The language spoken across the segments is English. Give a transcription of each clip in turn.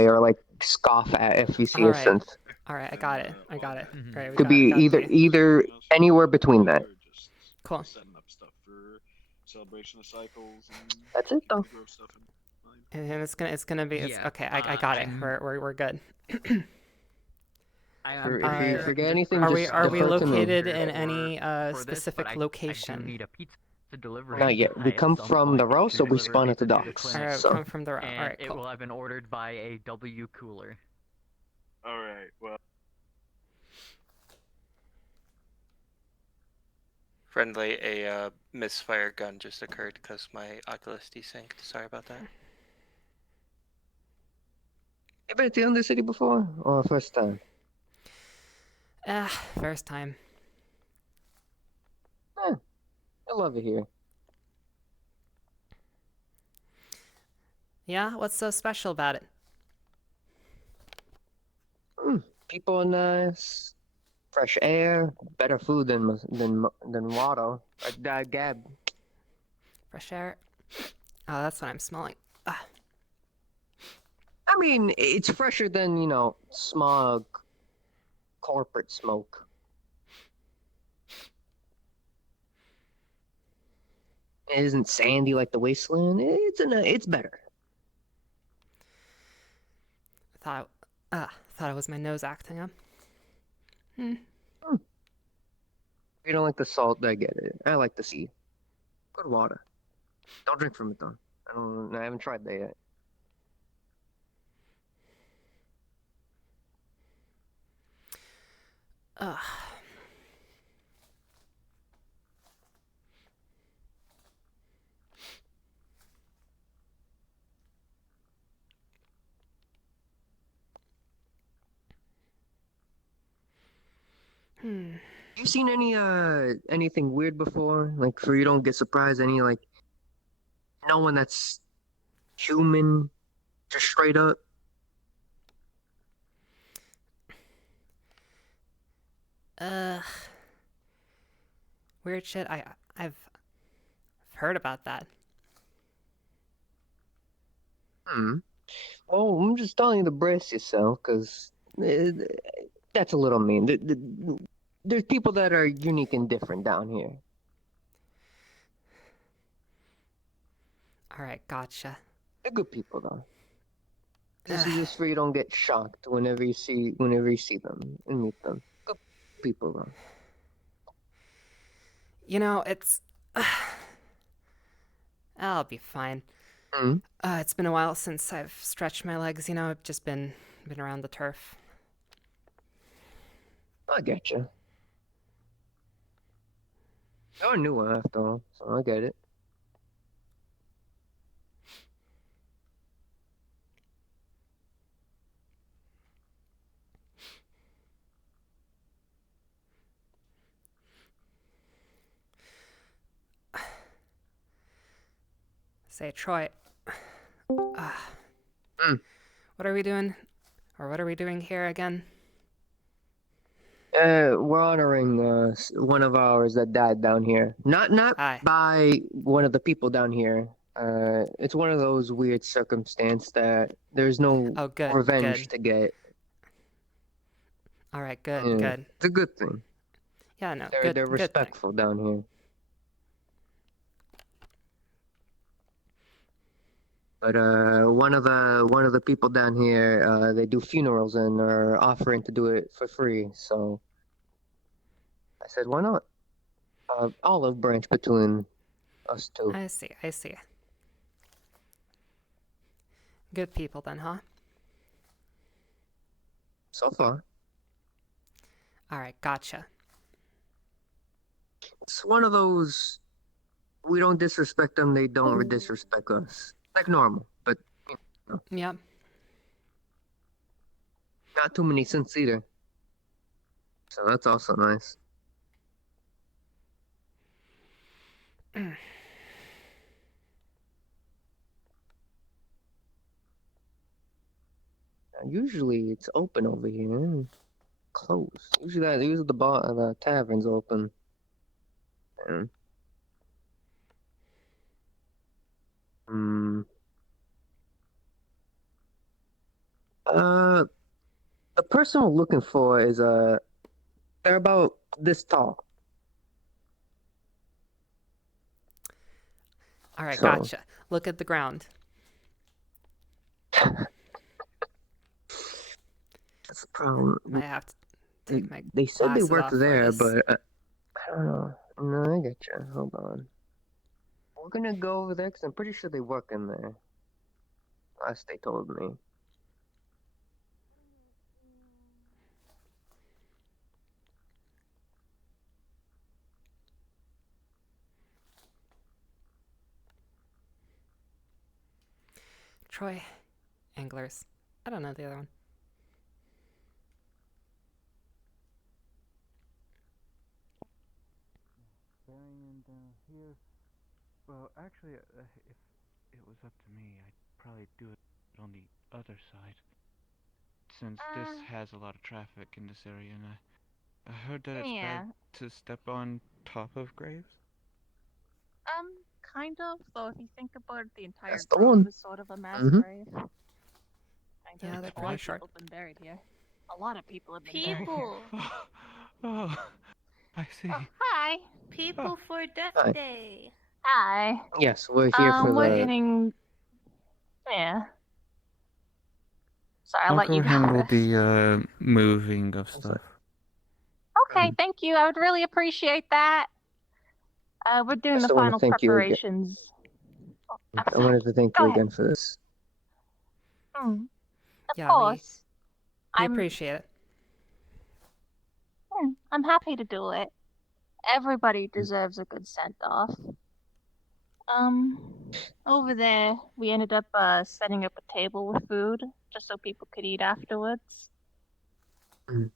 away or like scoff at if you see All a right. synth. All right, I And got it. I got it. Mhm. All right, Could be got either the either anything else you anywhere want between to do, that. or just cool. setting up stuff for celebration of cycles and That's it keeping though. the grove stuff in mind. And it's gonna be it's Yeah. okay. I got it. I'm. We're good. I'm If pretty you Uh, sure I can forget just anything, grab just are we defer to me. located orders in any for this, but specific I do location? need a pizza delivery Not yet. We guy at come some from the point row, to so we deliver spawn at the pizza to the docks. All clinic, right, So come from the row. All and right, it cool. will have been ordered by a W cooler. All right. Well, Friendly, a misfire gun just occurred because my Oculus desynced. Sorry about that. you been to the city before or first time? First time. Eh, I love it here. Yeah, what's so special about it? People are nice, fresh air, better food than water. Gab. Fresh air. Oh, that's what I'm smelling. I mean, it's fresher than smog, corporate smoke. It isn't sandy like the wasteland. It's better. Thought it was my nose acting up. If you don't like the salt, I get it. I like the sea. Good water. Don't drink from it though. I haven't tried that yet. Ugh. You seen anything weird before? Like for you don't get surprised any like no one that's human, just straight up. Ugh. Weird shit. I've heard about that. Hmm. Well, I'm just telling you to brace yourself, cause that's a little mean. There's people that are unique and different down here. All right, gotcha. They're good people though. This is Ugh. just for you don't get shocked whenever you see them and meet them. Good people though. You know, it's. I'll be fine. Hmm. It's been a while since I've stretched my legs. You know, I've just been around the turf. I get you. You're a new one after all, so I get it. Say, Troy. Hmm. What are we doing? Or what are we doing here again? We're honoring one of ours that died down here. Not Hi. by one of the people down here. It's one of those weird circumstance that there's no Oh, good, revenge good. to get. All right, good, Yeah, good. it's a good thing. Yeah, no, They're good, they're good thing. respectful down here. But one of the people down here, they do funerals and are offering to do it for free. So I said, why not? Olive branch between us two. I see, I see. Good people then, huh? So far, All right, gotcha. it's one of those. We don't disrespect them; they don't disrespect us. Like normal, but Yep. not too many cents either. So that's also nice. Usually it's open over here. Closed. Usually the tavern's open. Yeah. Hmm. The person we're looking for is they're about this tall. All right, So- gotcha. Look at the ground. That's the problem. I have to take my They said they glasses work off for there, this. but I don't know. No, I get you. Hold on. We're gonna go over there because I'm pretty sure they work in there. Last they told me. Troy Anglers. I don't know the other one. And here, well, actually, if it was up to me, I'd probably do it on the other side. Since this has a lot of traffic in this area, and I heard that it's Yeah. bad to step on top of graves. Kind of. Though if you think about it, the entire That's the grove one. is sort of a mass Mhm. grave. Kind Yeah, of. they're A lot pretty of short. people have been buried here. A lot of people have been buried here. People, Oh, I see. Oh, hi. people for Death Hi. Day. Hi. Yes, we're here for We're the. getting. Yeah. Sorry, I'll I'll let go you go handle first. the moving of What's stuff. Okay, thank you. I would really appreciate that. We're doing I the still wanna final thank you again. preparations. Oh, I'm I sorry. wanted to thank Go you ahead. again for this. Of Yeah, course. we I'm appreciate it. I'm happy to do it. Everybody deserves a good send off. Over there, we ended up setting up a table with food just so people could eat afterwards. Mm.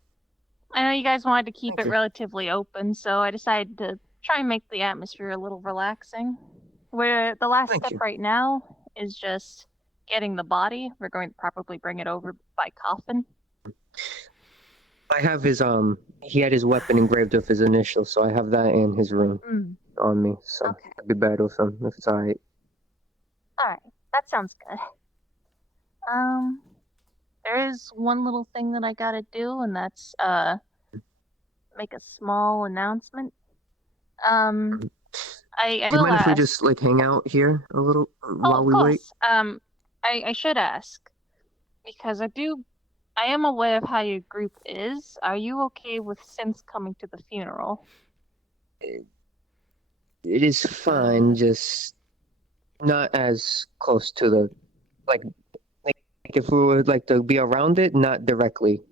I know you guys wanted to keep Thank it you. relatively open, so I decided to try and make the atmosphere a little relaxing. Where the last Thank step you. right now is just getting the body. We're going to probably bring it over by coffin. I have his he had his weapon engraved with his initials, so I have that in his room Mm, on me. So okay. I'd be bad with him if it's alright. Alright, that sounds good. There is one little thing that I gotta do, and that's make a small announcement. I Do you will mind if we ask. just like hang out here a little Oh, while of we wait? course. I should ask because I am aware of how your group is. Are you okay with Synths coming to the funeral? It is fine, just not as close to the like if we would like to be around it, not directly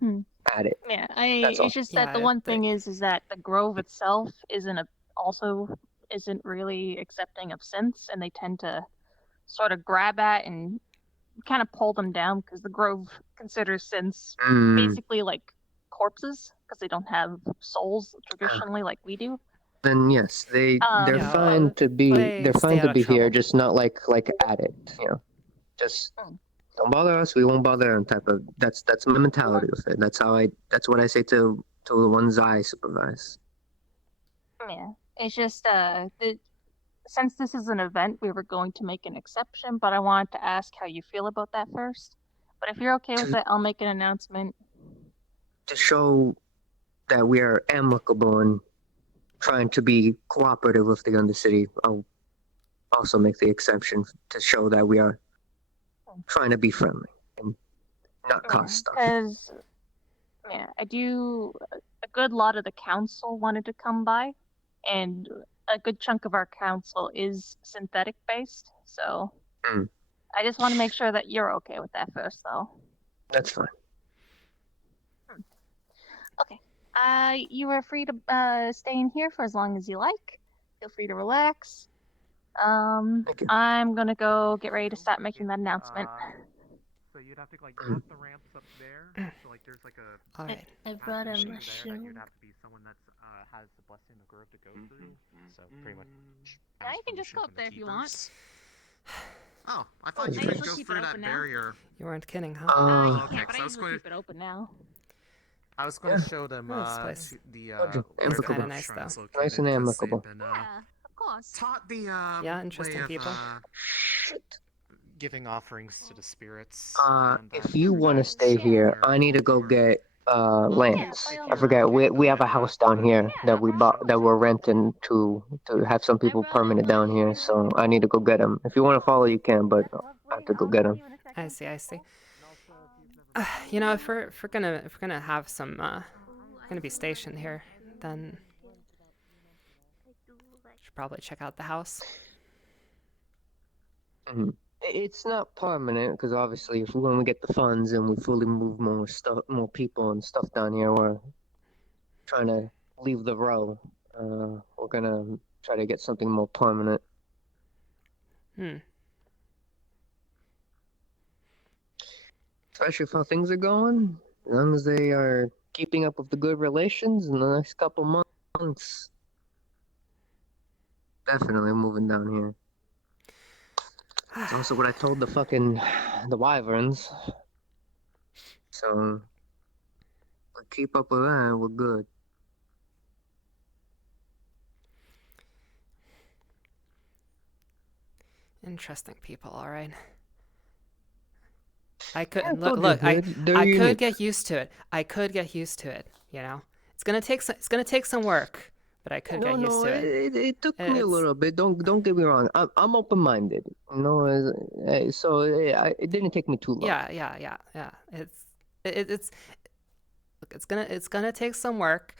Hmm. at it. Yeah, That's all. it's just that the Yeah, one thing is that the grove itself also isn't really accepting of synths, and they tend to sort of grab at and kind of pull them down because the grove considers synths basically like corpses because they don't have souls traditionally like we do. Then yes, they're Yeah, fine to be they stay fine out to of be here, trouble. just not like at it, you know. Just don't bother us, we won't bother them type of that's my mentality with it. That's what I say to the ones I supervise. Yeah, it's just since this is an event, we were going to make an exception, but I wanted to ask how you feel about that first. But if you're okay with it, I'll make an announcement. To show that we are amicable and trying to be cooperative with the Undercity, I'll also make the exception to show that we are trying to be friendly and not cause stuff. Because, yeah, a good lot of the council wanted to come by, and a good chunk of our council is synthetic based, so I just want to make sure that you're okay with that first, though. That's fine. Okay. You are free to stay in here for as long as you like. Feel free to relax. Thank you. I'm gonna go get ready to start making that announcement. So you'd have to like walk the ramps up there. So like there's like a All right. I brought a passage there that mushroom. you'd have to be someone that's has the blessing of grove to go through. So pretty much. Now you can just go up there if you want. Oh, I thought you I could usually go keep it through that open now. barrier. You weren't kidding, huh? You okay, can't, but so I I was usually going keep it open now. I was going to show them Oh, this place. the Looks where the kinda nice, shrines though. located, Nice and 'cause amicable. they've been, Yeah, of course. taught the Yeah, interesting way of, people. Shit. giving offerings to the spirits. and If then you want to that's stay here, where I need to go we're- get Lance. by all I forget. means. We have a house down here that we bought that we're renting to have some people permanent down here. So I need to go get him. If you want to follow, you can, but I have to go get him. I see. I see. You know, if we're gonna have some gonna be stationed here, then should probably check out the house. It's not permanent because obviously, if when we get the funds and we fully move more stuff, more people and stuff down here, we're trying to leave the row. We're gonna try to get something more permanent. Hmm. Especially if how things are going. As long as they are keeping up with the good relations in the next couple months, definitely moving down here. That's also what I told the wyverns. So, if we keep up with that, we're good. Interesting people. All right. I could Yeah, I look. told you, Look. I they're I could unique. get used to it. I could get used to it. You know, it's gonna take some work, but I could get used to it. It took me a It's- little bit. Don't get me wrong. I'm open-minded. You know, so it didn't take me too long. Yeah. It's look. It's gonna take some work.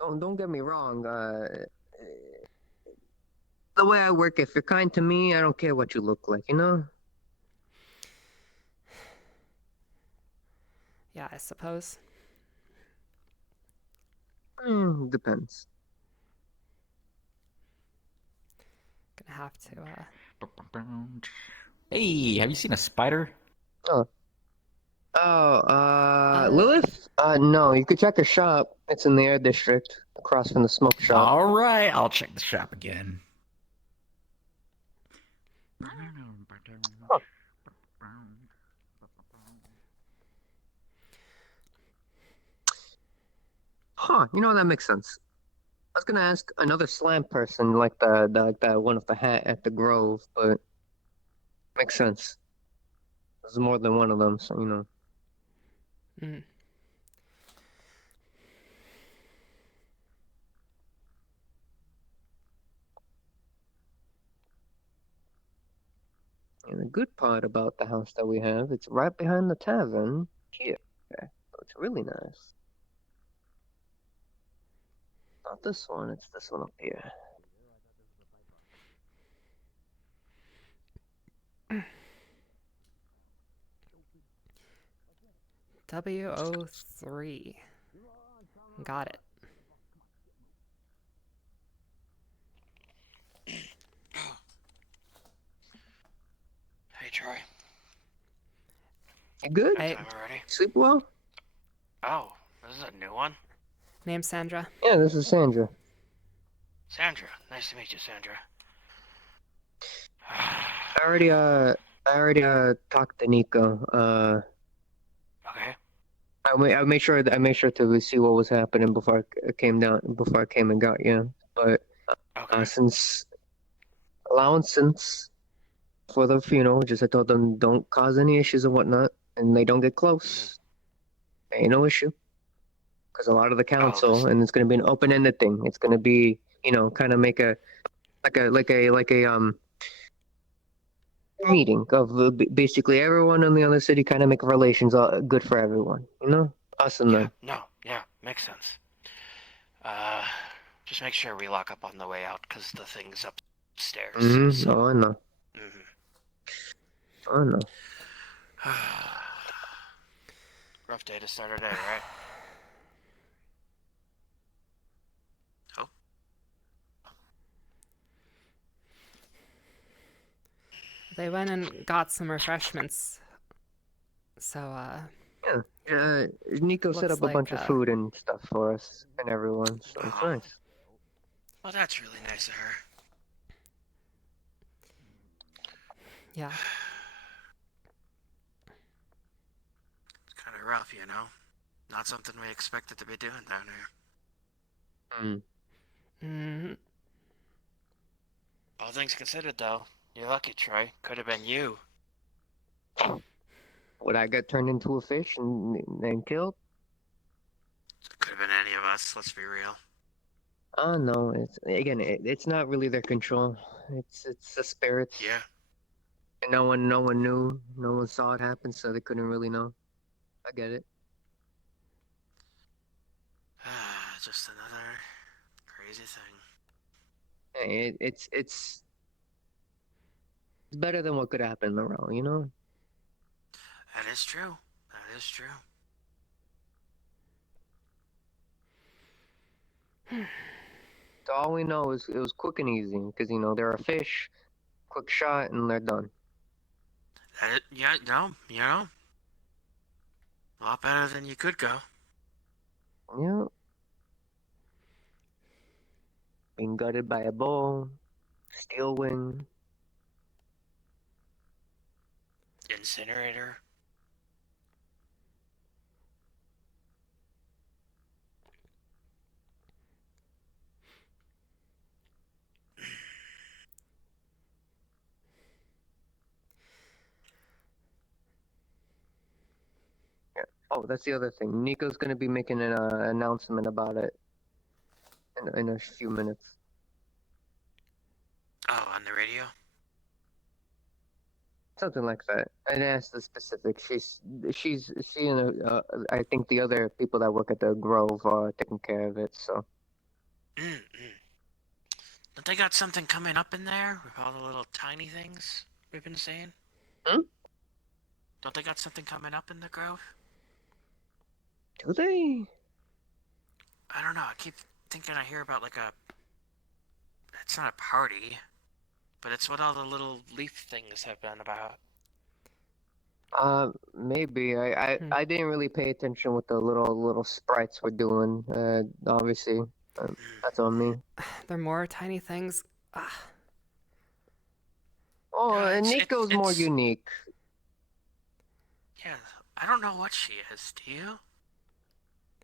Don't get me wrong. The way I work, if you're kind to me, I don't care what you look like. You know. Yeah, I suppose. Depends. Gonna have to. Hey, have you seen a spider? Lilith? No, you could check her shop. It's in the air district, across from the smoke shop. All right, I'll check the shop again. Huh, you know, that makes sense. I was gonna ask another slam person like the one with the hat at the Grove, but makes sense. There's more than one of them, so you know. Mm. And the good part about the house that we have, it's right behind the tavern here. Okay, so it's really nice. Not this one, it's this one up here. W03. Got it. Hey, Troy. You good? I Time already? Sleep well? Oh, this is a new one? name Sandra. Yeah, this is Sandra. Sandra. Nice to meet you, Sandra. I already talked to Nico. Okay. I made sure to see what was happening before I came and got you. But Okay. since for the funeral, just I told them don't cause any issues and whatnot, and they don't get close. Ain't no issue. Because a lot of the council, this- and it's going to be an open-ended thing. It's going to be, kind of make a meeting of basically everyone in the other city, kind of make relations good for everyone. You know, us and them. Yeah, makes sense. Just make sure we lock up on the way out, because the thing's upstairs. Mm-hmm. So. Oh, I know. Mhm. I know. Rough day to start our day, right? Oh. They went and got some refreshments. So, Nico set Looks up a bunch like, of food and stuff for us and everyone, so it's Oh. nice. Well, that's really nice of her. yeah. It's kind of rough, you know? Not something we expected to be doing down here. Mm. All things considered, though, you're lucky, Troy. Could have been you. Would I get turned into a fish and killed? Could have been any of us. Let's be real. No. It's not really their control. It's the spirits. Yeah. And no one knew. No one saw it happen, so they couldn't really know. I get it. Just another crazy thing. Hey, it's better than what could happen, Morale. You know. That is true. That is true. So all we know is it was quick and easy, because they're a fish, quick shot, and they're done. Yeah, no, a lot better than you could go. Yeah. Being gutted by a bull, steel wing. Incinerator. Oh, that's the other thing. Nico's gonna be making an announcement about it in a few minutes. Oh, on the radio? Something like that. I didn't ask the specifics. She and I think the other people that work at the Grove are taking care of it. So. Don't they got something coming up in there with all the little tiny things we've been saying? Hmm? Don't they got something coming up in the Grove? Do they? I don't know. I keep thinking I hear about it's not a party, but it's what all the little leaf things have been about. Maybe. I didn't really pay attention what the little sprites were doing. Obviously, that's on me. They're more tiny things. Oh, and it's- Nico's more it's- unique. Yeah, I don't know what she is, do you?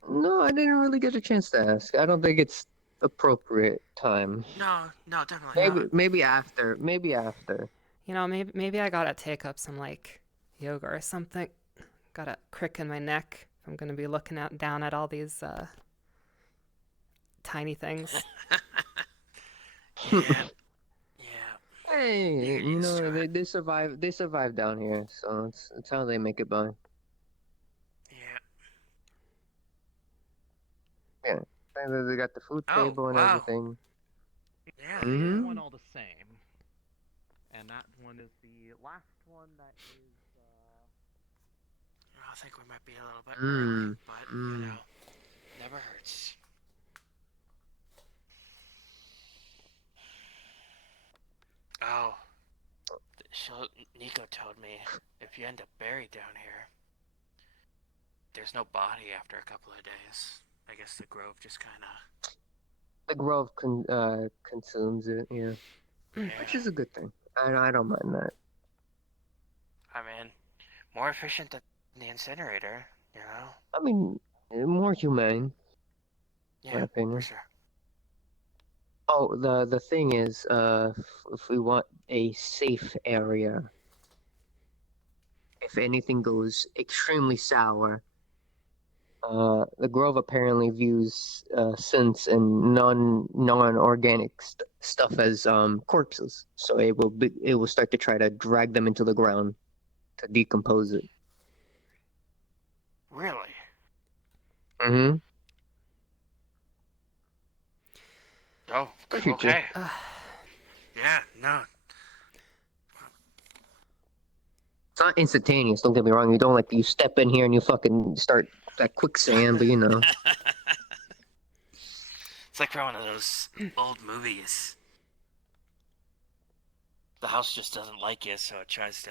No, I didn't really get a chance to ask. I don't think it's appropriate time. No, definitely Maybe not. maybe after. Maybe after. Maybe I gotta take up some yoga or something. Got a crick in my neck. I'm gonna be looking down at all these tiny things. Yeah. Hey, You're used to they survive. They survive down here, so it's how they make it by. Yeah. They got the food Oh, table and wow. everything. Yeah. Mhm. This one all the same. And that one is the last one that is, I think we might be a little bit Mm, early, but, mm. never hurts. Oh. Nico told me if you end up buried down here, there's no body after a couple of days. I guess the Grove just kind of... The Grove consumes it, yeah. Which is a good thing. I don't mind that. I mean, more efficient than the incinerator, I mean, more humane. Yeah, my opinion. for sure. Oh, the thing is, if we want a safe area, if anything goes extremely sour, the Grove apparently views synths and non-organic stuff as corpses, so it will start to try to drag them into the ground to decompose it. Really? Mm-hmm. Oh, Future. okay. Yeah, no. It's not instantaneous. Don't get me wrong. You step in here and you fucking start that quicksand, but It's like from one of those old movies. The house just doesn't like you, so it tries to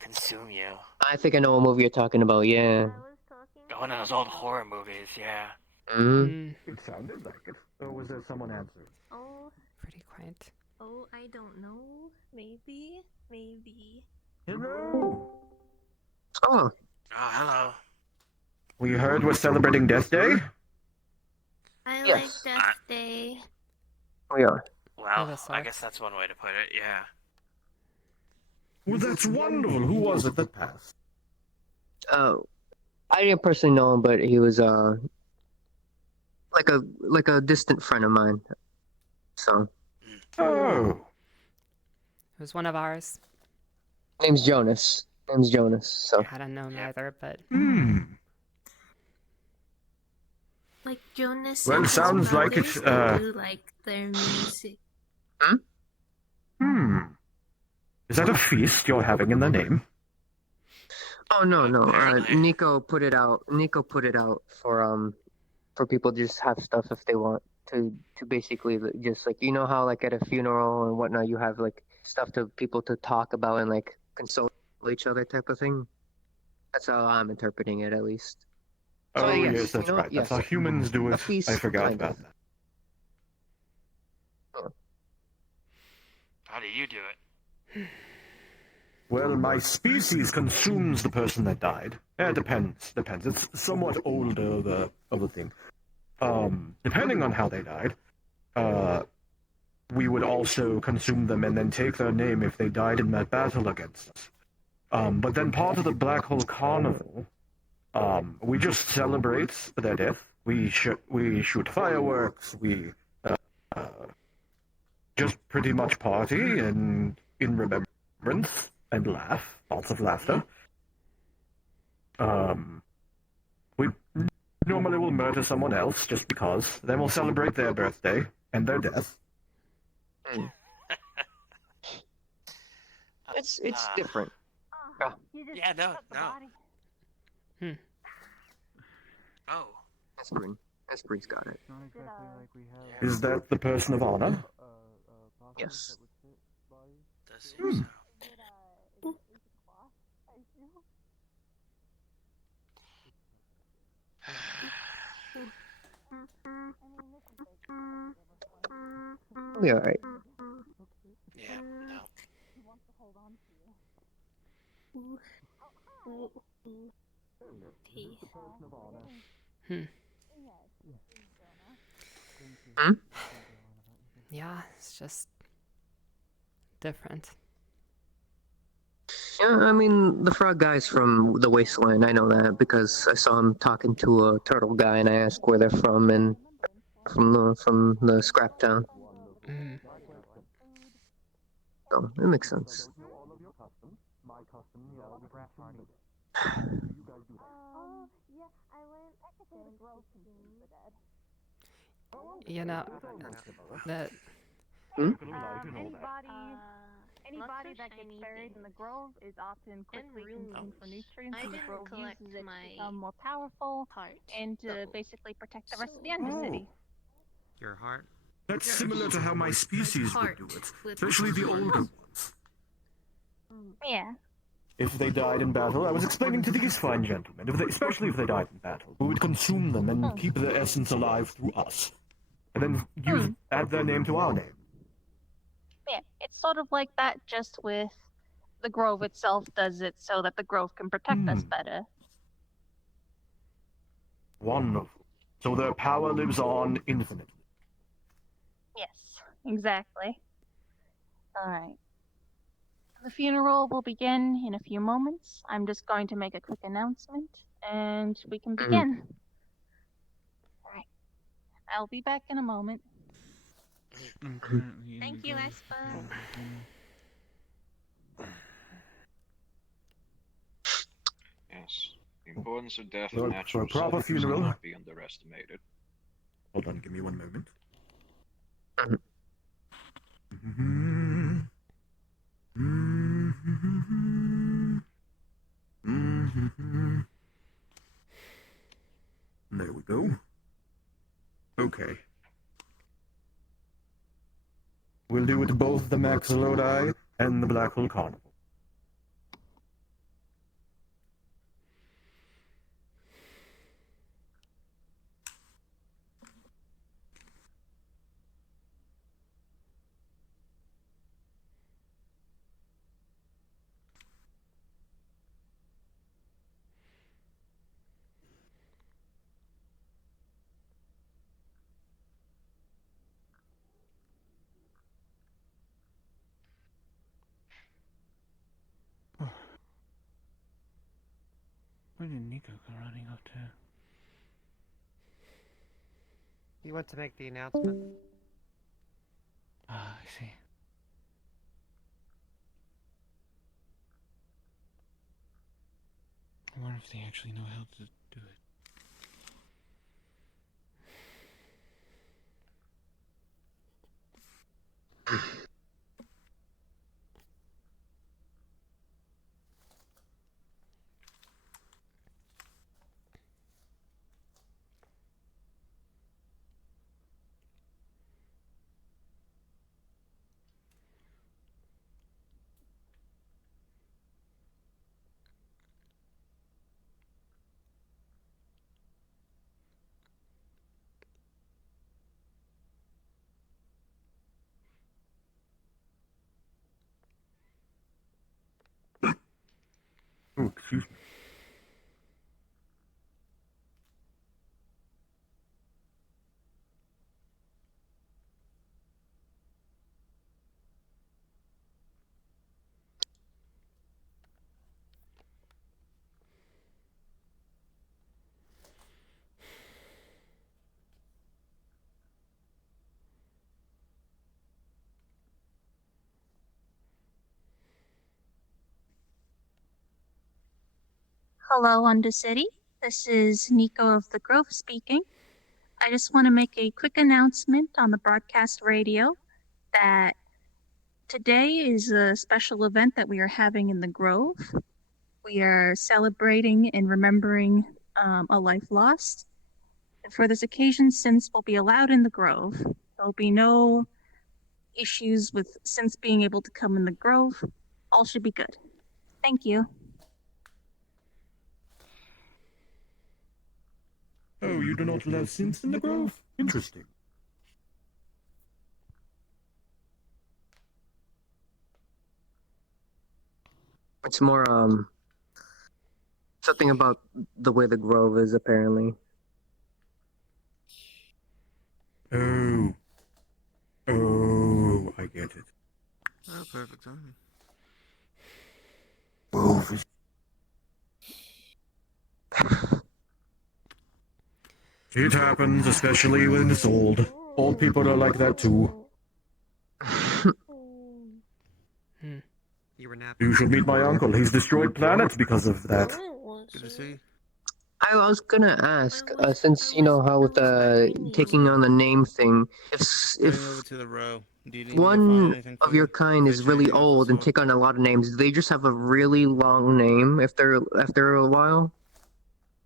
consume you. I think I know what movie you're talking about. Yeah. One of those old horror movies, yeah. Mm-hmm. It sounded like it. Or was there someone answering? Oh, Pretty quiet. oh, I don't know. Maybe. Hello. Oh, Oh, hello. We heard we're celebrating Death Day? I Yes. like Death Day. we are. Well, Well, Of a I sort. guess that's one way to put it. Yeah. Well, that's wonderful. Who was it that passed? I didn't personally know him, but he was like a distant friend of mine. So Oh. It was one of ours. name's Jonas. So I don't know neither, but Hmm. Like Jonas Well, and his sounds like brothers it's, that do like their music. Hmm. Is that a feast you're having in the name? oh no. Apparently. Nico put it out. For people to just have stuff if they want to basically just like how like at a funeral and whatnot you have like stuff to people to talk about and like console each other type of thing. That's how I'm interpreting it at least. So, Oh, yes, yes, that's right. yes. That's how humans do A it. feast, I forgot kind about of. that. How do you do it? Well, my species consumes the person that died. Depends. It's somewhat older of a thing. Depending on how they died, we would also consume them and then take their name if they died in that battle against us. But then part of the Black Hole Carnival, we just celebrate their death. We shoot fireworks. We just pretty much party and in remembrance and laugh. Lots of laughter. We normally will murder someone else just because. Then we'll celebrate their birthday and their death. It's different. Yeah, no. Oh. Esprit's got it. Not exactly like we have. Is that the person of honor? Yes. Does seem so. It'll be alright. Yeah, no. yeah, it's just different. Yeah, I mean the frog guy's from the wasteland. I know that because I saw him talking to a turtle guy, and I asked where they're from, and from the scrap town. So it makes sense. You know, that Anybody that gets buried in the grove is often quickly consumed for nutrients, and the grove uses it to become more powerful and to basically protect the rest of the Undercity. Your heart? That's similar to how my species would do it, especially the older ones. Yeah. If they died in battle, I was explaining to these fine gentlemen, especially if they died in battle, we would consume them and keep their essence alive through us. And then add their name to our name. Yeah, it's sort of like that, just with the grove itself does it so that the grove can protect us better. Wonderful. So their power lives on infinitely. Yes, exactly. Alright. The funeral will begin in a few moments. I'm just going to make a quick announcement, and we can begin. Alright. I'll be back in a moment. Thank you, Espa. Yes. The importance of death Well, and natural for a proper cycles funeral. cannot be underestimated. Hold on, give me one moment. There we go. Okay. We'll do it both the Maxilodi and the Black Hole Carnival. Where did Nico go running up to? You want to make the announcement? Ah, I see. I wonder if they actually know how to do it. Oh, excuse me. Hello, Undercity. This is Nico of the Grove speaking. I just want to make a quick announcement on the broadcast radio that today is a special event that we are having in the Grove. We are celebrating and remembering a life lost. And for this occasion, synths will be allowed in the Grove. There'll be no issues with synths being able to come in the Grove. All should be good. Thank you. Oh, you do not allow synths in the Grove? Interesting. It's more something about the way the Grove is apparently. Oh. Oh, I get it. Oh, perfect timing. Grove is... It happens, especially when it's old. Old people are like that too. You were napping. You should meet my uncle. He's destroyed planets because of that. Good to see. I was gonna ask, since you know how with taking on the name thing, if Over to the row. Do you need me to find one anything of for your you? kind is Fish, really anything of the old and sort? take on a lot of names, do they just have a really long name if they're after a while?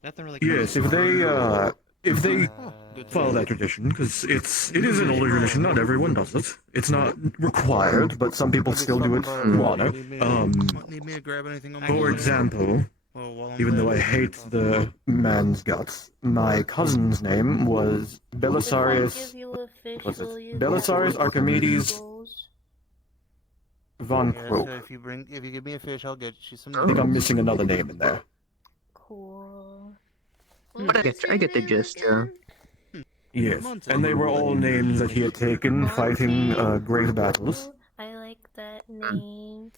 Nothing really. Yes, if they follow that tradition, because it is an older tradition. Not everyone does it. It's not required, but some people still do it who honor. Need me to grab anything on my For way? example, Well, while I'm even though I there, hate the man's guts, my cousin's name was Belisarius. What's it? Belisarius Archimedes von Yeah, Croak. so if you give me a fish, I'll get you some. I think I'm missing another name in there. Cool. But I get the gist, yeah. Yes, and they were all names that he had taken fighting great battles. I like that name.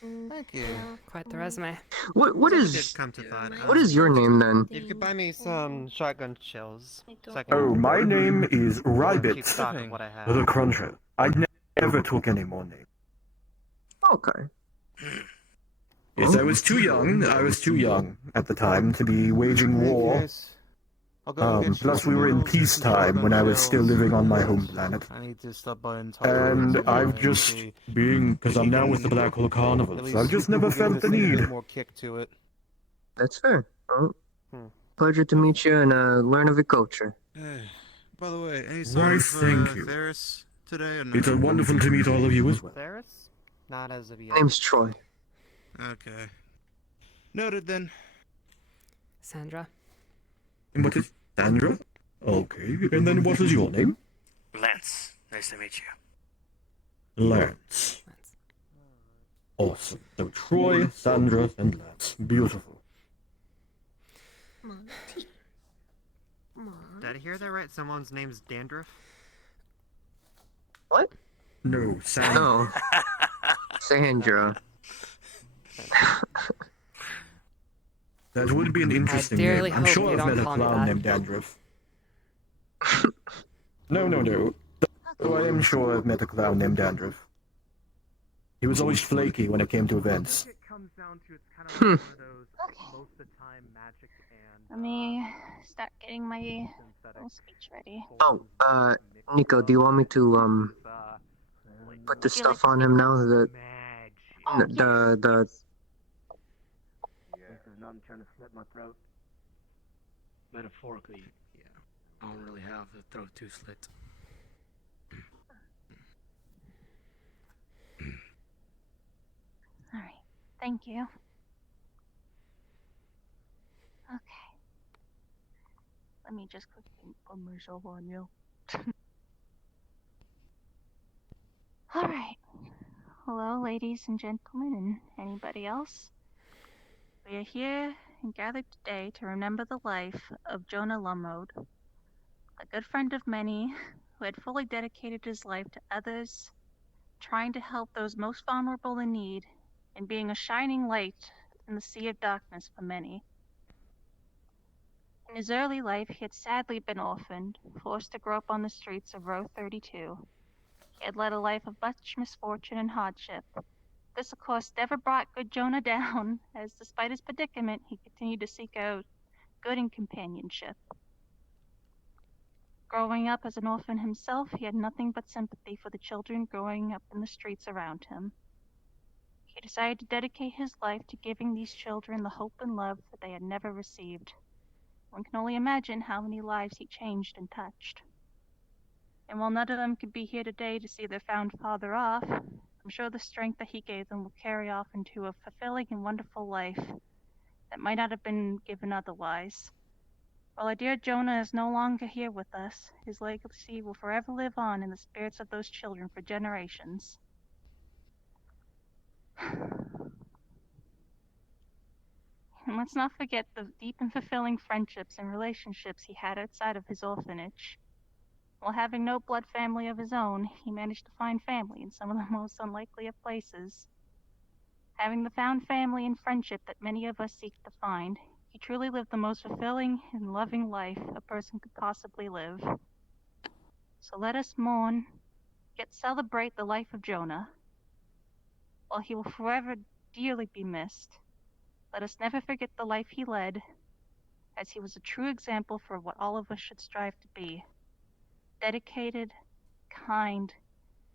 Thank you. Quite the resume. What Did is come to find. what is your name then? If you could buy me some shotgun shells, so I can Oh, my name is keep Rybit stock of what I have. the Cruncher. I never took any more names. Okay. Yes, I was too young. I was too young at the time to be waging war. I'll go and get you Plus, some we were in noodles and some peacetime shotgun when I was still shells. living on my home planet. I need to stop by and talk And to I've and just, see because if I'm you now can with the Black Hole at Carnival, least so I've just never give felt this the thing a bit need. more kick to it. That's fair. Oh, Hmm. pleasure to meet you and learn of your culture. By the way, any Why, signs for thank you. Ferris today or no? It's wonderful to meet all of you as well. Ferris? Not as of yet. Name's Troy. Okay. Noted then. Sandra. And what is Sandra? Okay, and then what is your name? Lance, nice to meet you. Lance. Awesome. So Troy, Sandra, and Lance. Beautiful. Did I hear that right? Someone's name's Dandruff? What? No, Sandra. No. Sandra. That would be an interesting dearly name. I'm hope sure you I've met don't a call me clown that. named Dandruff. No. So I am sure I've met a clown named Dandruff. He was always flaky when it came to I events. think it comes down to it's kind of like one of those most of the time magic and Let me start getting my synthetic little speech ready. Oh, Nico, do you want me to put the Would you like stuff to on speak him now? now? The Oh, the I'm trying to slit my throat. Metaphorically, yeah. I don't really have the throat too slit. Alright, thank you. Okay. Let me just quickly put myself on you. Alright. Hello, ladies and gentlemen, and anybody else. We are here and gathered today to remember the life of Jonah Lumrode, a good friend of many who had fully dedicated his life to others, trying to help those most vulnerable in need, and being a shining light in the sea of darkness for many. In his early life, he had sadly been orphaned, forced to grow up on the streets of Row 32. He had led a life of much misfortune and hardship. This, of course, never brought good Jonah down, as despite his predicament, he continued to seek out good and companionship. Growing up as an orphan himself, he had nothing but sympathy for the children growing up in the streets around him. He decided to dedicate his life to giving these children the hope and love that they had never received. One can only imagine how many lives he changed and touched. And while none of them could be here today to see their found father off, I'm sure the strength that he gave them will carry off into a fulfilling and wonderful life that might not have been given otherwise. While our dear Jonah is no longer here with us, his legacy will forever live on in the spirits of those children for generations. And let's not forget the deep and fulfilling friendships and relationships he had outside of his orphanage. While having no blood family of his own, he managed to find family in some of the most unlikely of places. Having the found family and friendship that many of us seek to find, he truly lived the most fulfilling and loving life a person could possibly live. So let us mourn, yet celebrate the life of Jonah. While he will forever dearly be missed, let us never forget the life he led, as he was a true example for what all of us should strive to be. Dedicated, kind,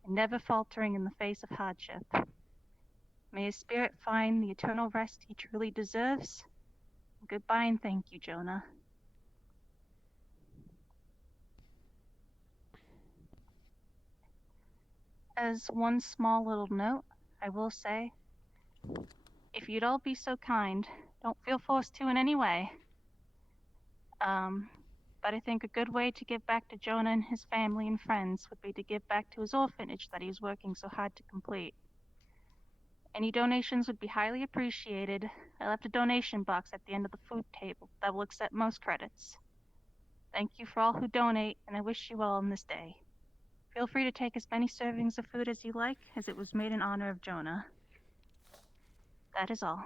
and never faltering in the face of hardship. May his spirit find the eternal rest he truly deserves. Goodbye and thank you, Jonah. As one small little note, I will say, if you'd all be so kind, don't feel forced to in any way. But I think a good way to give back to Jonah and his family and friends would be to give back to his orphanage that he's working so hard to complete. Any donations would be highly appreciated. I left a donation box at the end of the food table that will accept most credits. Thank you for all who donate, and I wish you well on this day. Feel free to take as many servings of food as you like, as it was made in honor of Jonah. That is all.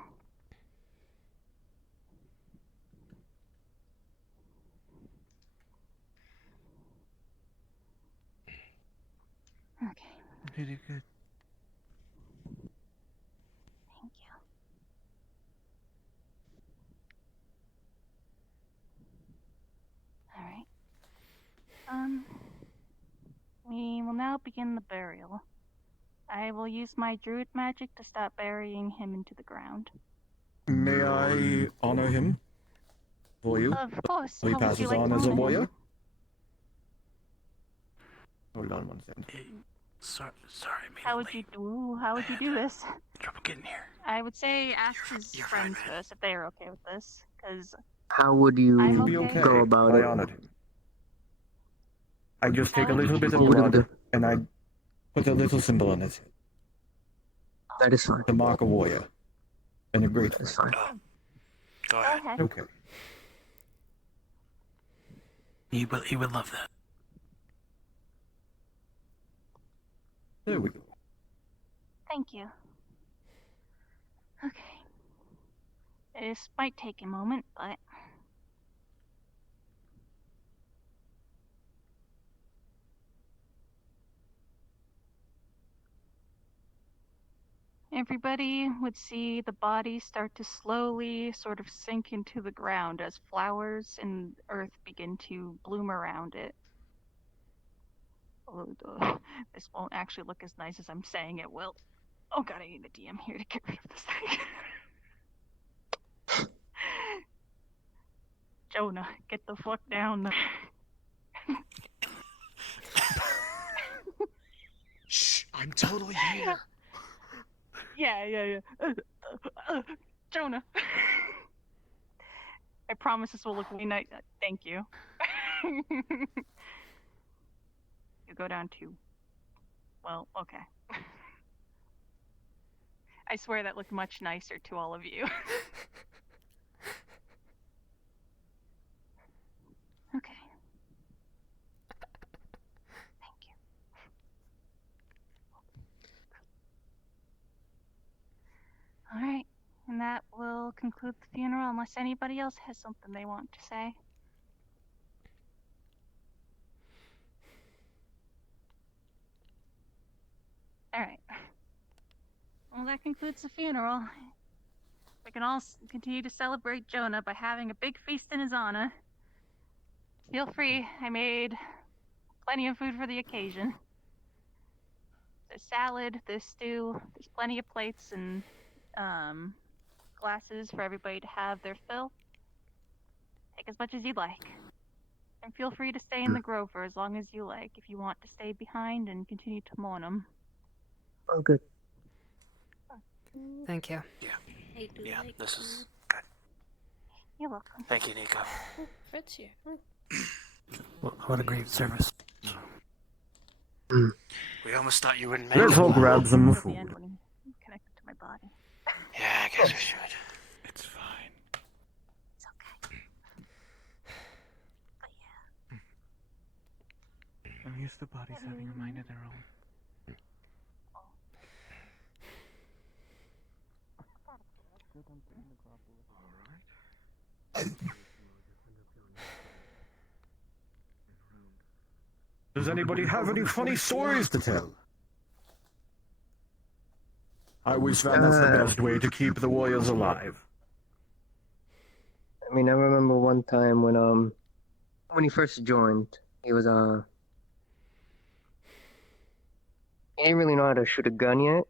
Okay. Pretty good. Thank you. Alright. We will now begin the burial. I will use my druid magic to start burying him into the ground. May I honor him for you? Of course. So he How would passes you like on to as a honor him? warrior? Hold on one second. Sorry, How would you do this? trouble getting here. I would say ask his friends first if they are okay with this, because how would you I'm He'll be okay. okay. go about I it? honored him. I just take a How would little you bit of What would you blood do? and I put a little symbol on his head That is fine. to mark a warrior and a great That is friend. fine. Go Go ahead. ahead. Okay. He would love that. There we go. Thank you. Okay. This might take a moment, but everybody would see the body start to slowly sort of sink into the ground as flowers and earth begin to bloom around it. Oh, this won't actually look as nice as I'm saying it will. Oh god, I need a DM here to get rid of this thing. Jonah, get the fuck down. Shh, I'm totally here. Yeah. Jonah. I promise this will look way nice. Thank you. You go down to. Well, okay. I swear that looked much nicer to all of you. Okay. Thank you. Alright, and that will conclude the funeral unless anybody else has something they want to say. Alright. Well, that concludes the funeral. We can all continue to celebrate Jonah by having a big feast in his honor. Feel free, I made plenty of food for the occasion. There's salad, there's stew, there's plenty of plates and glasses for everybody to have their fill. Take as much as you'd like. And feel free to stay in the grove for as long as you like if you want to stay behind and continue to mourn him. Oh, good. Thank you. Yeah, this is good. You're welcome. Thank you, Nico. Fred's here. What a great service. We almost thought you wouldn't make Let's it. all grab some At the food. end when he connected to my body. Yeah, I guess we should. It's fine. It's okay. But yeah. At least the body's having a mind of their own. Does anybody have any funny stories to tell? I always found that's the best way to keep the warriors alive. I mean, I remember one time when he first joined, he was he didn't really know how to shoot a gun yet.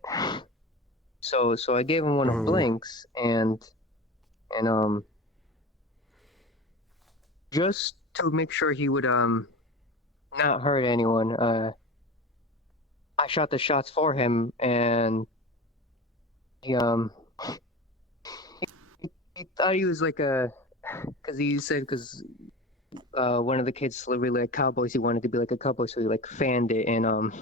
So I gave him one of Blink's and just to make sure he would not hurt anyone, I shot the shots for him, and he thought he was like because one of the kids really like cowboys, he wanted to be like a cowboy, so he like fanned it, and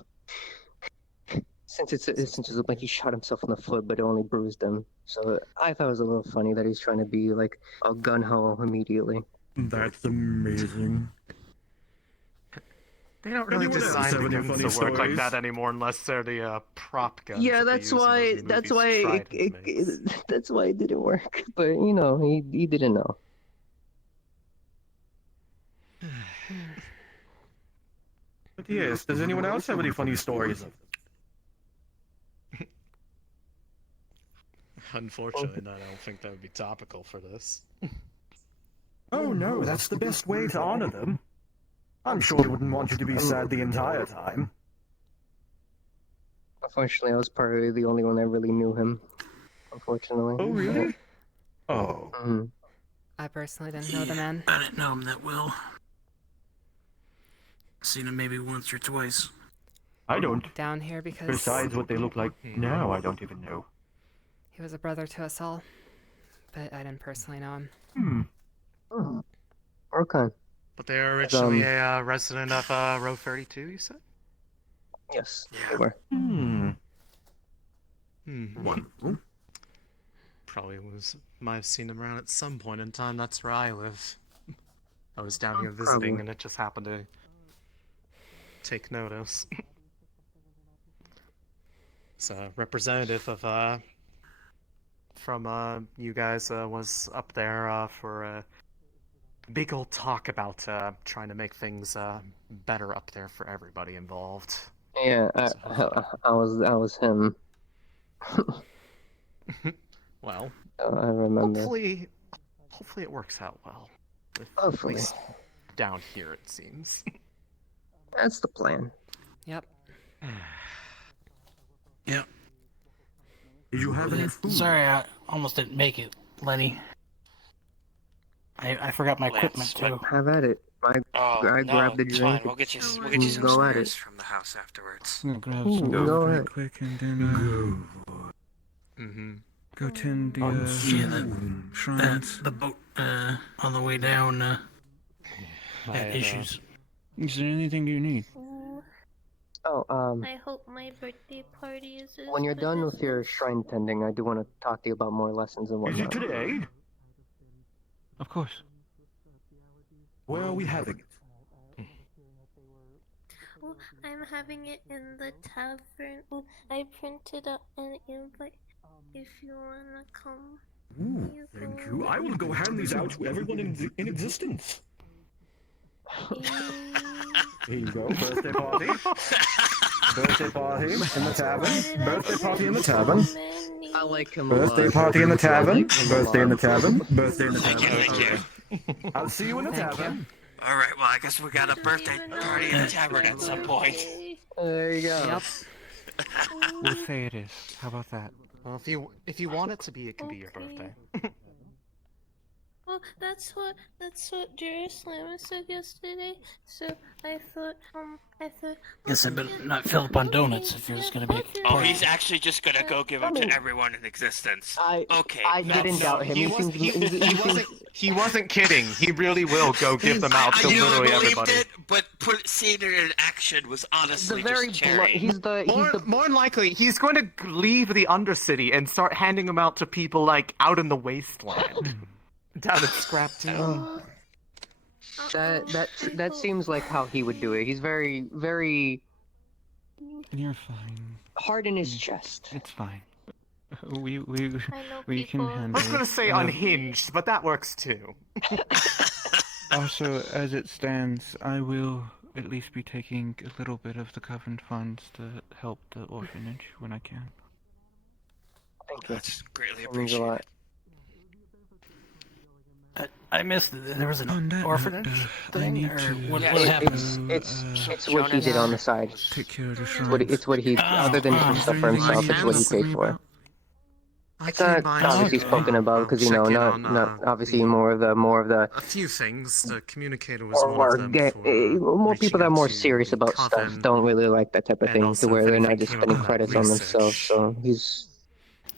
since it looked like he shot himself in the foot, but it only bruised him. So I thought it was a little funny that he's trying to be like a gun ho immediately. That's amazing. They don't really Anyone else design have the any guns funny to work like stories? that anymore unless they're the prop guns. Yeah, that they that's use in why. those That's movies why. Trident makes. That's why it didn't work. But you know, he didn't know. But yes, does anyone else have any funny stories? Unfortunately, I don't think that would be topical for this. Oh no, that's the best way to honor them. I'm sure they wouldn't want you to be sad the entire time. Unfortunately, I was probably the only one that really knew him. Unfortunately. Oh really? Oh. Mhm. I personally didn't know the man. I didn't know him that well. Seen him maybe once or twice. I don't. Down here because Besides what they look like now, I don't even know. he was a brother to us all, but I didn't personally know him. Oh. Okay. But they were originally Um, a resident of Row 32, you said? Yes, they were. Wonderful. Probably might have seen him around at some point in time. That's where I live. I was down here visiting, Probably. and it just happened to take notice. It's a representative of from you guys was up there for a big old talk about trying to make things better up there for everybody involved. Yeah, So hopefully- I was him. Well, I remember. hopefully it works out well. Hopefully. At least down here, it seems. That's the plan. Yep. Yep. Did you have any food? Sorry, I almost didn't make it, Lenny. I forgot my equipment too. Have at it. I grabbed the it's fine. drink. We'll get you some Go at it. s'mores from the house afterwards. I'm gonna grab Ooh, some go food ahead. right quick and then go tend the Yeah, the boat on the way down had issues. Is there anything you need? Oh, I hope my birthday party is as when you're good done as with your this. shrine tending, I do want to talk to you about more lessons and Is it whatnot. today? Of course. Where are we having it? Oh, I'm having it in the tavern. Oh, I printed out an invite if you wanna come. Ooh, thank you. I will go hand these out to everyone in existence. Here you go, birthday party. Birthday party in the tavern. Birthday party in the tavern. I like him Birthday party in the tavern. Birthday in the tavern. Birthday in the tavern. Thank you. I'll see you in the tavern. All right. Well, I guess we got a birthday party in the tavern at some point. There you go. Yep. We'll say it is. How about that? Well, if you want it to be, it can be your birthday. Well, that's what Jerusalem said yesterday. So I thought. Guess I better not fill up on donuts if there's gonna be a Oh, party. he's actually just gonna go give them to everyone in existence. Okay. I didn't doubt him. He wasn't kidding. He really will go give them out to I literally believed everybody. it, but seeing it in action was honestly very just cherry. More than likely, he's going to leave the Undercity and start handing them out to people like out in the wasteland, down in Scrap Town. That seems like how he would do it. He's very You're fine. hard in his chest. It's fine. We can people- handle I was going to it. say unhinged, but that works too. Also, as it stands, I will at least be taking a little bit of the Covenant funds to help the orphanage when I can. Thank you. That's greatly That means a lot. I missed. There was an orphanage thing, or what Yeah, happened? It's what he did on the side. Take care of the It's what he, other than stuff for himself, it's what he paid for. It's not obviously spoken about because not obviously more of the A few things. The communicator was one or of them. more people that are more serious about stuff don't really like that type of and thing also to where if they're not anything just came spending up credits about on themselves. research. So he's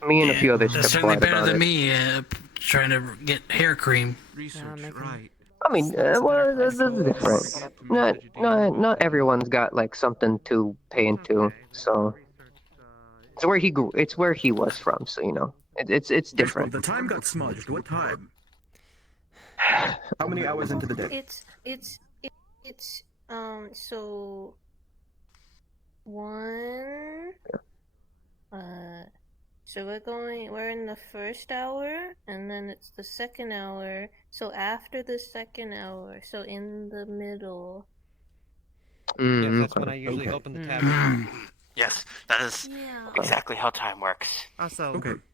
me and a few others That's kept certainly quiet better about than it. me trying to get hair cream. Research, right. I mean, well, that's different. Not everyone's got like something to pay into, so it's where he grew. It's where he was from, so it's different. The time got smudged. What time? How many hours into the day? It's so one. So we're in the first hour, and then it's the second hour. So after the second hour, so in the middle. Yes, that's when I usually open the tab. Yes, that is exactly how time works. Also,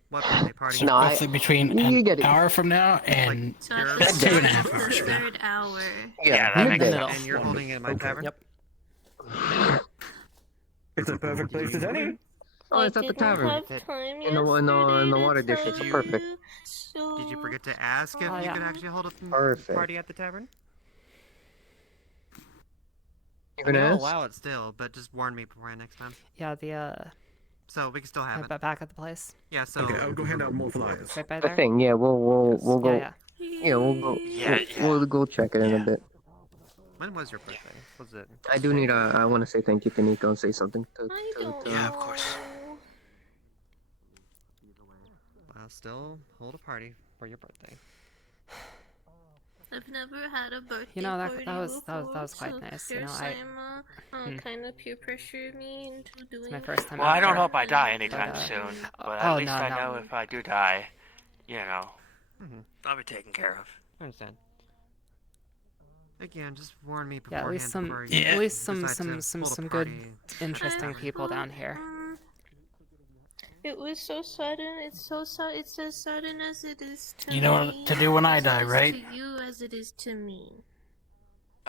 what birthday party? No, Roughly between an hour from now and So at the 2.5 hours from now. third hour. Yeah, that makes sense. And you're holding it in my tavern? Yep. It's a perfect place as any. Oh, it's at the tavern. In the water dish. It's perfect. Did you forget to ask if you could actually hold a Perfect. party at the tavern? You're gonna I'll ask? allow it still, but just warn me beforehand next time. Yeah, the So we can still have it. back at the place. Yeah. So. Okay, I'll go hand out more flyers. Right by The there. thing, yeah, we'll go. Yeah. Yeah, we'll go. We'll go check it in a bit. When was your birthday? Was it? I do need I want to say thank you to Nico and say something to Yeah, of course. I'll still hold a party for your birthday. I've never had a birthday You know, party that was before, quite so nice. Your You know, kind of peer pressure me into doing. it's my first time Well, out I don't there. hope I die But, anytime soon, but oh, at least no, I no. know if I do die, you know, Mm-hmm. I'll be taken care of. I understand. Again, just warn me Yeah, beforehand at least some, before you at least decide to some hold a good, party. interesting people down here. It was so sudden. It's so sudden. It's as sudden as it is to You know me. what to do when I It's die, as right? To you as it is to me.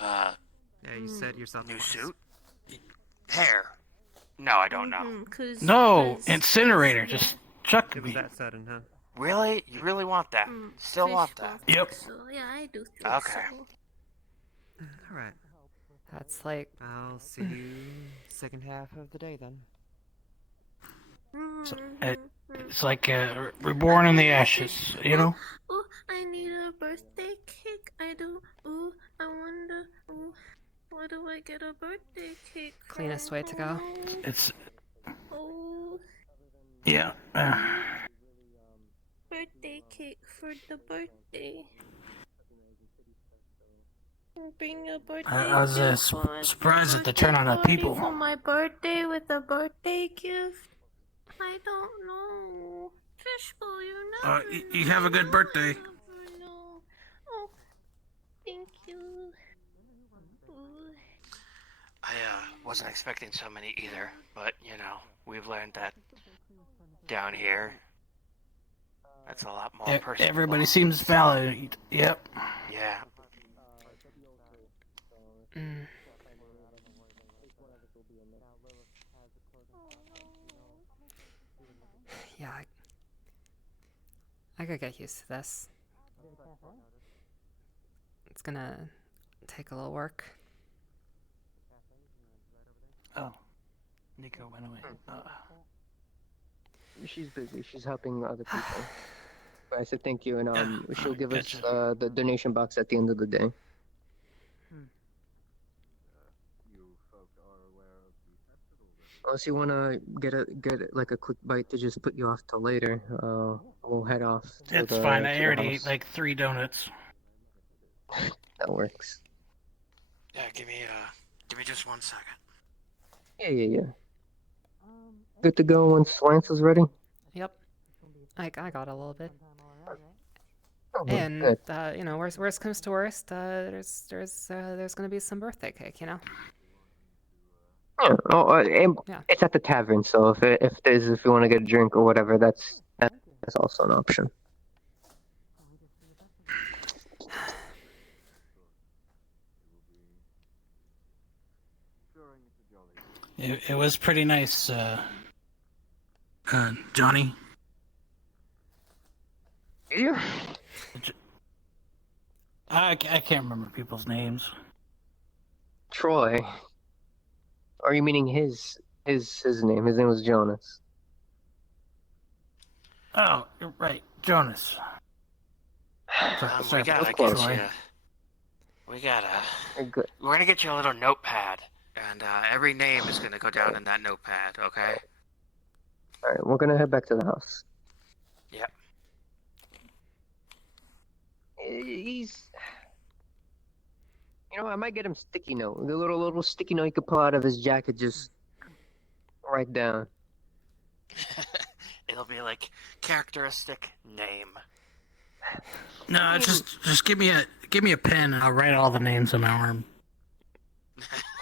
Yeah, you said yourself. New suit? Hair? No, I don't know. No, incinerator. Just chuck It was me. that sudden, huh? Really? You really want that? Still want that? Yep. So yeah, I do think Okay. so. All right. That's like. I'll see you second half of the day then. So, it's like reborn in the ashes, you know? Oh, I need a birthday cake. I do. Ooh, I wonder. Ooh, where do I get a birthday cake? Cleanest way to go. It's Oh, yeah. birthday cake for the birthday. Bring a birthday I was gift for surprised at the turnout of people. For my birthday with a birthday gift. I don't know. Fishbowl, you never You have a good birthday. know. Oh, thank you. Ooh. I wasn't expecting so many either, but you know, we've learned that down here, that's a lot more personal. Everybody seems valid. Yep. Yeah. Mm. Yeah, I could get used to this. It's gonna take a little work. Oh, Nico went away. She's busy. She's helping other people. But I said thank you, and she'll give us gotcha. the donation box at the end of the day. Unless you wanna get like a quick bite to just put you off till later, we'll head off. To It's the, fine. to I the already house. ate like 3 donuts. That works. Yeah, give me just 1 second. Yeah. Good to go once Lance is ready. Yep. I got a little bit. Oh, And good. you know, worst comes to worst, there's gonna be some birthday cake, you know. Yeah. Oh, and Yeah. it's at the tavern, so if you want to get a drink or whatever, that's also an option. It was pretty nice, Johnny. Yeah. I can't remember people's names. Troy. Or are you meaning his name? His name was Jonas. Oh, you're right, Jonas. We gotta of course. get you. We gotta. Good. We're gonna get you a little notepad, and every name is gonna go down in that notepad. Okay? All right, we're gonna head back to the house. Yep. He's. You know, I might get him sticky note. The little sticky note he could pull out of his jacket, just write down. It'll be like characteristic name. No, just give me a pen and I'll write all the names on my arm.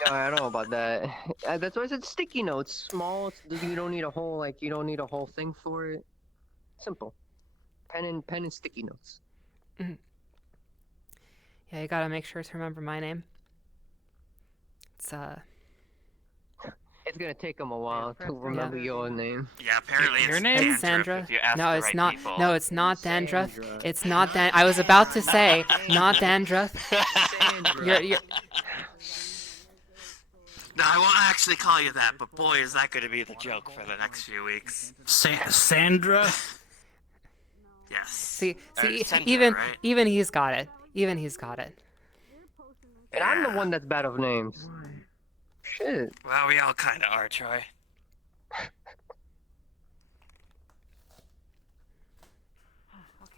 No, I don't know about that. That's why I said sticky note. It's small. You don't need a whole thing for it. Simple. Pen and sticky notes. Yeah, you gotta make sure to remember my name. It's It's gonna take him a while to remember your name. Yeah, apparently Your it's name? Dandruff It's Sandra. if you ask No, the it's right not. people. No, it's not Dandruff. It's not Dan. I was about to say not Dandruff. You're. No, I won't actually call you that, but boy, is that going to be the joke for the next few weeks. Sandra? Yes. See, Sandra, even right? even he's got it. Even he's got it. And I'm the one that's bad of names. Shit. Well, we all kind of are, Troy.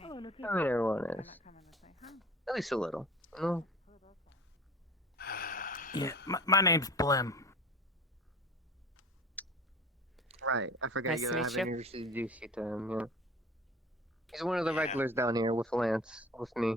I mean, everyone is. At least a little. No. Yeah, my name's Blim. Right, I forgot Nice you to meet haven't you. introduced you to him. Yeah. He's one of the regulars down here with Lance, with me.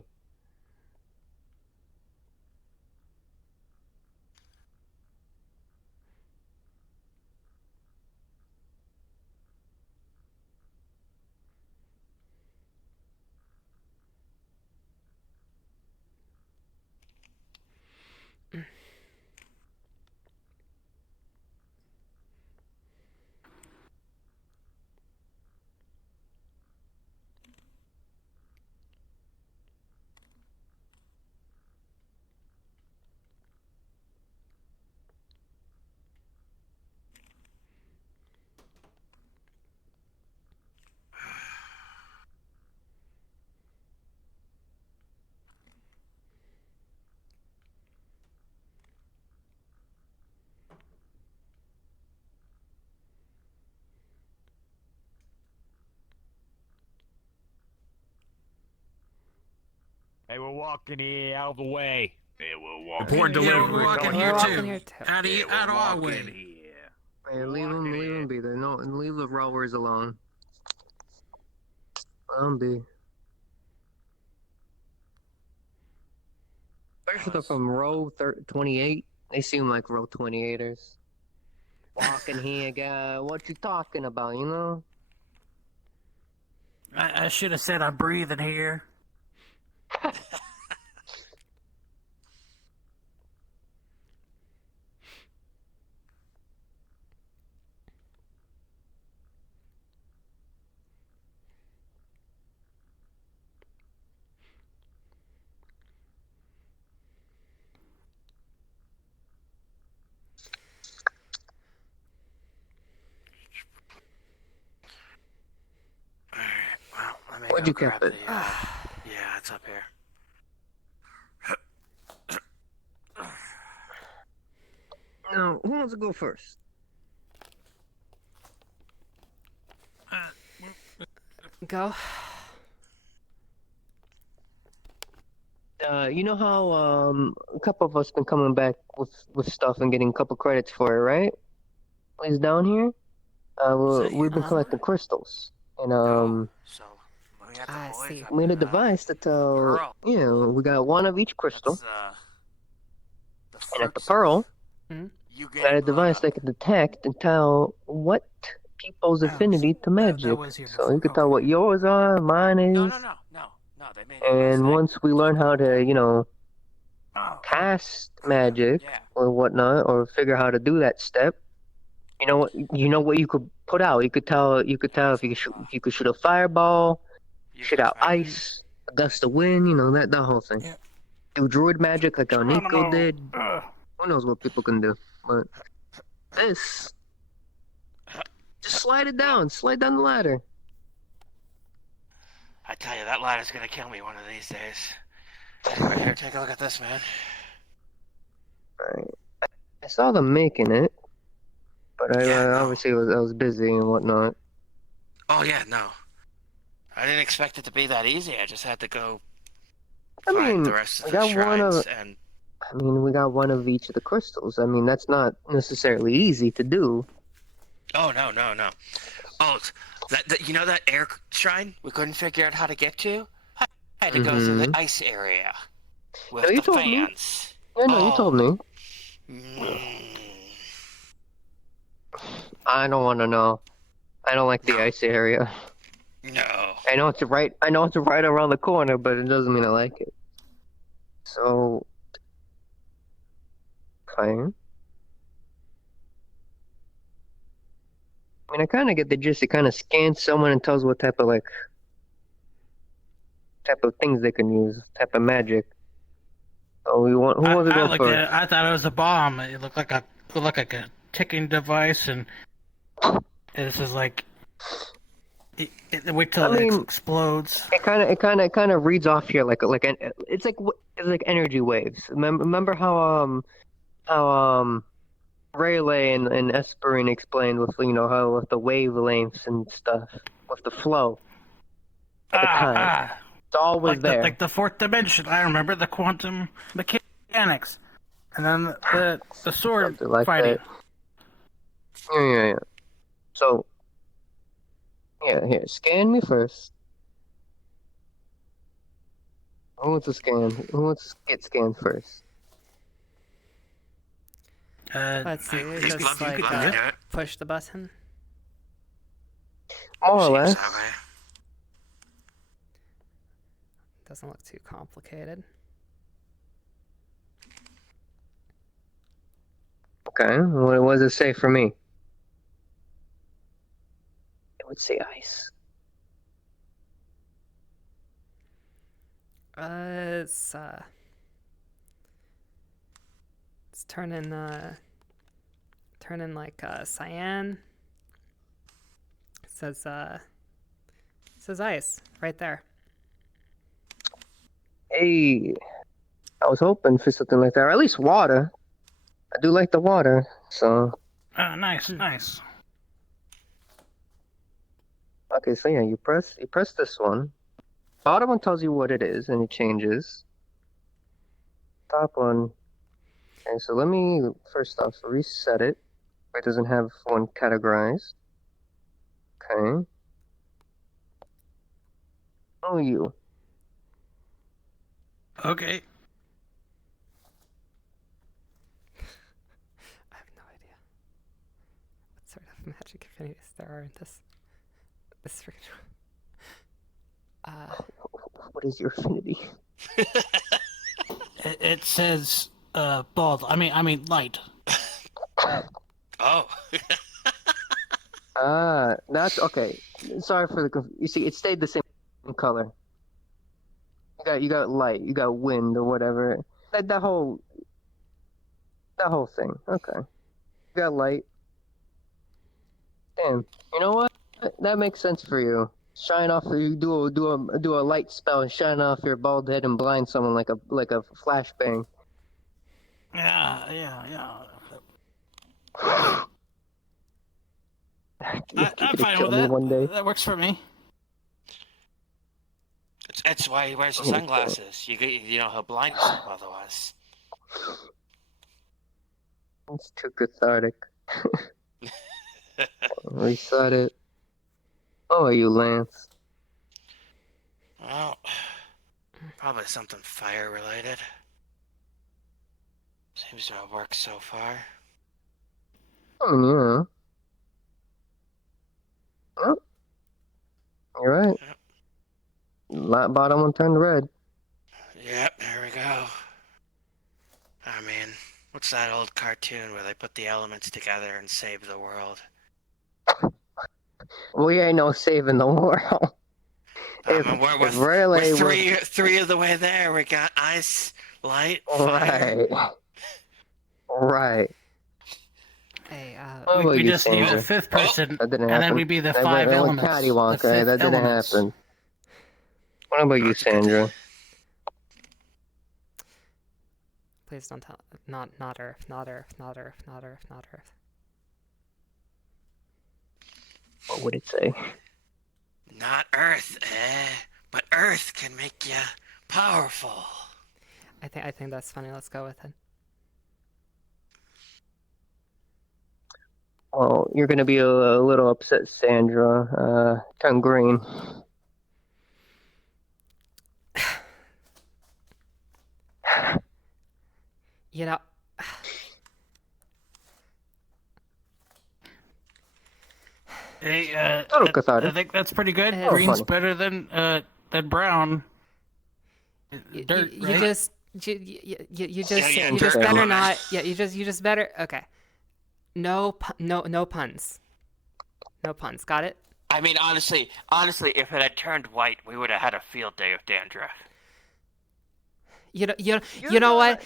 Hey, we're walking here, out of the way. Hey, we're walking Report here. delivery. We're walking We're here walking too. here too. Out of, Yeah, out we're of our walking way. here. Hey, leave him be there. No, leave the rowers alone. Let him be. Especially they're from row 28. They seem like row 28ers. Walking here, guy. What you talking about, you know? I should have said I'm breathing here. Alright, well, let me Where'd go you keep grab it? the, yeah, it's up here. Now, who wants to go first? Go. You know how a couple of us been coming back with stuff and getting a couple credits for it, right? He's down here. We've been collecting crystals, and So, we got the I boys see. up made a in, device to tell Pearl. you know we got one of each crystal, That's, the and at the fruits pearl, Hmm? you we got a getting blown device up. that can detect and tell what people's affinity to magic. was here So you can before, tell what yours are, mine is, No, they made a and mistake. once we learn how to, you know, Oh, cast magic Yeah. or whatnot, or figure how to do that step. You know what you could put out. You could tell if you could shoot a fireball, shoot out ice, a gust of wind. You know that whole thing. Yeah. Do druid magic like how Nico Geronimo. did. Ugh. Who knows what people can do? But this, just slide it down. Slide down the ladder. I tell you, that ladder's gonna kill me one of these days. Anyway, here, take a look at this, man. Alright. I saw them making it, but I obviously I was busy and whatnot. Oh, yeah, no. I didn't expect it to be that easy. I just had to go I find mean, the rest we of the got one of. shrines and... I mean, we got one of each of the crystals. I mean, that's not necessarily easy to do. Oh, no. Oh, you know that air shrine we couldn't figure out how to get to? I had to go through the ice area with No, you the told me. fans. Yeah, no, you told me. I don't want to know. I don't like the ice area. No. I know it's right around the corner, but it doesn't mean I like it. So, fine. I mean, I kind of get the gist. It kind of scans someone and tells what type of things they can use, type of magic. So who wants to I go looked first? at it. I thought it was a bomb. It looked like a ticking device, and this is like. Wait till it explodes. It kind of reads off here it's like energy waves. Remember how Rayleigh and Esperine explained with how with the wavelengths and stuff with the flow. At the time. It's always like there. like the fourth dimension. I remember the quantum mechanics, and then the sword Something like fighting. that. Yeah. So, yeah, here, scan me first. Who wants to scan? Who wants to get scanned first? Let's see. Please, Just Glove, you like could do it. push the button. More or Seems less. that way. Doesn't look too complicated. Okay, what does it say for me? It would say ice. It's turning like cyan. It says ice right there. Hey, I was hoping for something like that, or at least water. I do like the water, so. Nice. Okay, so yeah, you press this one. Bottom one tells you what it is, and it changes. Top one. Okay, so let me first off reset it. It doesn't have one categorized. Okay. Oh, you. Okay. I have no idea what sort of magic affinities there are in this freaking. What is your affinity? It says bald. I mean light. Oh. That's okay. Sorry for the you see, it stayed the same color. You got light, you got wind or whatever. That whole thing. Okay. You got light. Damn. You know what? That makes sense for you. Shine off. You do a light spell and shine off your bald head and blind someone like a flashbang. Yeah. You I'm could fine kill with me that. one day. That works for me. That's why he wears the sunglasses. You know he'll blind himself otherwise. It's too cathartic. Reset it. Oh, are you Lance? Well, probably something fire related. Seems to have worked so far. I mean, yeah. Oh, you're right. Yep. Bottom one turned red. Yep, there we go. I mean, what's that old cartoon where they put the elements together and save the world? We ain't no saving the world. We're three of the way there. We got ice, light, fire. Right. Hey, we just need a fifth person, That didn't and then happen. we'd be the That five went elements. Cattywampus, The fifth that didn't elements. happen. What about you, Sandra? please don't tell. Not Earth. Not Earth. Not Earth. Not Earth. Not Earth. What would it say? Not Earth, but Earth can make you powerful. I think that's funny. Let's go with it. Well, you're gonna be a little upset, Sandra. Turn green. You know. Hey, Total cathartic. I think that's pretty good. Oh, Green's funny. better than brown. Dirt, You right? just Yeah, you just dirt better color. not. Yeah, you just better. Okay. No puns. No puns. Got it? I mean, honestly, if it had turned white, we would have had a field day of dandruff. You know what?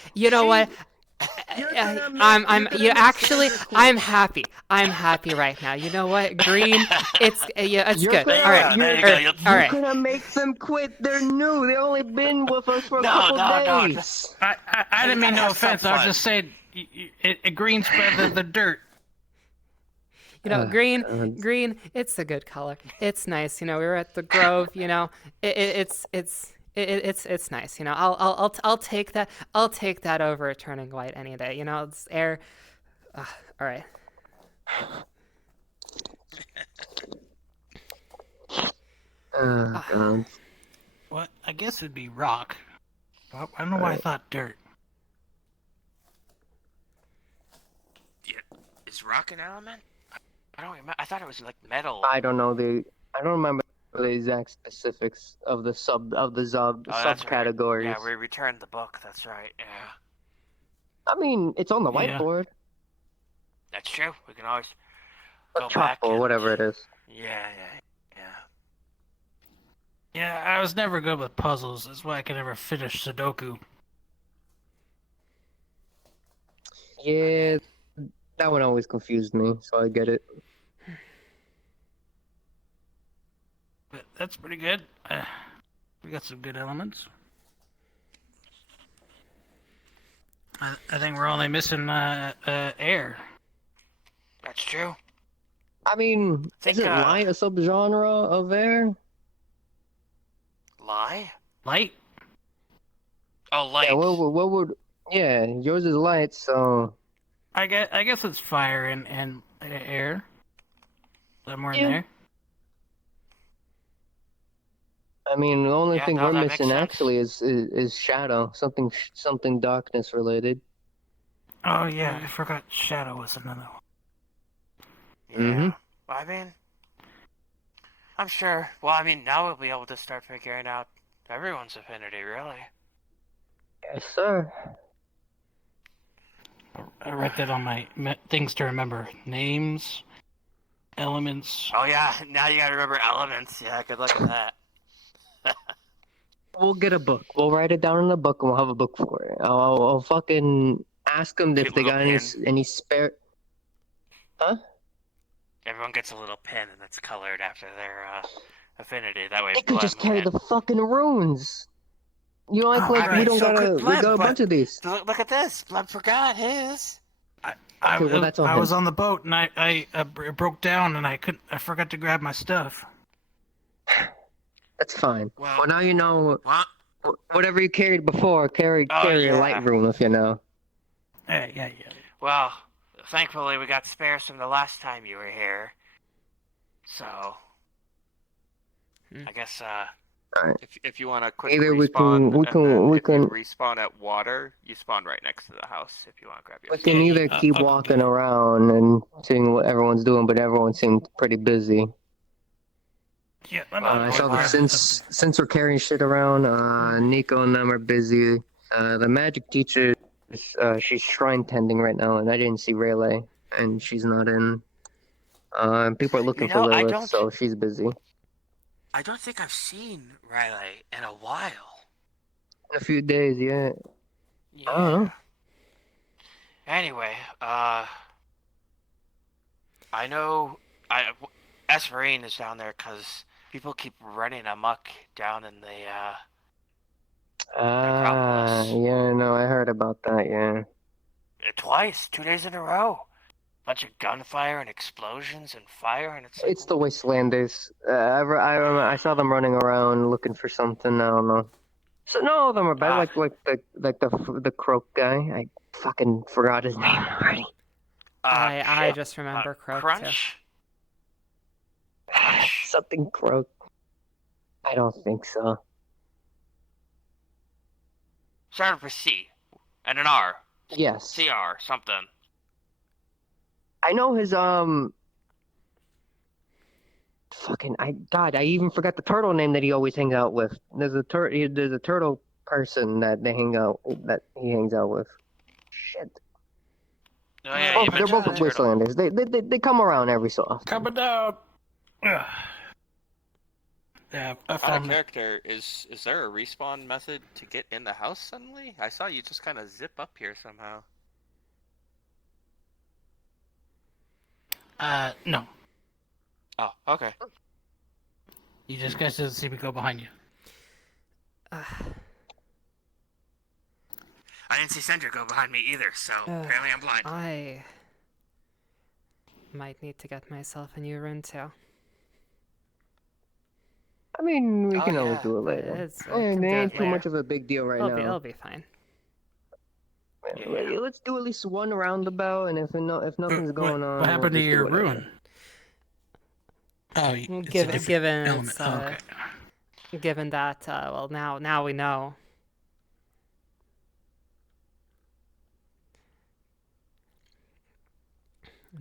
I'm happy. I'm happy right now. You know what? Green. It's good. All right. There you go. You'll- All right. You're gonna make them quit. They're new. They only been with us for a No, couple no. days. I didn't mean no Have some offense. I was fun. just saying, green's better than the dirt. green, God. green. It's a good color. It's nice. We were at the Grove. It's nice. I'll take that. I'll take that over turning white any day. It's air. All right. God. What? I guess it'd be rock. I don't know why I thought dirt. Yeah, is rock an element? I don't remember. I thought it was like metal. I don't remember the exact specifics of the That's right. subcategories. Yeah, we returned the book. That's right. Yeah. I mean, it's on the Yeah. whiteboard. That's true. We can always Or go chalk back or and... whatever it is. Yeah. Yeah, I was never good with puzzles. That's why I could never finish Sudoku. Yeah, that one always confused me, so I get it. But that's pretty good. We got some good elements. I think we're only missing air. That's true. I mean, isn't light a subgenre of air? Lie? Light? Oh, light. Yeah, what would? Yeah, yours is light, so. I guess it's fire and air. Somewhere in Yeah. there. I mean, the only Yeah, thing no, we're that makes missing sense. actually is shadow, something darkness related. Oh yeah, I forgot Shadow was another one. Yeah. Mhm. Well, I mean, I'm sure. Well, I mean, now we'll be able to start figuring out everyone's affinity, really. Yes, sir. I write that on my things to remember: names, elements. Oh yeah, now you gotta remember elements. Yeah, good luck with that. We'll get a book. We'll write it down in the book, and we'll have a book for it. I'll fucking ask them if Cute they little got any spare. Huh? Everyone gets a little pin, and it's colored after their affinity. That way, They could just Blood carry can- the fucking runes. You know, Oh, like we right, don't so gotta. could We Blood, got a but- bunch of these. Look at this. Blood forgot his. Okay, well, that's on I him. was on the boat and I broke down and I forgot to grab my stuff. That's fine. Well- Well, now you know. What? Whatever you carried before, carry Oh, a yeah. light rune if you know. Yeah. Well, thankfully we got spares from the last time you were here. So, I guess Alright. If you want to quick Either we respawn, can- we and can- then we if you can- respawn at water, you spawn right next to the house. If you want to grab your We can either keep walking around and seeing what everyone's doing, but everyone seemed pretty busy. Yeah, I saw that since we're carrying shit around, Nico and them are busy. The magic teacher, she's shrine tending right now, and I didn't see Rayleigh, and she's not in. People are looking You know, for I Lilith, don't- so she's busy. I don't think I've seen Riley in a while. In a few days, yeah. I don't know. Anyway, I know Esperine is down there because people keep running amok down in the Yeah, no, I heard about that, yeah. twice, 2 days in a row. Bunch of gunfire and explosions and fire, and it's like, It's the Wastelanders. I saw them running around looking for something. I don't know. So no of them are bad. Like the croak guy. I fucking forgot his name already. I just remember Croak too. Crunch. Something croak. I don't think so. Started with C and an R. Yes. CR something. I know his Fucking God! I even forgot the turtle name that he always hangs out with. There's a turtle person that he hangs out with. Shit. Oh, yeah, Oh, you they're mentioned both the turtle. Wastelanders. They come around every so often. Coming down. Yeah, I Out of found character, is there a respawn method to get in the house suddenly? I saw you just kind of zip up here somehow. no. Oh, okay. You just guys didn't see me go behind you. I didn't see Sandra go behind me either, so apparently I'm blind. might need to get myself a new rune too. I mean, we Oh, can always yeah. do it later. It's, we And can it do ain't it too much later. of a big deal right It'll now. be fine. Yeah, let's do at least one roundabout, and if nothing's going on, What happened to we'll just do your whatever. ruin? Oh, Well, it's a given different given element. it's, Oh, okay. given that well now we know.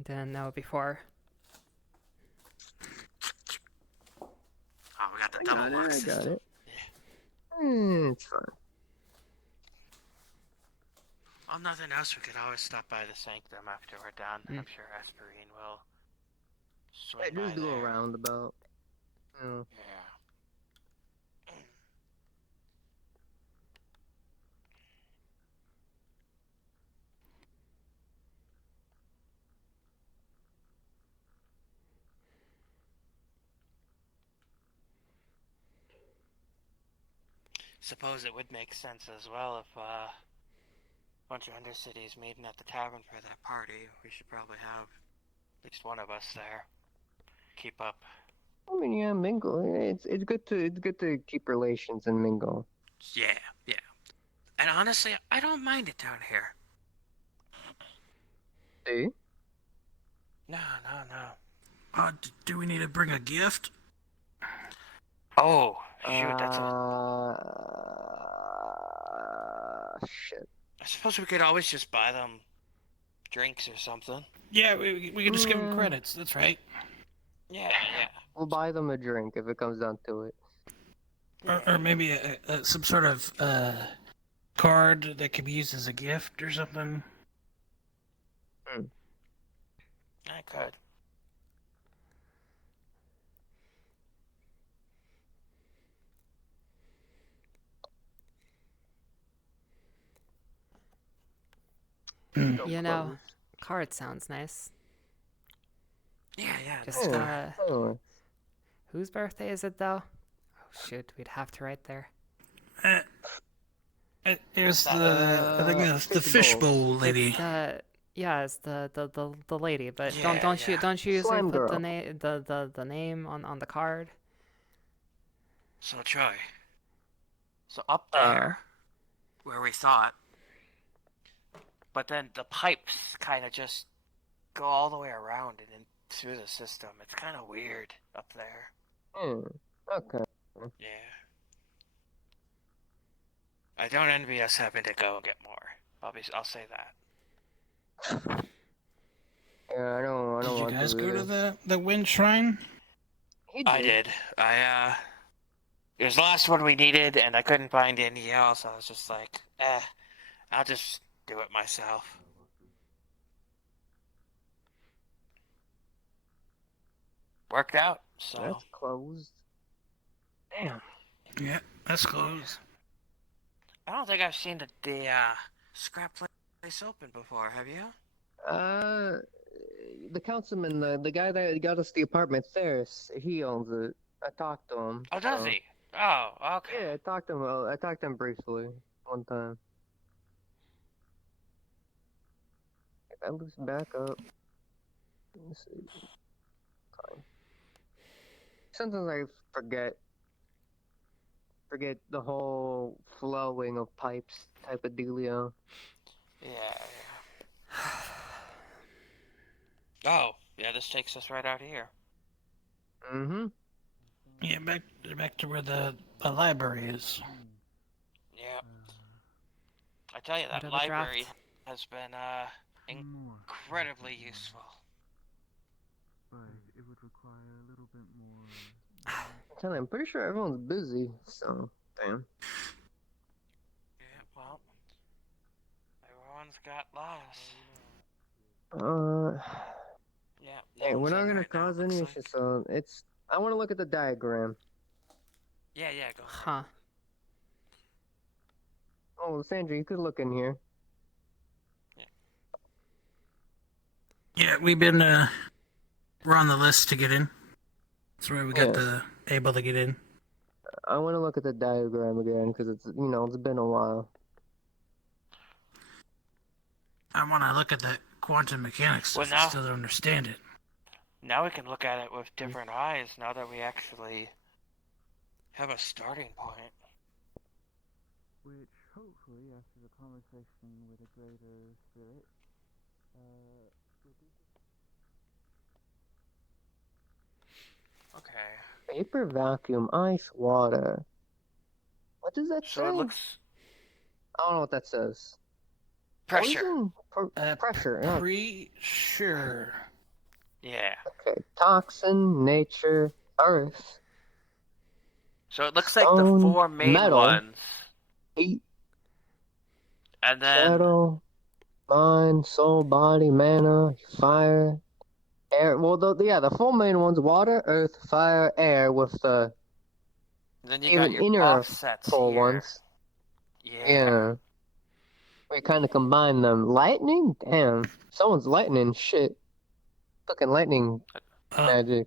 Didn't know before. Oh, we got the I double got lock it. I system. got it. It's fine. Well, nothing else. We could always stop by the sanctum after we're done. I'm sure Asperine will swing Hey, by just do a there. roundabout. Yeah. Suppose it would make sense as well if a bunch of Undercities meeting at the tavern for that party. We should probably have at least one of us there. Keep up. I mean, yeah, mingle. It's good to keep relations and mingle. Yeah, yeah. And honestly, I don't mind it down here. See? No. Do we need to bring a gift? Oh, shoot, that's a... Shit. I suppose we could always just buy them drinks or something. Yeah, we could just give them credits. That's right. Yeah. We'll buy them a drink if it comes down to it. Or maybe some sort of card that could be used as a gift or something. I could. You know, card sounds nice. Yeah. Just whose birthday is it though? Oh shoot, we'd have to write there. There's I think it's the fishbowl lady. It's the lady, but Yeah, don't you usually Slime put girl. the name on the card? So, Troy. So up there, where we thought, but then the pipes kind of just go all the way around and in through the system. It's kind of weird up there. Okay. Yeah. I don't envy us having to go and get more. I'll say that. Yeah, I don't Did you want guys to. go to the wind shrine? I did. It was the last one we needed, and I couldn't find any else. I was just like, I'll just do it myself. Worked out, so. That's closed. Damn. Yeah, that's close. I don't think I've seen the scrap place open before, have you? The councilman, the guy that got us the apartment, Ferris, he owns it. I talked to him. Oh, does he? Oh, okay. Yeah, I talked to him. I talked to him briefly one time. If I lose back up, let me see. Fine. Sometimes I forget the whole flowing of pipes type of dealio. Yeah. Oh, yeah, this takes us right out here. Mm-hmm. Yeah, back to where the library is. Yep. I tell you, that Another draft. library has been incredibly useful. But it would require a little bit more. I'm telling you, I'm pretty sure everyone's busy, so damn. Yeah, well, everyone's got lives. Yeah. Hey, no we're one's not in gonna right now, cause looks any like. issues, so it's. I want to look at the diagram. Yeah, go. Huh. Oh, Sandra, you could look in here. Yeah, we've been we're on the list to get in. That's where we got able to get in. I want to look at the diagram again because it's it's been a while. I want to look at the quantum mechanics. Well, I now- still don't understand it. now we can look at it with different eyes now that we actually have a starting point. Which, hopefully, after the conversation with a greater spirit, will be... Okay. Vapor, vacuum, ice, water. What does that say? So it looks I don't know what that says. pressure. Poison? Pressure. Yeah. Sure. Yeah. Okay. Toxin, nature, earth, So it looks like the stone, four main metal, ones. heat, And then shadow, mind, soul, body, mana, fire, air. Well, the four main ones: water, earth, fire, air. With the then you even got your inner offsets four here. ones. Yeah. Yeah. We kind of combine them. Lightning? Damn. Someone's lightning shit. Fucking lightning magic.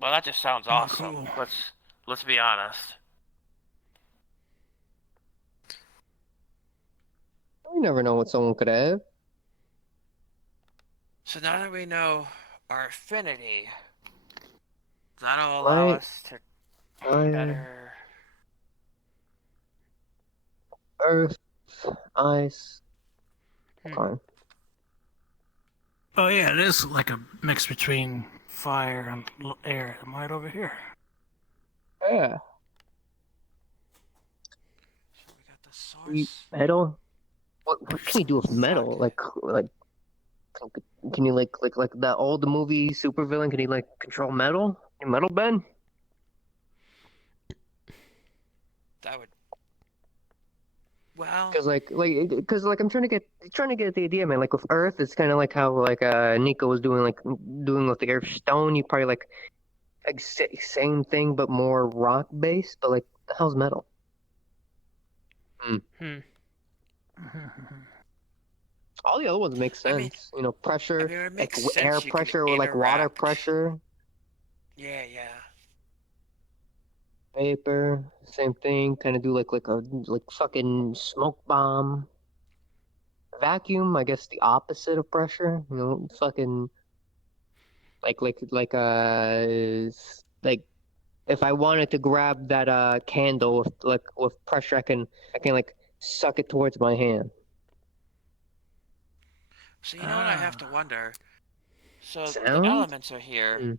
Well, that just sounds awesome. Let's be honest. We never know what someone could have. So now that we know our affinity, that'll allow Light, us to fire, better. earth, ice. Fine. Oh yeah, it is like a mix between fire and air. I'm right over here. Yeah. So we got the source. Metal? What can you do with metal? Like can you like that old movie supervillain? Can he like control metal? Metal Ben? That would. Well. Because I'm trying to get the idea, man. Like with Earth, it's kind of like how Nico was doing with the Earth Stone. You probably like same thing but more rock based. But like the hell's metal? All the other ones make sense. Pressure, it like makes air sense you can pressure or like water interact. pressure. Yeah, yeah. Vapor, same thing. Kind of do like fucking smoke bomb. Vacuum, I guess the opposite of pressure. Fucking like if I wanted to grab that candle with pressure, I can like suck it towards my hand. So you know what I have to wonder? So the Sound? elements are here,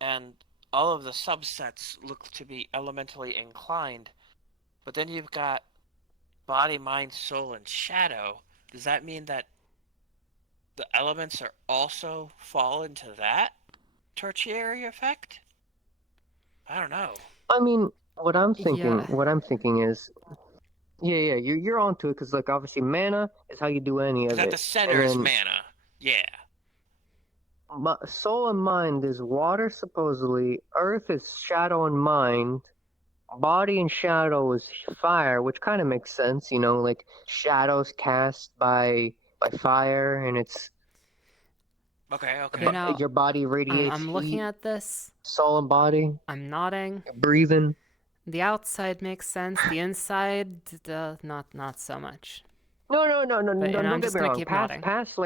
and all of the subsets look to be elementally inclined, but then you've got body, mind, soul, and shadow. Does that mean that the elements are also fall into that tertiary effect? I don't know. I mean, what I'm thinking Yeah. is, yeah, you're onto it because like obviously mana is how you do any of At it. the center is And then mana. Yeah. soul and mind is water supposedly. Earth is shadow and mind. Body and shadow is fire, which kind of makes sense. Like shadows cast by fire, and it's Okay. your body radiates I'm looking heat. at this. Soul and body. I'm nodding. You're breathing. The outside makes sense. The inside, not so much. No. But, and Don't I'm get just me gonna wrong. keep nodding. Past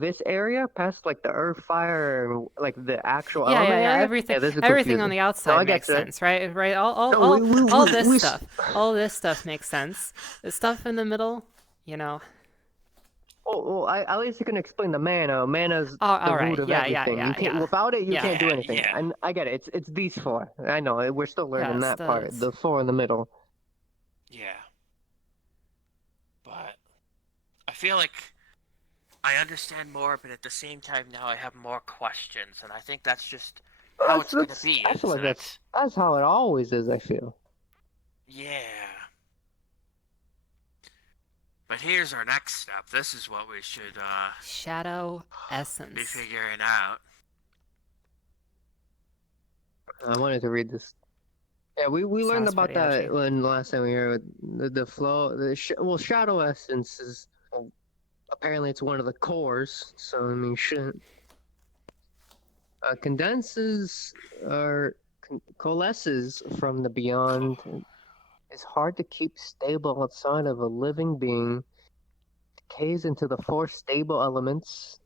this area, past like the earth, fire, like the actual Yeah, element area. everything, this is everything on confusing. the No, I outside get makes you. sense, right? Right. All No, this stuff, all this stuff makes sense. The stuff in the middle, Well, at least you can explain the mana. Mana's the all right. root of Yeah, everything. yeah, You can't, yeah. without it, you Yeah. can't do anything. Yeah. And I get it. It's these four. I know. We're still learning it's that part. those. The four in the middle. Yeah. But I feel like I understand more, but at the same time now I have more questions, and I think that's just how it's going to be. I feel like isn't it? that's how it always is. I feel. Yeah. But here's our next step. This is what we should Shadow be essence. figuring out. I wanted to read this. Yeah, we learned Sounds about pretty that edgy. when last time we were the flow. Shadow essence is apparently it's one of the cores. So I mean, shit. Condenses or coalesces from the beyond. It's hard to keep stable outside of a living being. Decays into the four stable elements.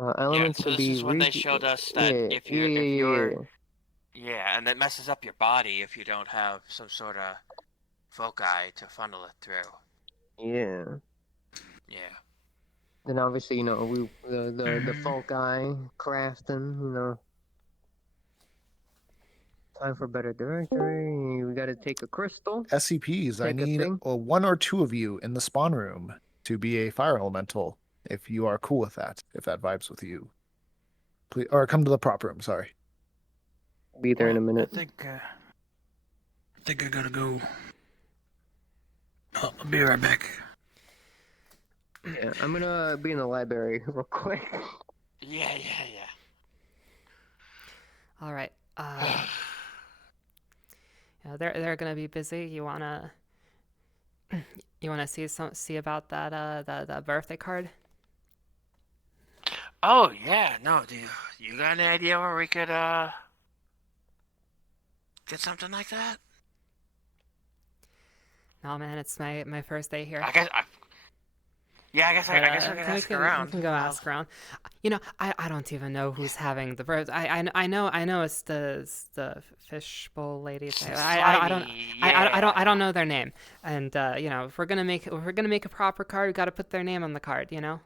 Elements so can this be is when they showed us that yeah, if you're yeah. yeah, and that messes up your body if you don't have some sort of foci to funnel it through. Yeah. Yeah. Then obviously, the folk eye crafting, time for better directory. We gotta take a crystal. SCPs, I Take a need thing. one or two of you in the spawn room to be a fire elemental, if you are cool with that, if that vibes with you. Please, or come to the prop room, sorry. Be there in a minute. I think I gotta go. I'll be right back. Yeah, I'm gonna be in the library real quick. Yeah. All right. They're gonna be busy. You wanna see about that the birthday card? Oh yeah, no, do you got any idea where we could get something like that? No, man, it's my first day here. I guess I can ask around. We can go ask around. I don't even know who's having the birth. I know it's the fishbowl ladies. I don't know their name. And if we're gonna make a proper card, we got to put their name on the card. Yeah.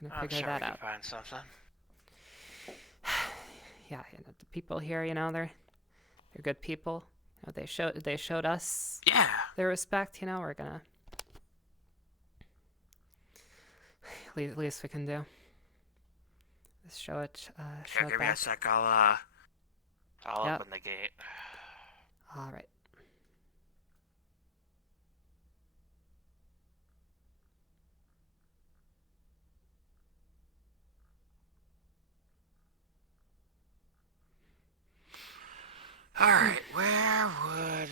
Gonna I'm figure sure that we out. can find something. Yeah, the people here, they're good people. They showed us their respect. We're gonna least we can do. Just show it. Show it Give me a back. sec. I'll Yep. open the gate. All right. All right, where would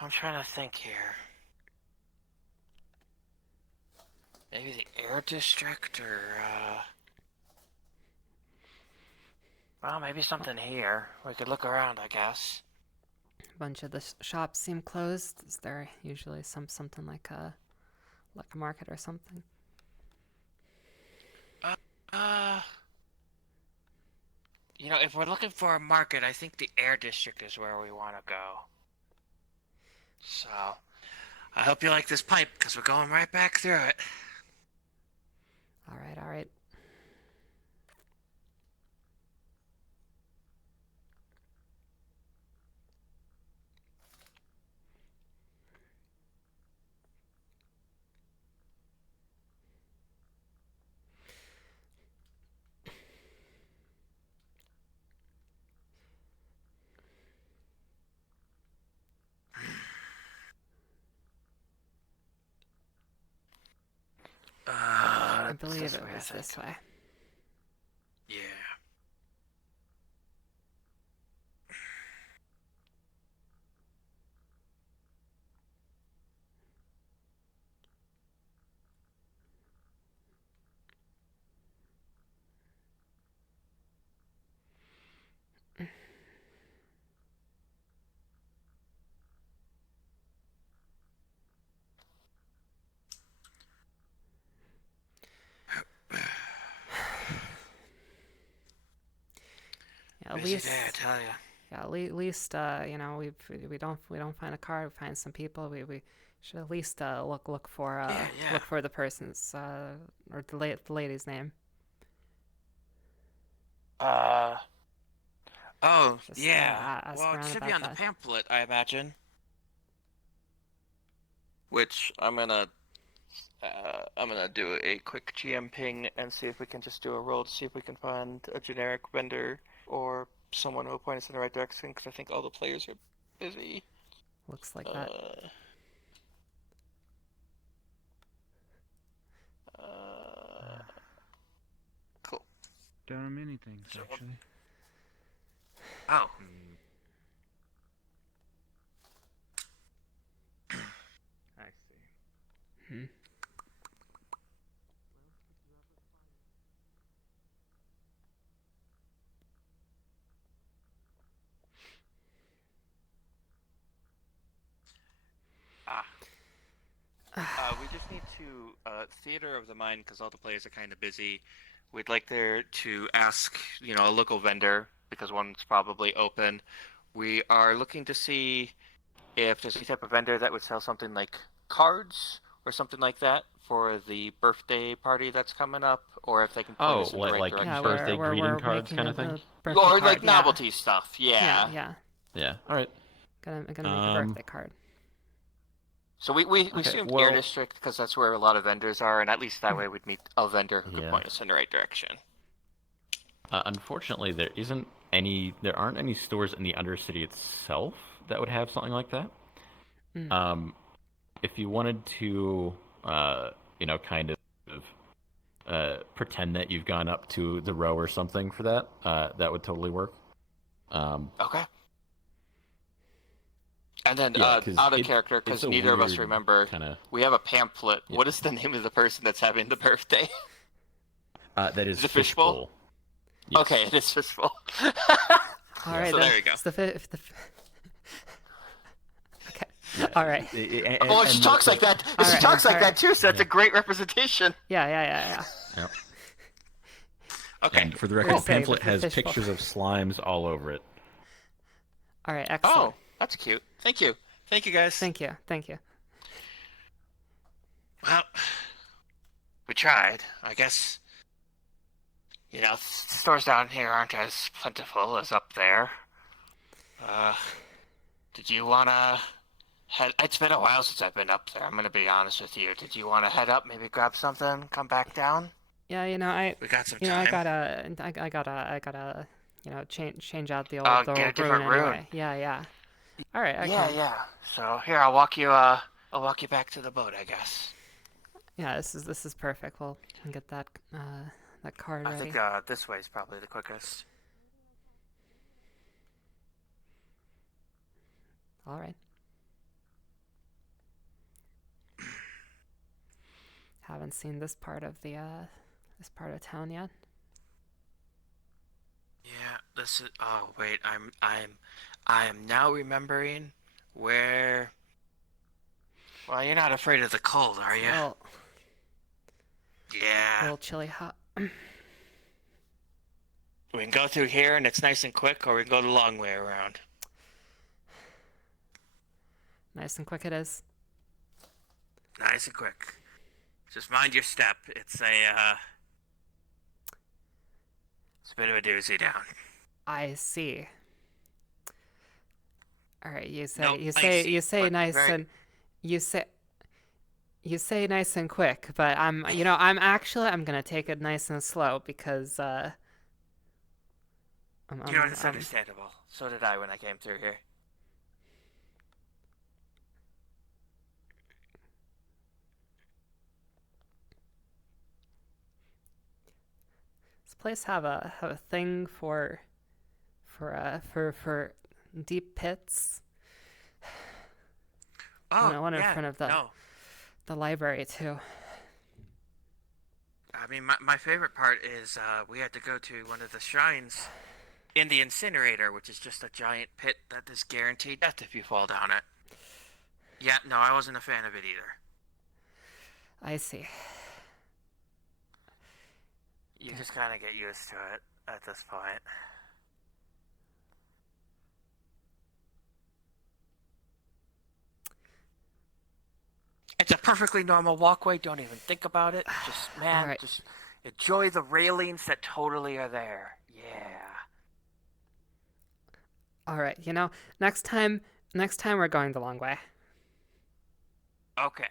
I'm trying to think here. Maybe the air district, or well, maybe something here. We could look around, I guess. A bunch of the shops seem closed. Is there usually something like a market or something? If we're looking for a market, I think the air district is where we want to go. So, I hope you like this pipe, because we're going right back through it. All right. I believe it was this way. Yeah. At Busy least, day, I tell ya. Yeah, at least we don't find a car. We find some people. We should at least look for look for the person's or the lady's name. Oh, Just, yeah. ask Well, it around should be about on the that. pamphlet, I imagine. Which I'm gonna do a quick GM ping and see if we can just do a roll to see if we can find a generic vendor or someone who will point us in the right direction, because I think all the players are busy. Looks like that. Cool. Done many things, actually. Oh. I see. We just need to theater of the mind because all the players are kind of busy. We'd like there to ask, a local vendor because one's probably open. We are looking to see if there's any type of vendor that would sell something like cards or something like that for the birthday party that's coming up, or if they can point us in the right direction. birthday greeting cards kind of thing, or like novelty stuff. Yeah. Yeah. All right. Gonna make a birthday card. So we assumed Air District because that's where a lot of vendors are, and at least that way we'd meet a vendor who could point us in the right direction. Unfortunately, there aren't any stores in the Undercity itself that would have something like that. If you wanted to, kind of pretend that you've gone up to the row or something for that, that would totally work. Okay. And then out of character, because neither of us remember, we have a pamphlet. Yeah. What is the name of the person that's having the birthday? That is the Fishbowl. Yes. Okay, it is Fishbowl. All right, so there you go. Okay. Yeah. All right. She talks like that. She talks like that too, so that's a great representation. Yeah. Yep. Okay. And for the record, the pamphlet has pictures of slimes all over it. All right, excellent. Oh, that's cute. Thank you. Thank you, guys. Thank you. Well, we tried. I guess, stores down here aren't as plentiful as up there. Did you want to head... It's been a while since I've been up there, I'm going to be honest with you. Did you want to head up, maybe grab something, come back down? Yeah, we got some time. I gotta, change out the old, get a different rune anyway. Yeah. All right. Yeah. So here, I'll walk you back to the boat, I guess. Yeah, this is perfect. We'll get that card ready. I think this way is probably the quickest. All right. Haven't seen this part of town yet. Yeah, this is. Oh wait, I am now remembering where. Well, you're not afraid of the cold, are you? Well, yeah. A little chilly hot. We can go through here and it's nice and quick, or we can go the long way around. Nice and quick it is. Nice and quick. Just mind your step. It's a bit of a doozy down. I see. All right, you say nice and quick, but I'm gonna take it nice and slow because it's understandable. So did I when I came through here. This place have a thing for deep pits. Oh, and one in front of the library too. I mean, my favorite part is we had to go to one of the shrines in the incinerator, which is just a giant pit that is guaranteed death if you fall down it. Yeah, no, I wasn't a fan of it either. I see. You just kind of get used to it at this point. It's a perfectly normal walkway. Don't even think about it. Just, just enjoy the railings that totally are there. Yeah. All right. Next time we're going the long way. Okay.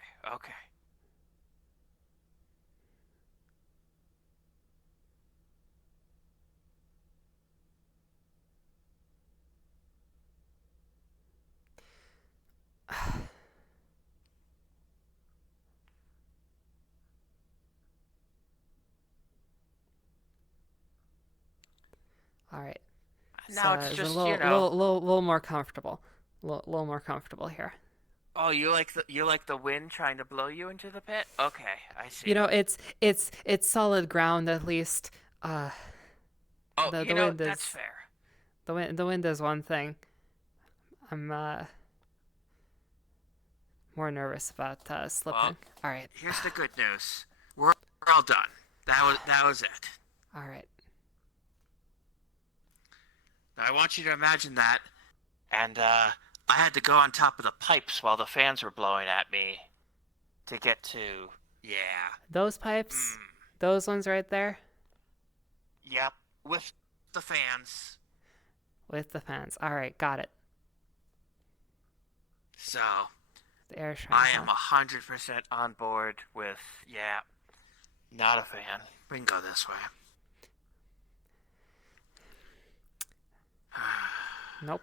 All right. Now it's just a little more comfortable. Little more comfortable here. Oh, you like the wind trying to blow you into the pit? Okay, I see. It's solid ground at least. The wind is, that's fair. The wind is one thing. I'm more nervous about slipping. Well, All right. Here's the good news. We're all done. That was it. All right. Now, I want you to imagine that. And I had to go on top of the pipes while the fans were blowing at me to get to. Yeah. Those pipes. Those ones right there. Yep. With the fans. With the fans. All right. Got it. So. The air shrine. I am 100% on board with. Yeah. Not a fan. We can go this way. Nope.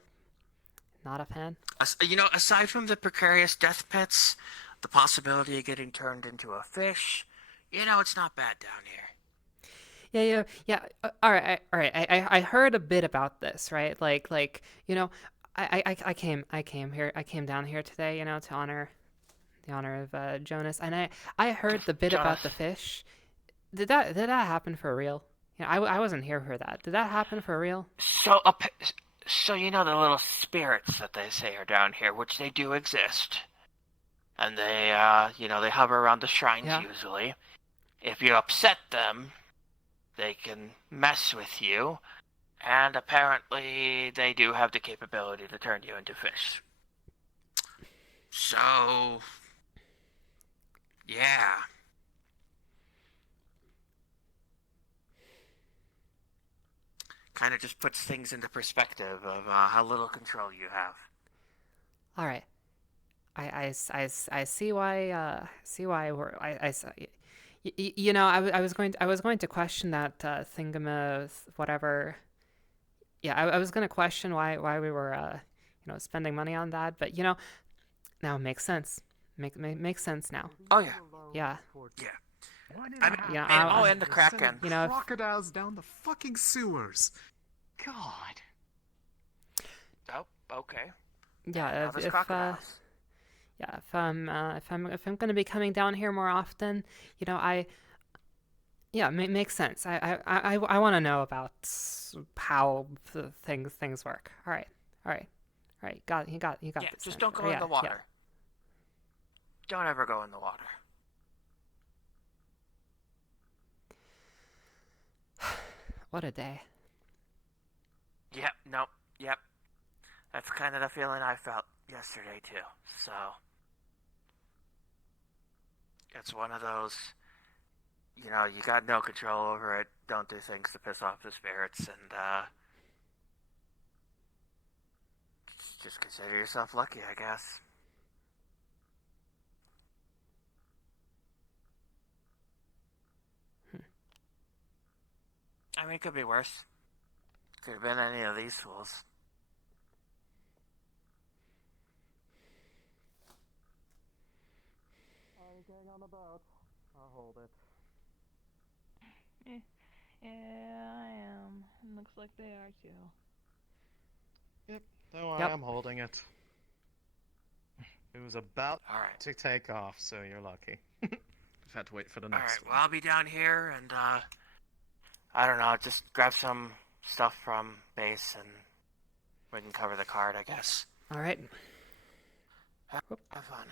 Not a fan. You know, aside from the precarious death pits, the possibility of getting turned into a fish, you know, it's not bad down here. Yeah. All right. I heard a bit about this, right? Like you know, I came down here today, you know, to honor of Jonas, and I heard the bit about the fish. Did that happen for real? You know, I wasn't here for that. Did that happen for real? So you know the little spirits that they say are down here, which they do exist, and they they hover around the shrines usually. If you upset them, they can mess with you, and apparently they do have the capability to turn you into fish. So, yeah. Kind of just puts things into perspective of how little control you have. All right. I see why we're you know, I was going to question that thingama whatever. Yeah, I was going to question why we were spending money on that, but you know, now it makes sense. Makes sense now. Oh yeah. Yeah. Yeah. I'll end the Kraken. You know, crocodiles down the fucking sewers. God. Oh, okay. Yeah, if I'm going to be coming down here more often, you know, makes sense. I want to know about how things work. All right. You got Yeah, this. just don't go in the water. Don't ever go in the water. What a day. Yep. That's kind of the feeling I felt yesterday too. So it's one of those, you know, you got no control over it. Don't do things to piss off the spirits, and just consider yourself lucky, I guess. I mean, it could be worse. Could have been any of these fools. Anything on the boat? I'll hold it. Yeah, I am. It looks like they are too. Yep, no, I am holding it. It was about to take off, so you're lucky. We've had to wait for the next Alright, well, I'll be down here, and I don't know, just grab some stuff from base, and we can cover the card, I guess. All right. Have fun.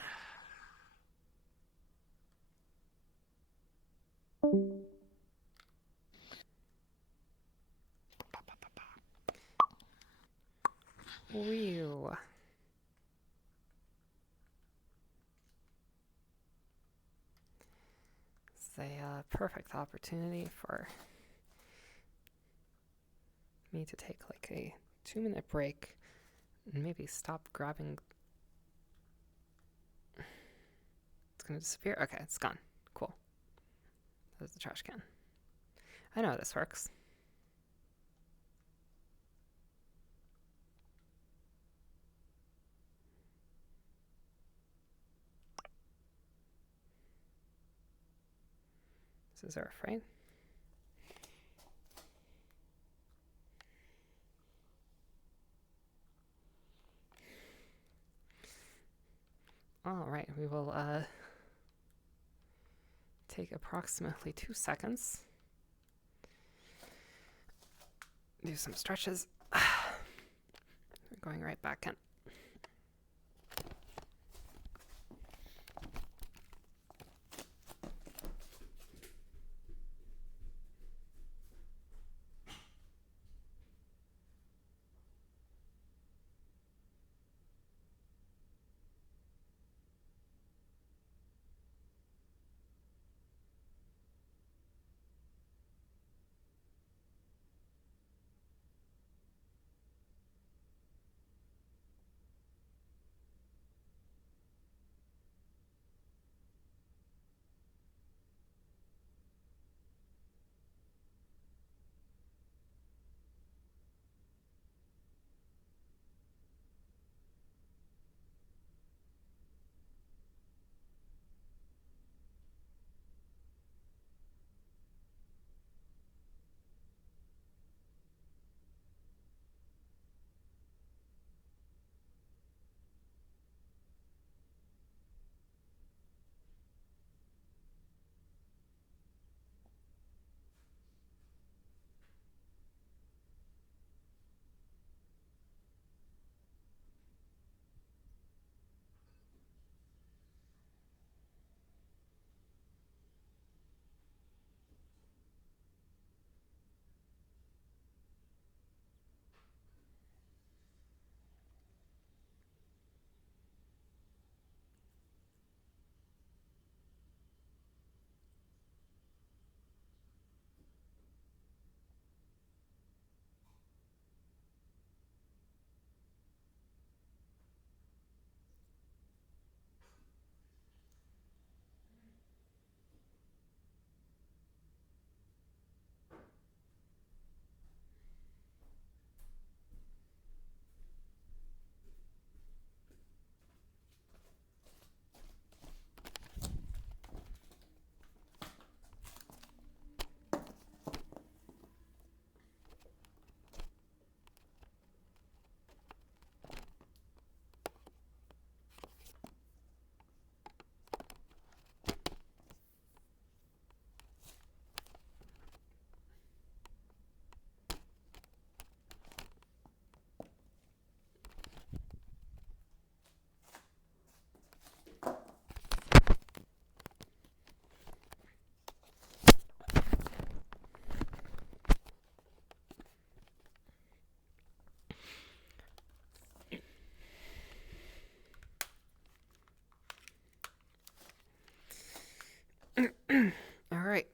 Whew. It's a perfect opportunity for me to take like a 2-minute break and maybe stop grabbing. It's gonna disappear. Okay, it's gone. Cool. There's the trash can. I know how this works. This is our refrain. All right, we will take approximately 2 seconds. Do some stretches. We're going right back in. All right.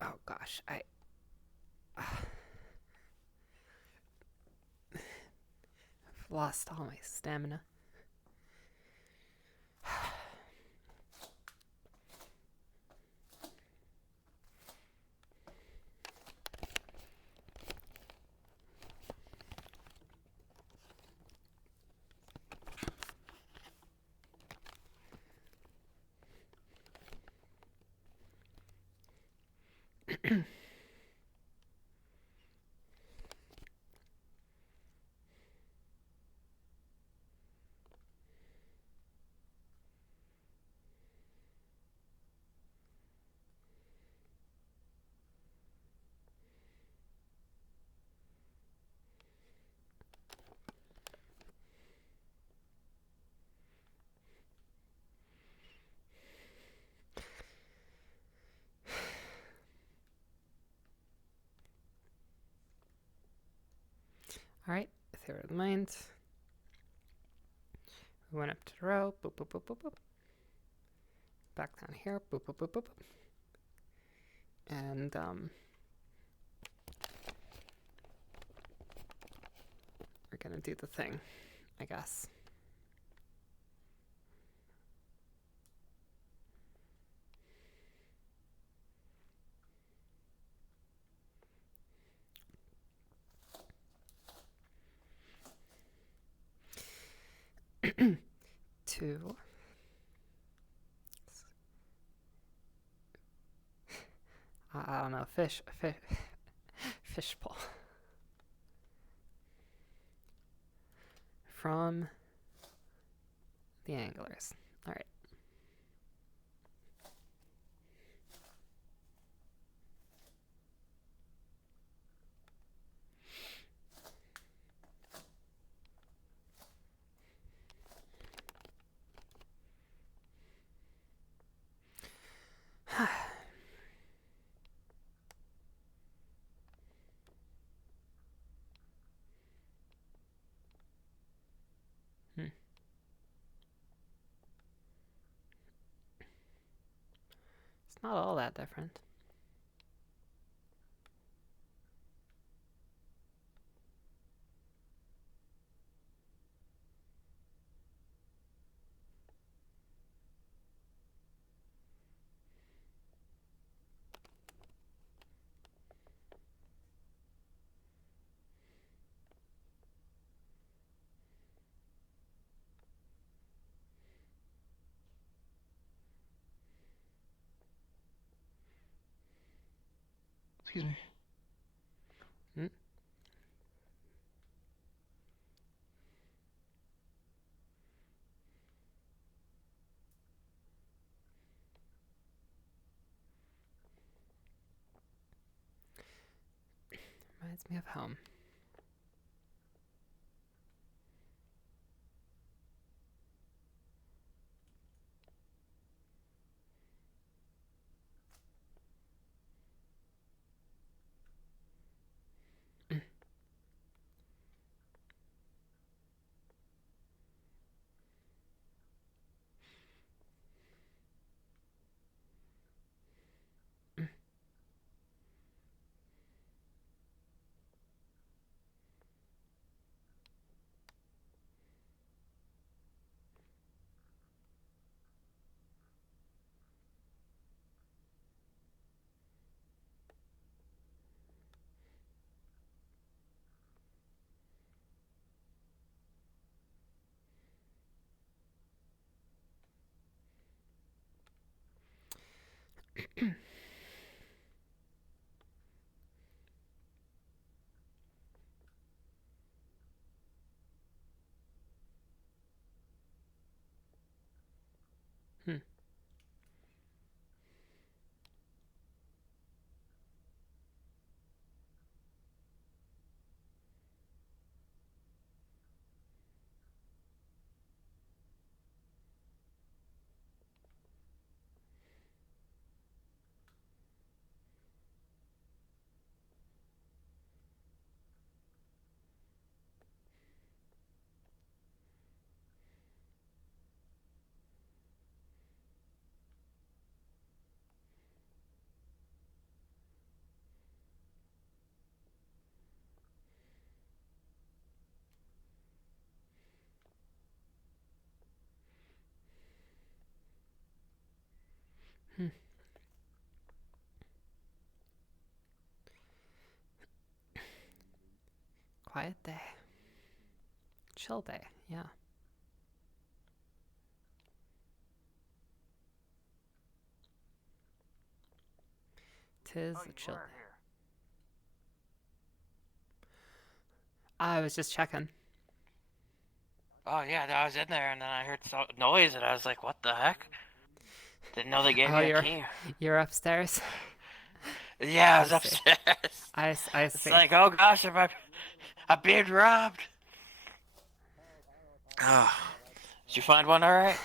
Oh gosh, I've lost all my stamina. Alright, theory of the mind. We went up to the row, boop, boop, boop, boop, boop. Back down here, boop, boop, boop, boop. And, we're gonna do the thing, I guess. Two. I don't know, fishbowl. From the anglers. All right. It's not all that different. Excuse me. Reminds me of home. Quiet day. Chill day, yeah. Tis a chill day. I was just checking. Oh yeah, I was in there and then I heard some noise and I was like, "What the heck?" Didn't know they gave me a key. You're upstairs? Yeah, I was see. upstairs. I It's see. like, oh gosh, I'm being robbed. Oh, did you find one all right?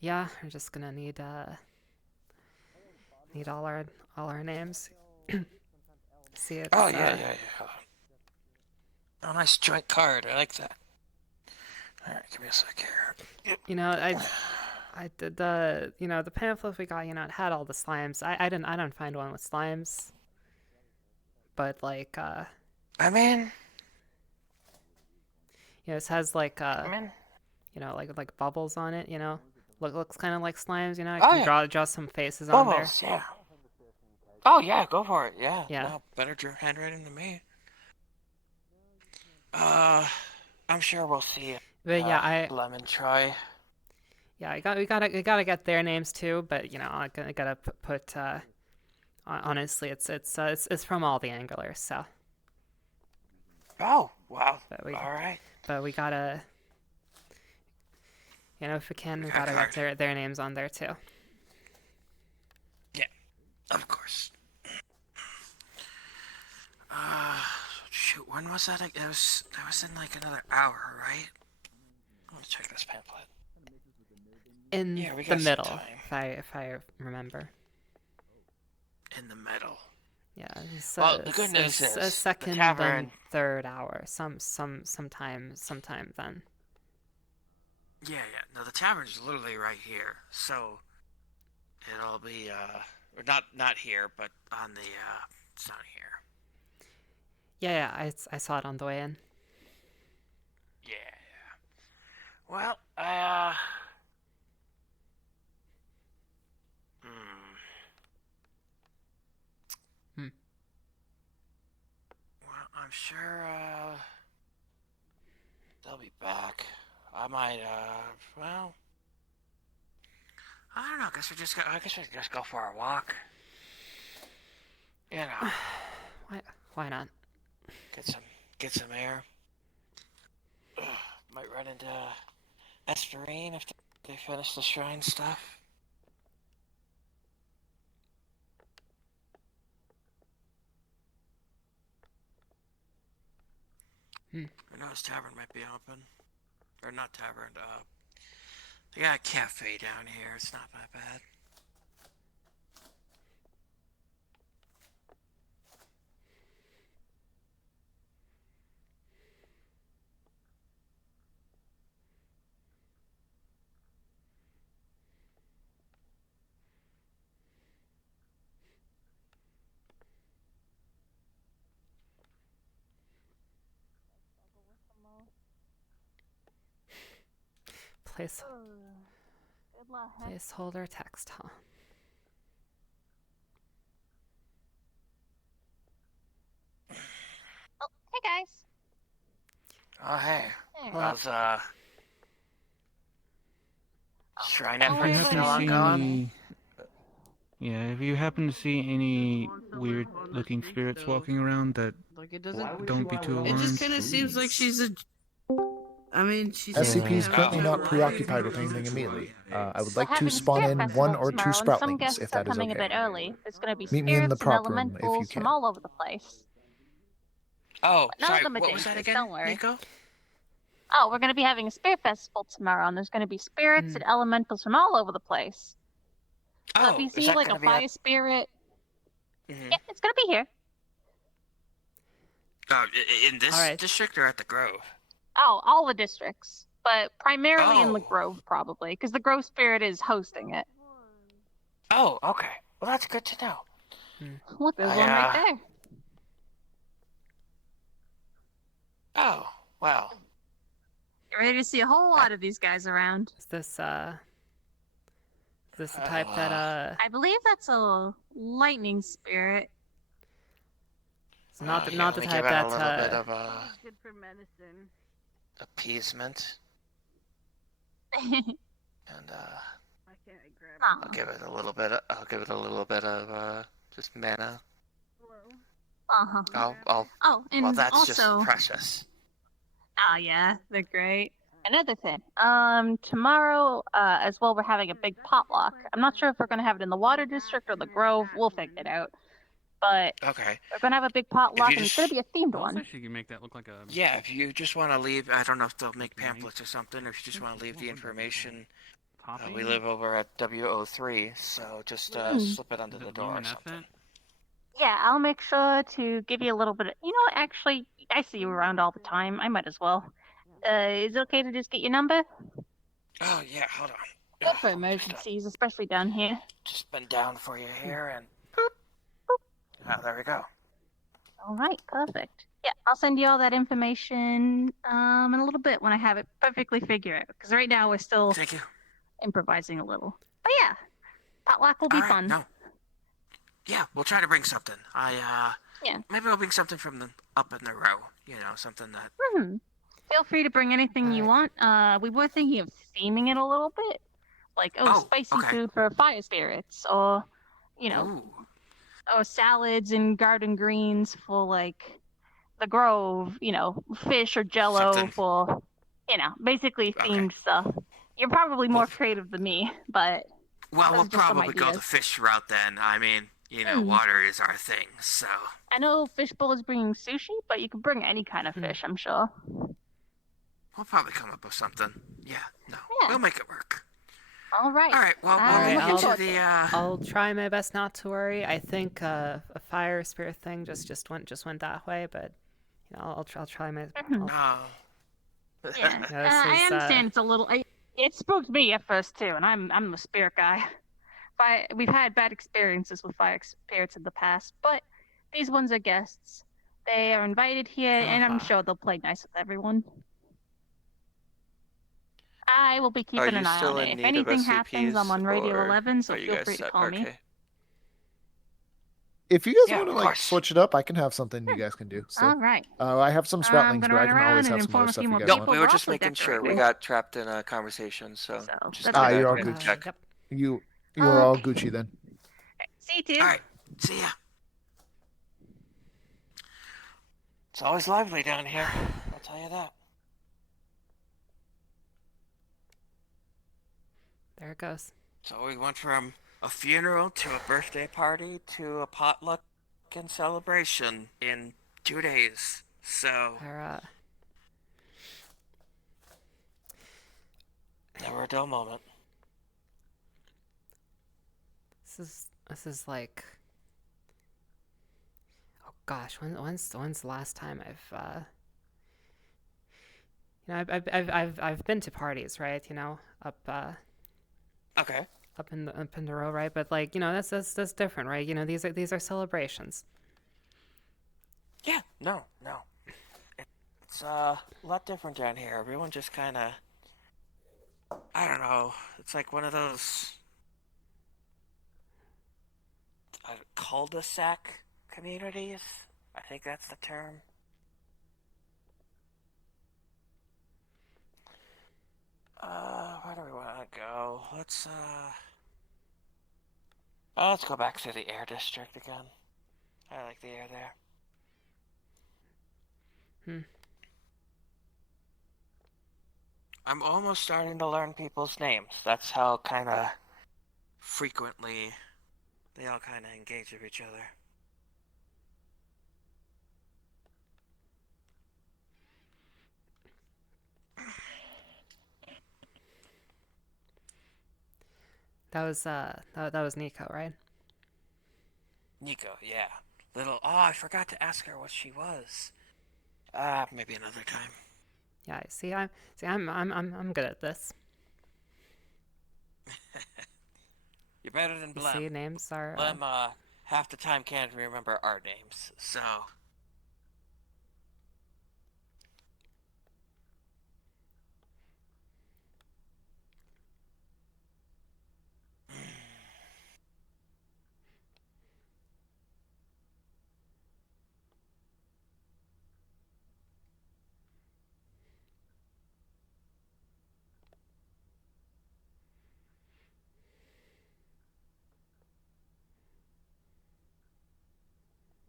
Yeah, we're just gonna need all our names. See it. Oh yeah. Oh, nice joint card. I like that. All right, give me a sec here. You know, I did the pamphlet we got. You know, it had all the slimes. I didn't find one with slimes. But like, I mean, you know, it has like you know, like bubbles on it. You know, looks kind of like slimes. You know, I can draw some faces bubbles, on there. Yeah. Oh yeah, go for it. Yeah. Yeah. No, better handwriting than me. I'm sure we'll see. But yeah, Lemon try. Yeah, we gotta get their names too. But you know, I gotta put. Honestly, it's from all the anglers. So. Oh wow! All right. But we gotta. You know, if we can, we gotta get their names on there too. Yeah, of course. Shoot, when was that? That was in like another hour, right? Let me check this pamphlet. In we the got some middle, time. if I remember. In the middle. Yeah. Well, the good news is a second the tavern. and third hour. Sometime then. Yeah. No, the tavern's literally right here. So it'll be or not here, but on the it's not here. Yeah. I saw it on the way in. Yeah. Well, Well, I'm sure they'll be back. I might well, I don't know. I guess we should just go for a walk. You know. Why not? Get some air. Might run into Esperine if they finish the shrine stuff. I know his tavern might be open. Or not tavern, they got a cafe down here. It's not that bad. Placeholder text, huh? Oh, hey guys. Oh, hey. Hey. How's, shrine If you efforts happen still to see ongoing? any, yeah, if you happen to see any weird-looking spirits walking around, that don't be too alarmed. It just kind of seems like she's a. I mean, she's. SCP is currently not preoccupied with anything immediately. I would like to spawn in one or two Some sproutlings, guests if are that is coming a bit okay. early. There's going to be Meet me in the spirits and prop room, if you elementals can. from all over the place. Oh, None sorry, of them are what was that dangerous, again, don't worry. Nico? Oh, we're going to be having a spirit festival tomorrow, and there's going to be spirits and elementals from all over the place. So if you is see that like a gonna be fire spirit, yeah, it's going to be here. Oh, in this district or at the Grove? Oh, all the districts, but primarily in the Oh. Grove, probably, because the Grove Spirit is hosting it. Oh, okay. Well, that's good to know. Look, there's one right there. Oh, well. You're ready to see a whole lot of these guys around. Is this this the type that I believe that's a lightning spirit. It's not Here, not let the me type give it a that's little bit of Good for medicine. appeasement, I and can't grab Aw. I'll give it a little bit. I'll give it a little bit of just mana. Uh-huh. Oh, and well, that's also, just precious. Oh yeah, they're great. Another thing, tomorrow, as well, we're having a big potluck. I'm not sure if we're gonna have it in the Water District or the Grove. We'll figure it out. But Okay. we're gonna have a big potluck, you and it's gonna just- be a themed Also, one. she can make that look like a. Yeah, if you just want to leave, I don't know if they'll make pamphlets or something, or if you just want to leave the information. We live over at W03, so just slip it under the door or something. Yeah, I'll make sure to give you a little bit of. You know what? Actually, I see you around all the time. I might as well. Is it okay to just get your number? Oh yeah, hold on. Good for emergencies, especially down here. Just bend down for your hair and. Oh, there we go. All right, perfect. Yeah, I'll send you all that information in a little bit when I have it perfectly figured out. Because right now we're still improvising a little. But yeah, potluck will be fun. No. Yeah, we'll try to bring something. Yeah. Maybe we'll bring something from the up in the row. You know, something that. Hmm. Feel free to bring anything you want. We were thinking of theming it a little bit, like spicy food for fire spirits, or or salads and garden greens for like the Grove. Fish or Jello for basically themed stuff. You're probably more creative than me, but Well, we'll those are just some probably go the ideas. fish route then. I mean, water is our thing, so. I know Fishbowl is bringing sushi, but you can bring any kind of fish, I'm sure. We'll probably come up with something. Yeah, we'll make it work. All right. All right. Well, we'll look into the. I'll try my best not to worry. I think a fire spirit thing just went that way, but I'll try my. No. Yeah, this I is, understand it's a little. It spooked me at first too, and I'm the spirit guy. We've had bad experiences with fire spirits in the past, but these ones are guests. They are invited here, and I'm sure they'll play nice with everyone. I will be keeping an eye on it. If anything happens, I'm on Radio 11, so feel free to call me. If you guys Yeah, want to of like course. switch it up, I can have something you guys can do. So, All right. I have some sproutlings, gonna but I run can around always and have some inform other a stuff few you more guys No, want. we were We're just also making sure we decorating. got trapped in a conversation, so. Just that's thought you're I'd all quick good. check. You are all Gucci then. See you, too. All right. See ya. It's always lively down here. I'll tell you that. There it goes. So we went from a funeral to a birthday party to a potluck and celebration in 2 days. So. Never a dull moment. This is like. Oh gosh, when's the last time I've been to parties, right? Okay. Up in the row, right? But like, that's different, right? These are celebrations. Yeah, no. It's a lot different down here. Everyone just kind of, I don't know. It's like one of those cul-de-sac communities. I think that's the term. Where do we want to go? Let's go back to the Air District again. I like the air there. I'm almost starting to learn people's names. That's how kind of frequently they all kind of engage with each other. That was Nico, right? Nico, yeah. I forgot to ask her what she was. Maybe another time. Yeah, I'm good at this. You're better than Blem. See, names are. Blem, half the time can't remember our names, so.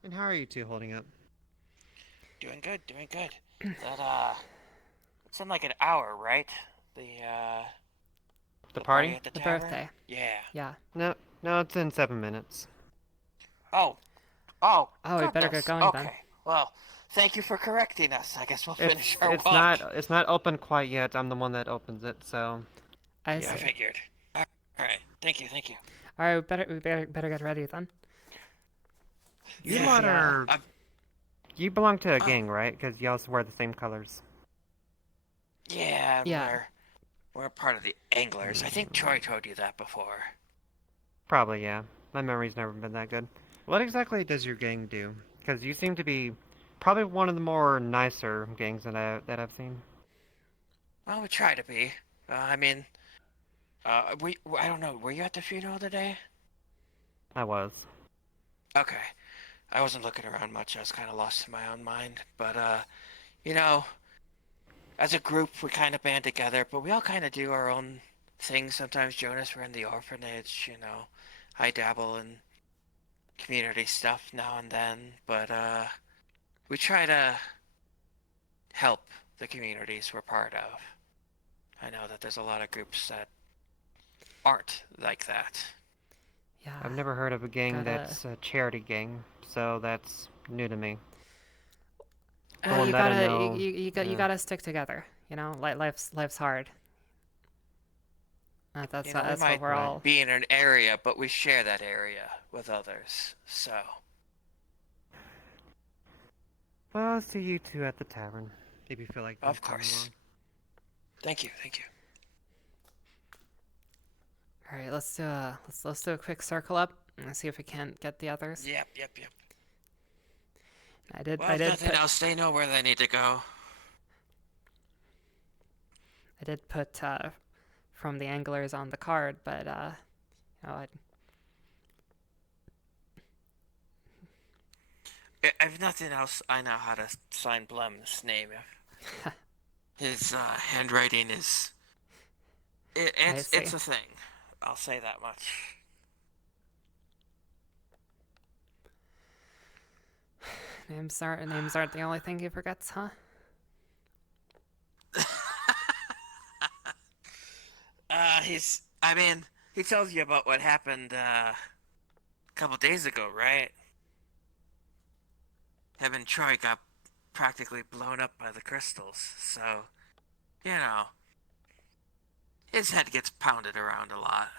And how are you two holding up? Doing good, doing good. That, it's in like an hour, right? The party? At the The tavern? birthday. Yeah. Yeah. No, it's in 7 minutes. Oh, Oh, we better goodness. get going Okay. then. Well, thank you for correcting us. I guess we'll finish our It's walk. not open quite yet. I'm the one that opens it, so. I I see. figured. All right. Thank you. Thank you. All right, we better get ready then. You Yeah. lot are. I'm- You belong to a gang, right? Because you also wear the same colors. Yeah. Yeah. We're part of the Anglers. I think Troy told you that before. Probably, yeah. My memory's never been that good. What exactly does your gang do? Because you seem to be probably one of the more nicer gangs that I've seen. Well, we try to be. I don't know. Were you at the funeral today? I was. Okay. I wasn't looking around much. I was kind of lost in my own mind. But, you know, as a group, we kind of band together, but we all kind of do our own things. Sometimes Jonas, we're in the orphanage, you know. I dabble in community stuff now and then, but, we try to help the communities we're part of. I know that there's a lot of groups that aren't like that. Yeah. I've never heard of a gang Gotta- that's a charity gang, so that's new to me. Well, One you that I gotta know, you yeah. gotta stick together. You know, life's hard. That's You know, that's we what might we're all. be in an area, but we share that area with others, so... Well, I'll see you two at the tavern. If you feel like Of course. Thank you, thank you. All right, let's do a quick circle up and see if we can't get the others. Yep. I did Well, I if did nothing put, else, they know where they need to go. I did put from the Anglers on the card, but you know, If nothing else, I know how to sign Blem's name. His handwriting is... It's see. a thing. I'll say that much. names aren't the only thing he forgets, huh? He tells you about what happened a couple days ago, right? Him and Troy got practically blown up by the crystals, so, you know, his head gets pounded around a lot.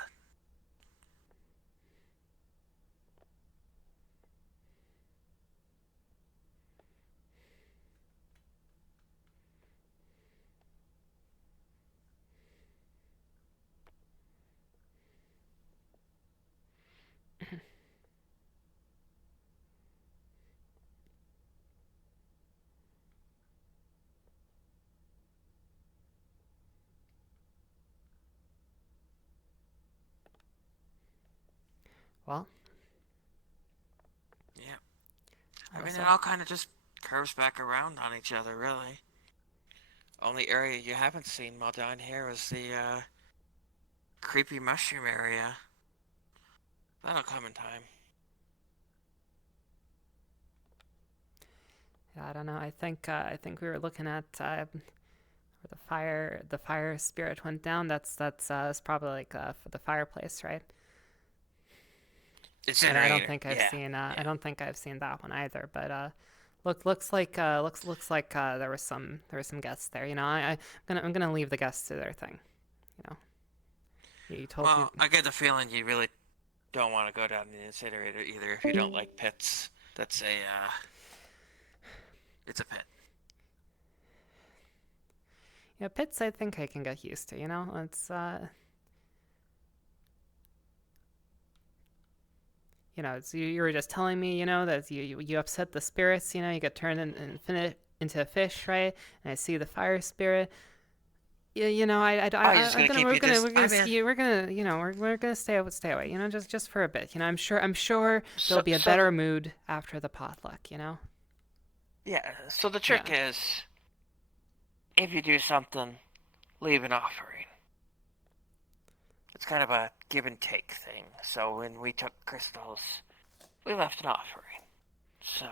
Well. Yeah. It all kind of just curves back around on each other, really. Only area you haven't seen while down here is the, creepy mushroom area. That'll come in time. Yeah, I don't know. I think we were looking at where the fire spirit went down. That's probably like for the fireplace, right? It's and I don't Raider, think I've yeah, seen I don't think I've seen that one either. But looks like there were some guests there. You know, I'm gonna leave the guests to their thing. You know, you told me. Well, I get the feeling you really don't want to go down the incinerator either if you don't like pits. That's it's a pit. Yeah, pits. I think I can get used to. You know, it's you know, it's, you were just telling me, you know, that you upset the spirits, you know, you get turned into a fish, right? And I see the fire spirit. Yeah, you know, we're gonna stay away, you know, just for a bit. You know, I'm sure there'll be a better mood after the potluck, you know. Yeah. So the trick is, if you do something, leave an offering. It's kind of a give and take thing. So when we took crystals, we left an offering. So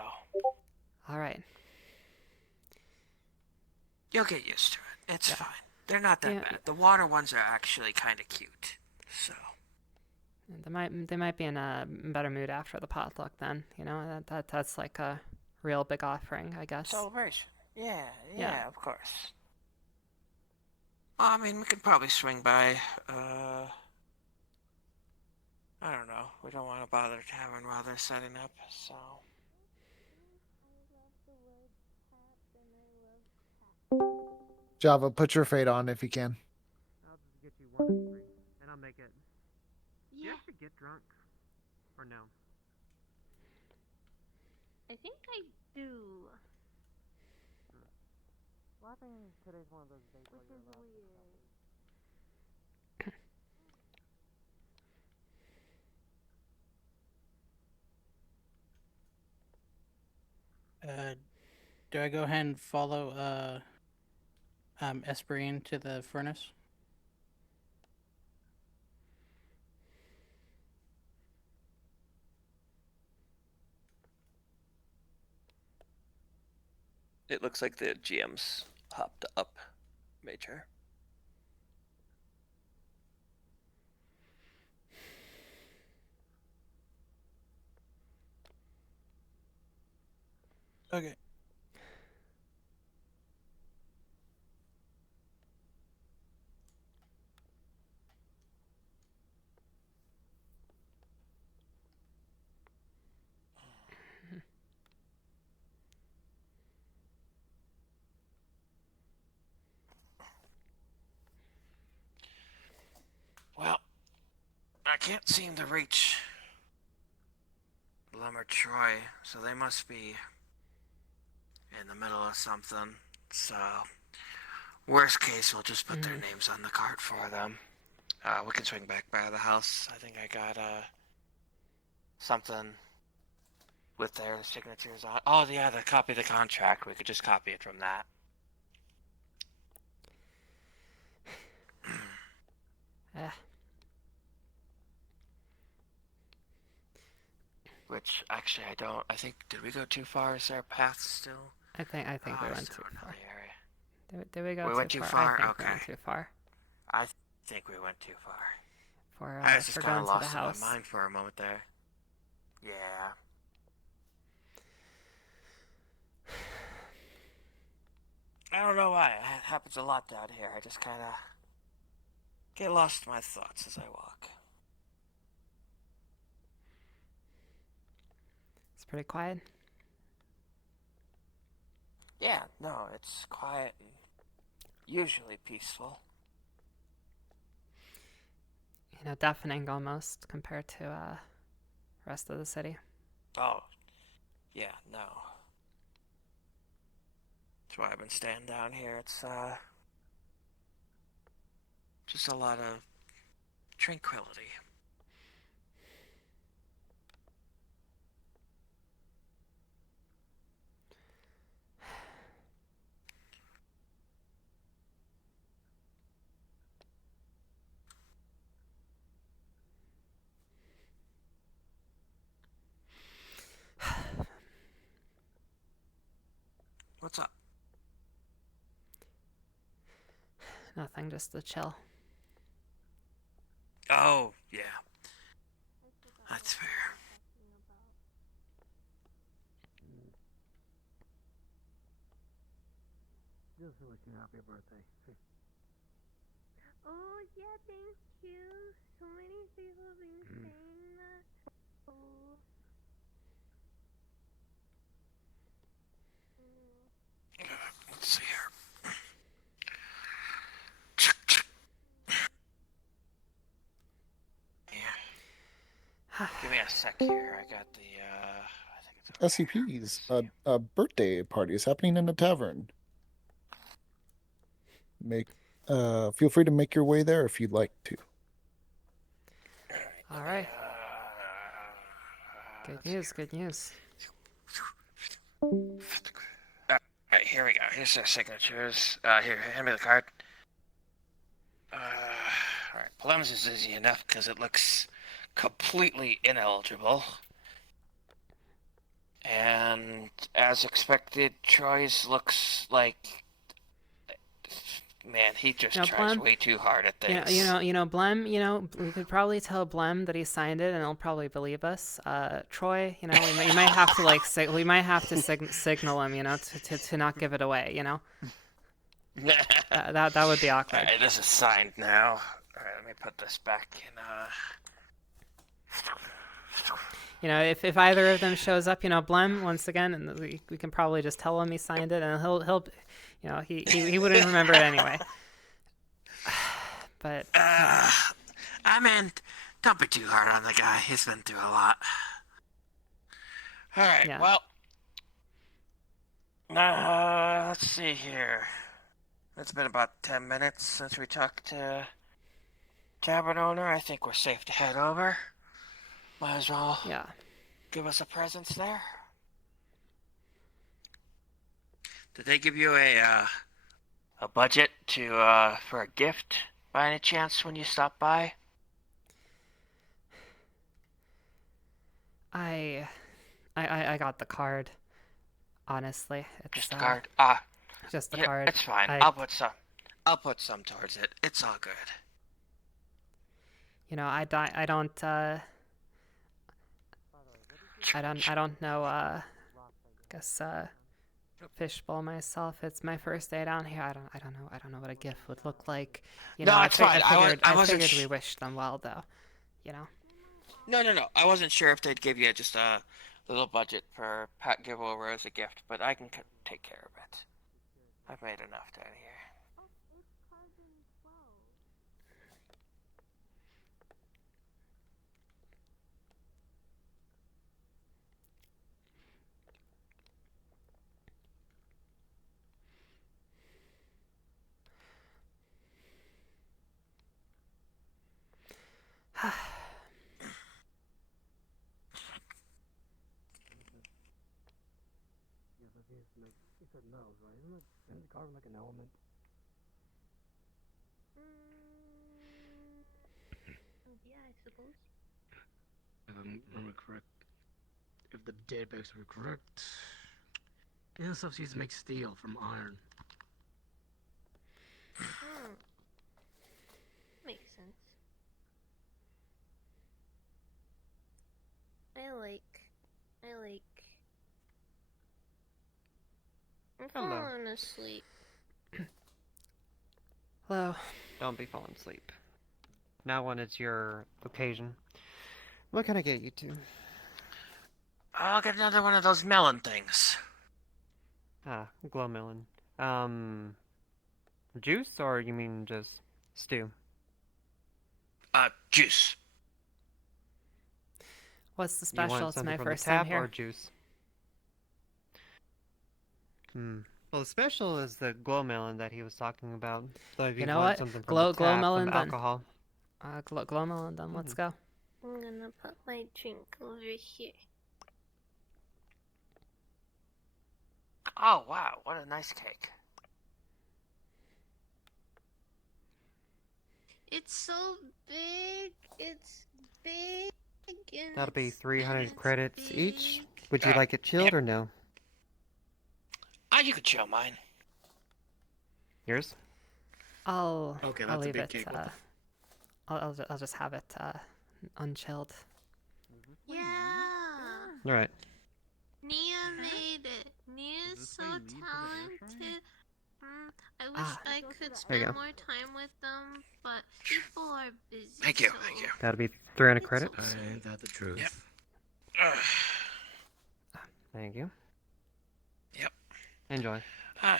All right. you'll get used to it. It's fine. They're not that Yeah. bad. The water ones are actually kind of cute. So They might be in a better mood after the potluck then. You know, that's like a real big offering, I guess. celebration. Yeah, Yeah. of course. Well, I mean, we could probably swing by. I don't know. We don't want to bother the tavern while they're setting up, so. Java, put your fade on if you can. I'll just get you one of three, and I'll make it. Do you actually get drunk? Or no? I think I do. Well, I think today's one of those days where you're allowed to Do I go ahead and follow Esperine to the furnace? It looks like the GM's hopped up, Major. Okay. Well, I can't seem to reach Lem or Troy, so they must be in the middle of something. So, worst case, we'll just put their names on the cart for them. We can swing back by the house. I think I got something with their signatures on. Oh yeah, the copy of the contract. We could just copy it from that. Which actually I don't. I think did we go too far? Is there a path still? I think we went too far. Did we go We too went too far? far? I think Okay. we went too far. I think we went too far. For I was just for kind going of to the lost in house. my mind for a moment there. Yeah. I don't know why. It happens a lot down here. I just kind of get lost in my thoughts as I walk. It's pretty quiet. Yeah, no, it's quiet and usually peaceful. You know, deafening almost compared to rest of the city. Oh, yeah, no. That's why I've been staying down here. It's just a lot of tranquility. What's up? Nothing, just to chill. Oh, yeah. That's fair. Just wishing happy birthday. Oh, yeah, thank you. So many people have been saying that. Oh. Let's see here. Yeah. Give me a sec here. I got the, I think it's SCPs. A birthday party is happening in the tavern. Feel free to make your way there if you'd like to. All right. Good news. Good news. Alright, here we go. Here's their signatures. Here, hand me the card. Alright, Palem's is easy enough because it looks completely ineligible. And as expected, Troy's looks like, man, he just Now, tries Blem, way too hard at things. Blem, we could probably tell Blem that he signed it, and he'll probably believe us. Troy, we might have to we might have to signal him, to not give it away, that would be awkward. Alright, this is signed now. Alright, let me put this back in, If either of them shows up, Blem once again, and we can probably just tell him he signed it, and he'll he wouldn't remember it anyway. But I mean, don't be too hard on the guy. He's been through a lot. Alright, Yeah. well, let's see here. It's been about 10 minutes since we talked to Tavern Owner. I think we're safe to head over. Might as well give us a presence there. Did they give you a budget for a gift by any chance when you stopped by? I got the card. Honestly, it's Just the card. Just the Yeah, card. It's fine. I- I'll put some towards it. It's all good. I don't know. Guess fishbowl myself. It's my first day down here. I don't know what a gift would look like. No, it's fine. I wasn't figured we wished them well, though. No. I wasn't sure if they'd give you just a little budget for Pat giveover as a gift, but I can take care of it. I've made enough down here. Like an element. Yeah, I suppose. If I remember correct, if the database were correct, and stuff used to make steel from iron. Makes sense. I like. I'm Hello. falling asleep. Hello. Don't be falling asleep. Now when it's your occasion, what can I get you to? I'll get another one of those melon things. Glow melon. Juice, or you mean just stew? Juice. What's the You want special? It's something my from the first time tap here. or juice? Well, the special is the glow melon that he was talking about. So if You know want what? something from Glow the tap, melon from then. alcohol. Glow melon then. Let's go. I'm gonna put my drink over here. Oh, wow. What a nice cake. It's so big. It's big. And That'll be it's 300 credits each. Would you Alright, like it chilled or no? You could chill mine. Yours? I'll Okay, I'll that's a leave big it. cake. What the I'll just have it unchilled. Yeah. Alright. Nia made it. Nia's so talented. I wish I could There you spend go. more time with them, but people are busy. Thank you, so- thank you. That'll be 300 credits. Ain't that the truth? Yep. Thank you. Yep. Enjoy. Uh,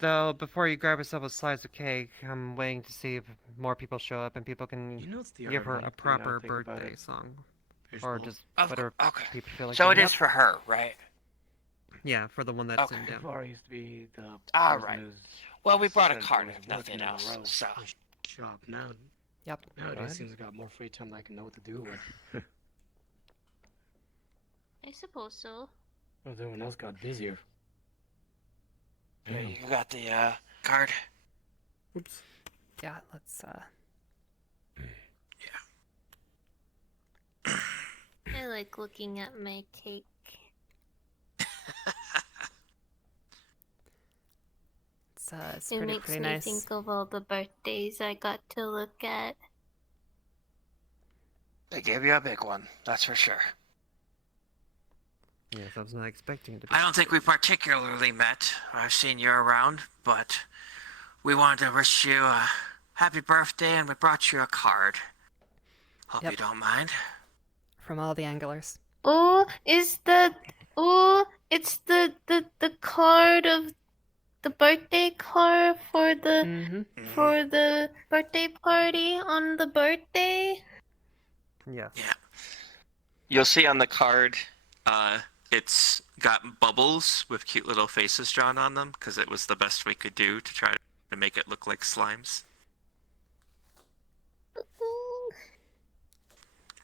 Though, before you grab yourself a slice of cake, I'm waiting to see if more people show up and people can You know, it's the give her ironic a thing now proper I think about birthday it. song. Fishbowl. Or just Of- whatever okay. people feel like so it giving is up. for her, right? Yeah, for the one that's Okay. in down. Before I used to be the All person right. who's Well, we brought a said card was if nothing working in a else. row. So Shop now. Yep. Nowadays, ahead. seems like I got more free time than I can know what to do with. I suppose so. Everyone else got busier. you got the card. Oops. Yeah. Let's. I like looking at my cake. it's It pretty makes me nice. think of all the birthdays I got to look at. They gave you a big one, that's for sure. Yes, I was not expecting it to be. I don't think we particularly met. I've seen you around, but we wanted to wish you a happy birthday, and we brought you a card. Hope you don't mind. From all the anglers. Oh, it's the card of the birthday card for the birthday party on the birthday. Yes. Yeah. You'll see on the card, it's got bubbles with cute little faces drawn on them because it was the best we could do to try to make it look like slimes.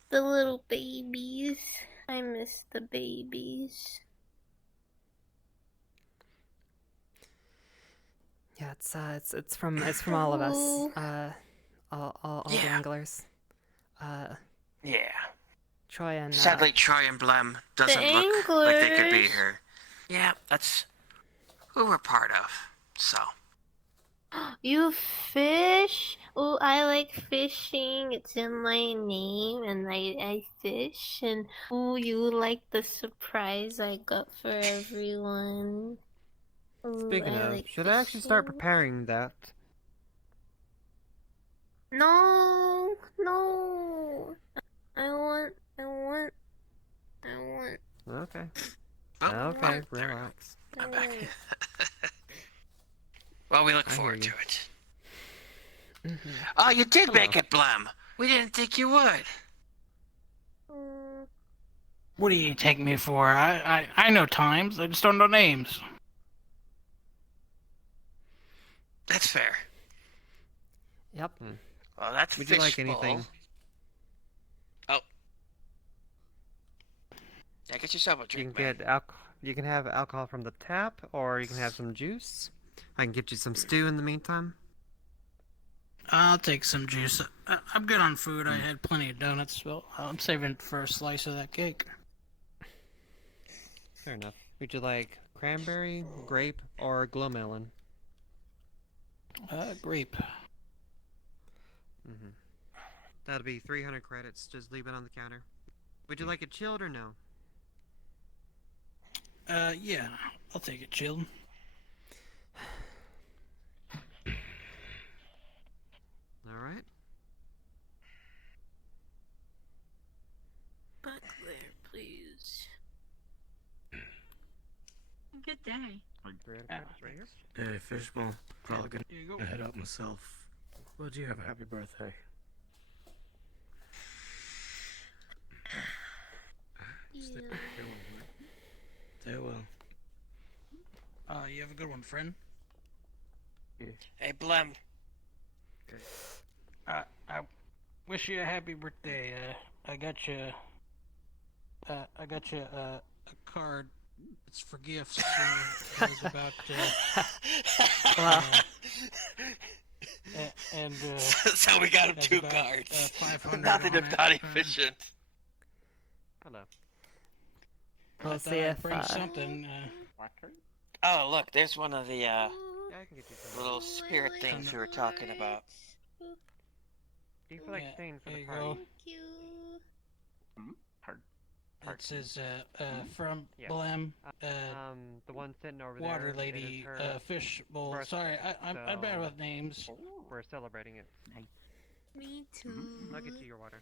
The little babies. I miss the babies. Yeah, it's from all of us. All the anglers. Yeah. Troy and Sadly, Troy and Blem doesn't look like they could be anglers. here. Yeah, that's who we're part of. So. You fish? Oh, I like fishing. It's in my name, and I fish. And oh, you like the surprise I got for everyone. Ooh, Speaking I of, like should I actually start fishing. preparing that? No, no. I want. Okay. Oh, Okay, relax. I'm back. Well, we look I hear forward you. to it. Oh, you did make it, Blem. We didn't think you would. What do you take me for? I know times, I just don't know names. That's fair. Yep. Well, that's Would you like fishbowl. anything? Oh. Yeah, get yourself a You drink, can man. get alcohol. You can have alcohol from the tap, or you can have some juice. I can get you some stew in the meantime. I'll take some juice. I'm good on food. I had plenty of donuts. Well, I'm saving for a slice of that cake. Fair enough. Would you like cranberry, grape, or glowmelon? Grape. Mm-hmm. That'll be 300 credits. Just leave it on the counter. Would you like it chilled or no? Yeah, I'll take it chilled. All right. Back there, please. Good day. Hey, Fishbowl. Probably gonna Here you go. head out myself. But you have a happy birthday. Stay well. You have a good one, friend. Hey, Blem. I wish you a happy birthday. I got you a card. It's for gifts. It was about Wow. So we got him it's two about, cards. 500 Nothing on of it. not efficient. Hello. We'll I thought see I'd if bring something. Oh, look, there's one of the Yeah, I can get you some. little spirit things we were talking about. Do you feel like Yeah, staying for here the you party? go. you. It says from Yeah. Blem, The one sitting over there. Water it is Lady, her Fish Bowl. birthday, Sorry, I'm bad so with names. We're celebrating it. Me too. I'll get you your water.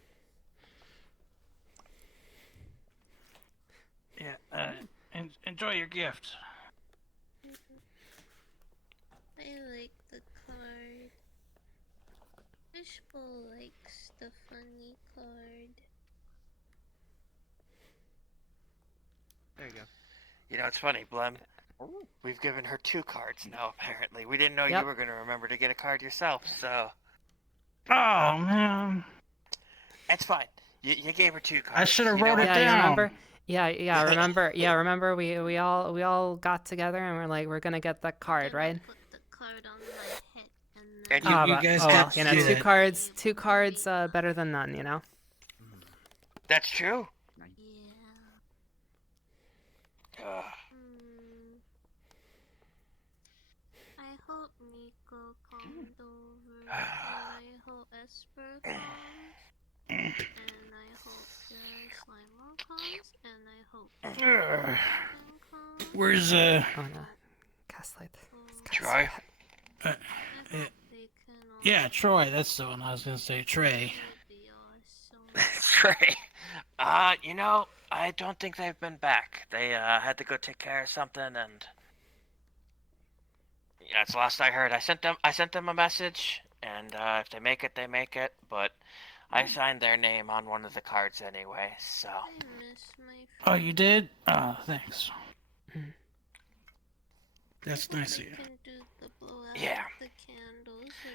Yeah, enjoy your gift. I like the card. Fishbowl likes the funny card. There you go. You know, it's funny, Blem. We've given her two cards now, apparently. We didn't know Yep. you were going to remember to get a card yourself, so... Oh, man. It's fine. You gave her two cards. I should have You know wrote it what? Yeah, you down. remember? Remember we all got together and we're like, we're gonna get the card, right? Put the card on my head and And then... you guys well, got you know, to do two cards, better than none, you know. That's true. Yeah. Ugh. I hope hope Nico comes over, and I hope Esper comes, and I hope Slimeball comes, and I hope comes. Where's Oh no, Gaslight. Troy? Yeah, Troy. That's the one I was gonna say. Trey. Trey. You know, I don't think they've been back. They had to go take care of something, and yeah, that's the last I heard. I sent them a message, and if they make it, they make it. But I signed their name on one of the cards anyway, so. Oh, you did? Thanks. That's nice of you. Yeah.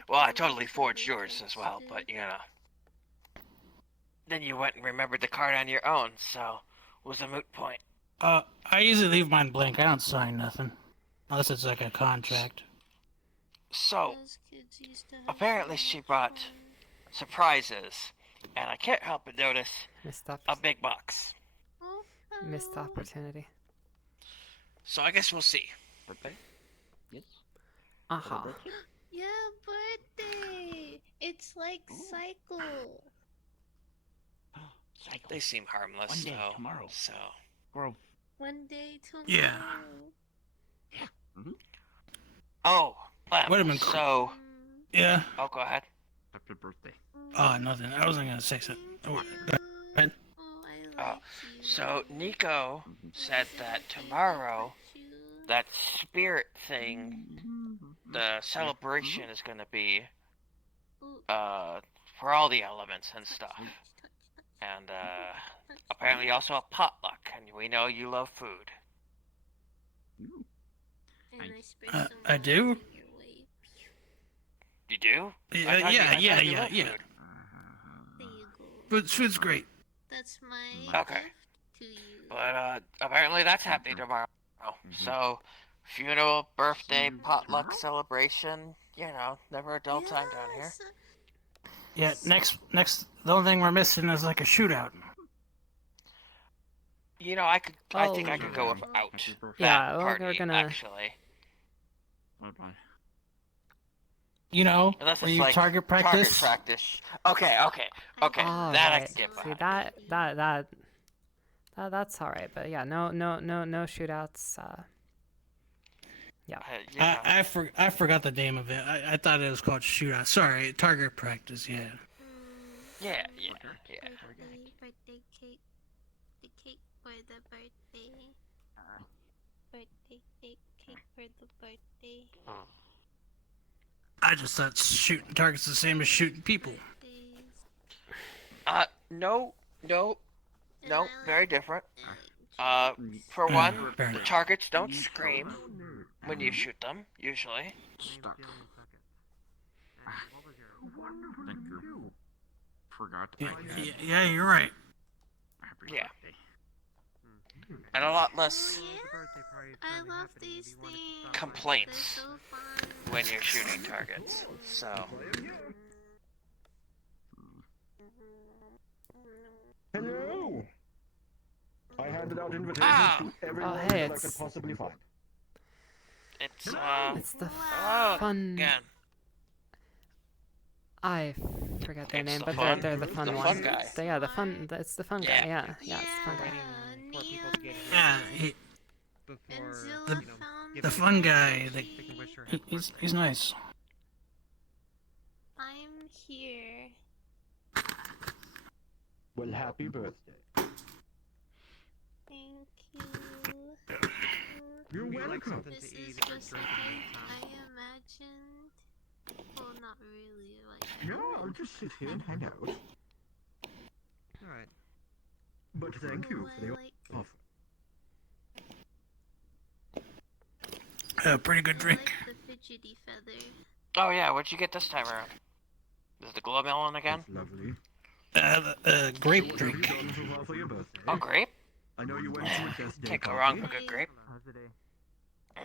Well, I totally forged yours as well, but you know. Then you went and remembered the card on your own, so it was a moot point. I usually leave mine blank. I don't sign nothing. Unless it's like a contract. So, apparently she brought surprises, and I can't help but notice a big box. Missed opportunity. So I guess we'll see. Birthday? Yes. Uh-huh. Yeah, birthday! It's like cycle. They seem harmless, One day though. tomorrow. So. Grove. One day tomorrow. Yeah. Oh, Wait a minute. so. Yeah. Oh, go ahead. Happy birthday. Oh, nothing. I wasn't gonna say something. Oh, go ahead. Oh, so Nico said that tomorrow, that spirit thing, the celebration is gonna be, for all the elements and stuff. And, apparently also a potluck, and we know you love food. I do? You do? Yeah. Food. But food's great. That's my Okay. But, apparently that's happening tomorrow. So, funeral, birthday, potluck, celebration, you know, never a dull time down here. Yeah, next, the only thing we're missing is like a shootout. You know, I think I could go without that Yeah, party, we're gonna. actually. Bye-bye. You know, Unless where it's you like target practice. Okay. All That I right. can get See behind. that's all right. But yeah, no shootouts. Yeah. You know. I forgot the name of it. I thought it was called shootout. Sorry, target practice. Yeah. Yeah. Birthday cake. The cake for the birthday. Birthday cake for the birthday. I just thought shooting targets the same as shooting people. No, very different. For one, fair the enough. targets don't scream when you shoot them, usually. Stuck. Thank you. Forgot. Yeah, you're right. Happy Yeah. birthday. And a lot less I love these things. complaints They're so fun. when you're shooting targets. So, Hello! I handed out invitations to everyone hey, that I it's- could possibly find. it's It's the oh, fun. again. I forget their It's name, the but fun- they're the fun the one. fun guy. Yeah, the fun. It's the fun guy. Yeah. Yeah, it's the fun guy. For people to get here Yeah, before Zilla you know, found the give fun them- guy. they can wish her happy He's nice. I'm here. Well, happy birthday. Thank you. You're Would you like welcome. something This to is eat or just drink like in the I meantime? imagined. Well, not really. Like. No, I'll just sit here and hang out. Alright. But thank you for the like. offer. Pretty good I drink. like the fidgety feather. Oh yeah, what'd you get this time around? Is the glow melon again? Lovely. Grape So what drink. have you done so far for your birthday? Oh, grape? I know you went to a test day Can't go party. wrong with a good grape. Oh,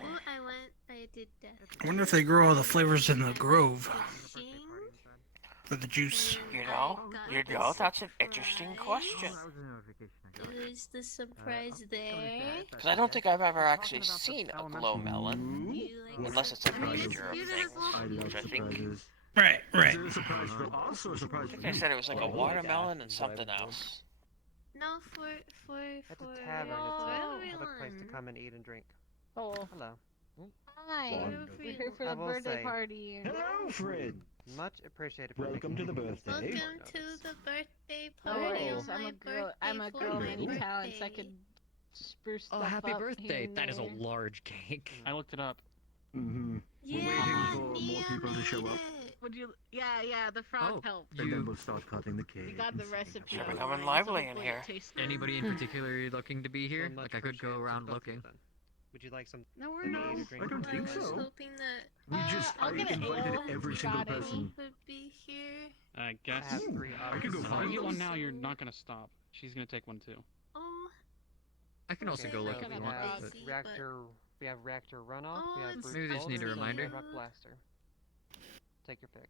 I did that. I wonder if they grow all the flavors in the Grove. Fishing. for the juice? You know, that's an interesting question. Is the surprise there? Because I don't think I've ever actually seen a glow melon, unless it's a mixture of things, which I think. Right. I think they said it was like a watermelon and something else. No, for At the tavern, it's a public place to come and eat and drink. Oh. Hello. Hi. We're here for I the will birthday say- party. Hello, Fred. Much appreciated. For Welcome making to the it. birthday. Welcome to the birthday No party. worries. on I'm my a girl. I'm a birthday girl. for Many my talents. I birthday. could spruce Oh, stuff happy up here birthday! and That is a there. large cake. I looked it up. Mm-hmm. Yeah, We're waiting for more people to show up, Would you? Yeah. The frog helped. and then we'll start cutting the cake. We got the recipe. You're online, becoming so lively in hopefully it here. tastes good. Anybody in particular looking to be here? Well, much Like I could go appreciated. around Both of looking. you then. Would you like some? No, we're to not. eat or drink? I don't think I was so. hoping that We just I'll get an invited ale. every You single got any? person. would be here. I guess. I have 3 I could go If find you get one those. now, you're not gonna stop. She's gonna take one too. Oh, I can also Okay, go look so if we you want. have but- we have reactor runoff. Oh, we have it's brute Maybe they just need a force, and reminder. Red Rock blaster. Take your pick.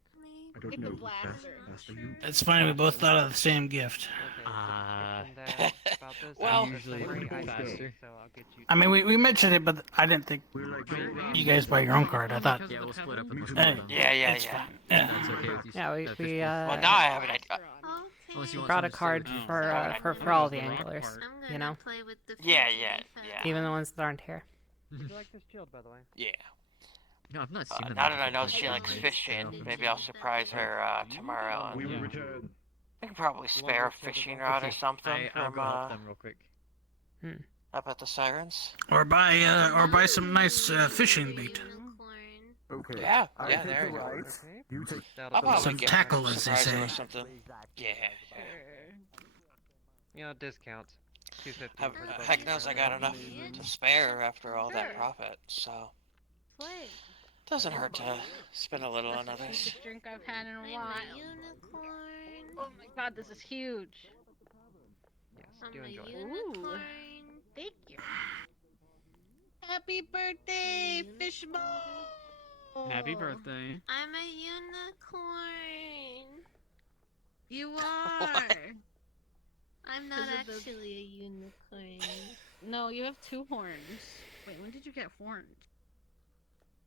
I don't Pick know. the blaster. Faster you. It's funny we both thought of the same gift. Okay, Ah. about this. Well- I'm Usually summary, pretty I faster. see, so I'll get you. I mean, we mentioned it, but I didn't think We're like you guys buy your own card. I thought. Yeah, we'll split up. Me And too. look Hey, at them. Yeah. it's fine. Yeah. That's okay with you. Yeah, we Fish we bowl. Well, now I have an idea. Unless you want brought a someone to card sit with you. for all the The rock anglers. part. I'm gonna You know, play with the Yeah. even the ones that aren't here. Would you like this shield, by the way? Yeah. No, I've not seen them. Now that I know before. she likes fishing, maybe I'll surprise her tomorrow. We will Yeah. return. I can probably spare a fishing rod or something I'll from go help them real quick. up at the Sirens. Or buy some nice fishing bait. Okay. Yeah, I yeah, take there the you go. right. You take. I'll probably Some get tackle, as they surprise her say. or something. Yeah. You know, discount. 250. for the Heck boat. knows I got enough to spare after all that profit, so Play. doesn't hurt to spend a little on That's the others. cheapest drink I've had in a while. Unicorn. Oh my god, this is huge. Yes, I'm do a enjoy. unicorn. Thank you. Happy birthday, Fishbowl! Happy birthday. I'm a unicorn. You are. I'm not 'Cause of the- actually a unicorn. No, you have 2 horns. Wait, when did you get horns?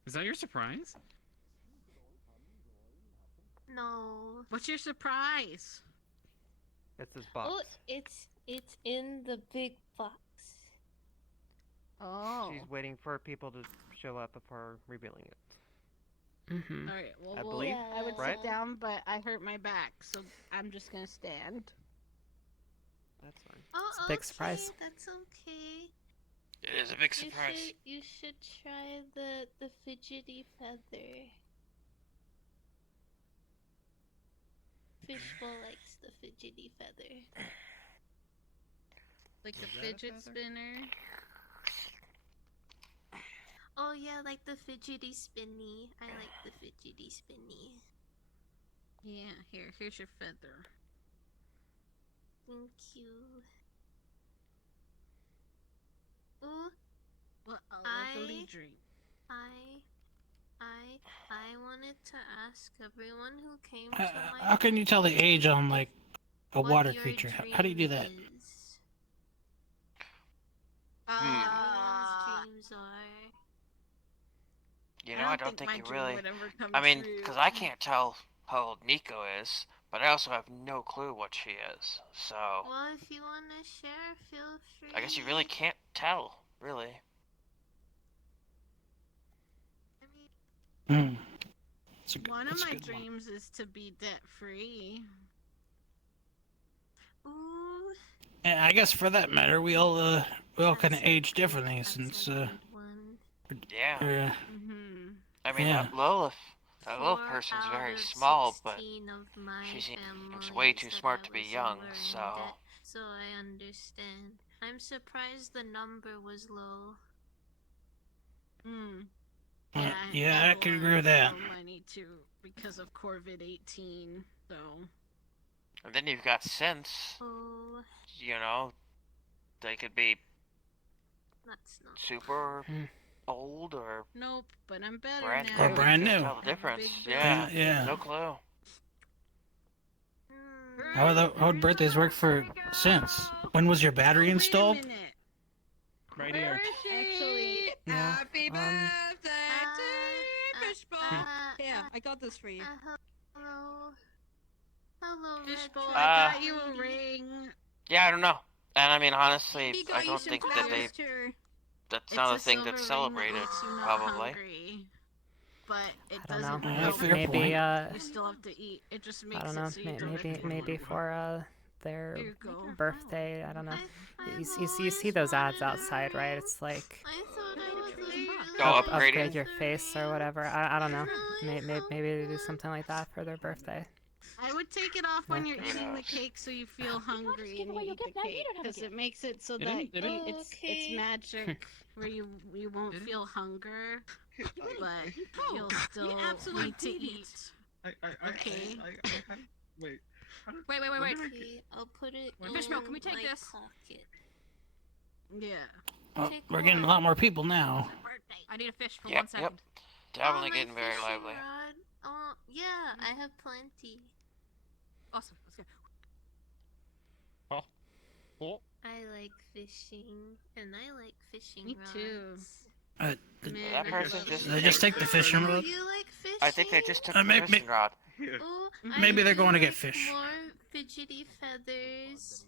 Is that your surprise? No. What's your surprise? It's this box. Oh, it's in the big box. Oh. She's waiting for people to show up before revealing it. Mm-hmm. All right. Well, I believe, I would right? sit down, but I hurt my back, so I'm just gonna stand. That's fine. Oh, It's a big okay, surprise. That's okay. It is a big surprise. You should try the fidgety feather. Fishbowl likes the fidgety feather. Like Is a that a fidget feather? spinner. Oh yeah, like the fidgety spinny. I like the fidgety spinny. Yeah. Here's your feather. Thank you. Ooh, Well, like a I- lead drink. I wanted to ask everyone who came to my How can you tell the age on like a what water your creature? How do you do that? dream is. Ah. Everyone's dreams are. You know, I don't think my you dream really. would ever come I mean, true. because I can't tell how old Nico is, but I also have no clue what she is. So Well, if you want to share, feel free. I guess you really can't tell, really. Hmm. One of that's a my good one. dreams is to be debt free. Ooh, Yeah, I guess for that matter, we all kind of age differently since one. Yeah. Mm-hmm. I mean, Yeah. that little person's Four very out of small, but 16 of my she seems family way too said smart I to be was young, ever in so. debt, so I understand. I'm surprised the number was low. Mm. yeah, I can agree with that. Money too because of COVID-19. So. And then you've got Sense. Oh, You know, they could be that's not. super old or Nope, but I'm better brand now. new. Or brand Can't new. tell the difference. big Yeah. Yeah. No clue. How would birthdays work for since? When was your battery installed? Right here. Actually, Yeah, happy birthday to Fishbowl. Yeah, I got this for you. Hello. Hello, Fishbowl, Retro. I got you a ring. Yeah, I don't know. And I mean, honestly, Nico, I you don't should think that they. toast her. That's It's not a a thing that's silver ring that celebrated, makes you not probably. hungry, but it I don't doesn't know. help Maybe you still have to eat. It just makes I don't know. it so you don't have to Maybe for their Here you go. birthday. I don't know. You see those ads outside, right? It's like upgrade your face or whatever. I don't know. Maybe they do something like that for their birthday. I would take it off when Yeah. you're eating the cake so you feel hungry and you eat the cake because it makes it so that it's magic where you won't feel hunger, but you'll still need to eat. Okay. Wait. Wait. Okay, I'll put it in Fishmilk, can we take my this? pocket. Yeah. Well, we're getting a lot more people now. I need a fish for Yep, 1 second. yep. Definitely my getting very fishing lively. rod. Oh, yeah, I have plenty. Awesome. Let's go. Oh. I like fishing, and I like fishing Me too. rods. That person just. Did they just take the fishing rod? You like fishing? I think they just took the maybe- fishing rod. Ooh, Maybe I they're going to need get fish. More fidgety feathers.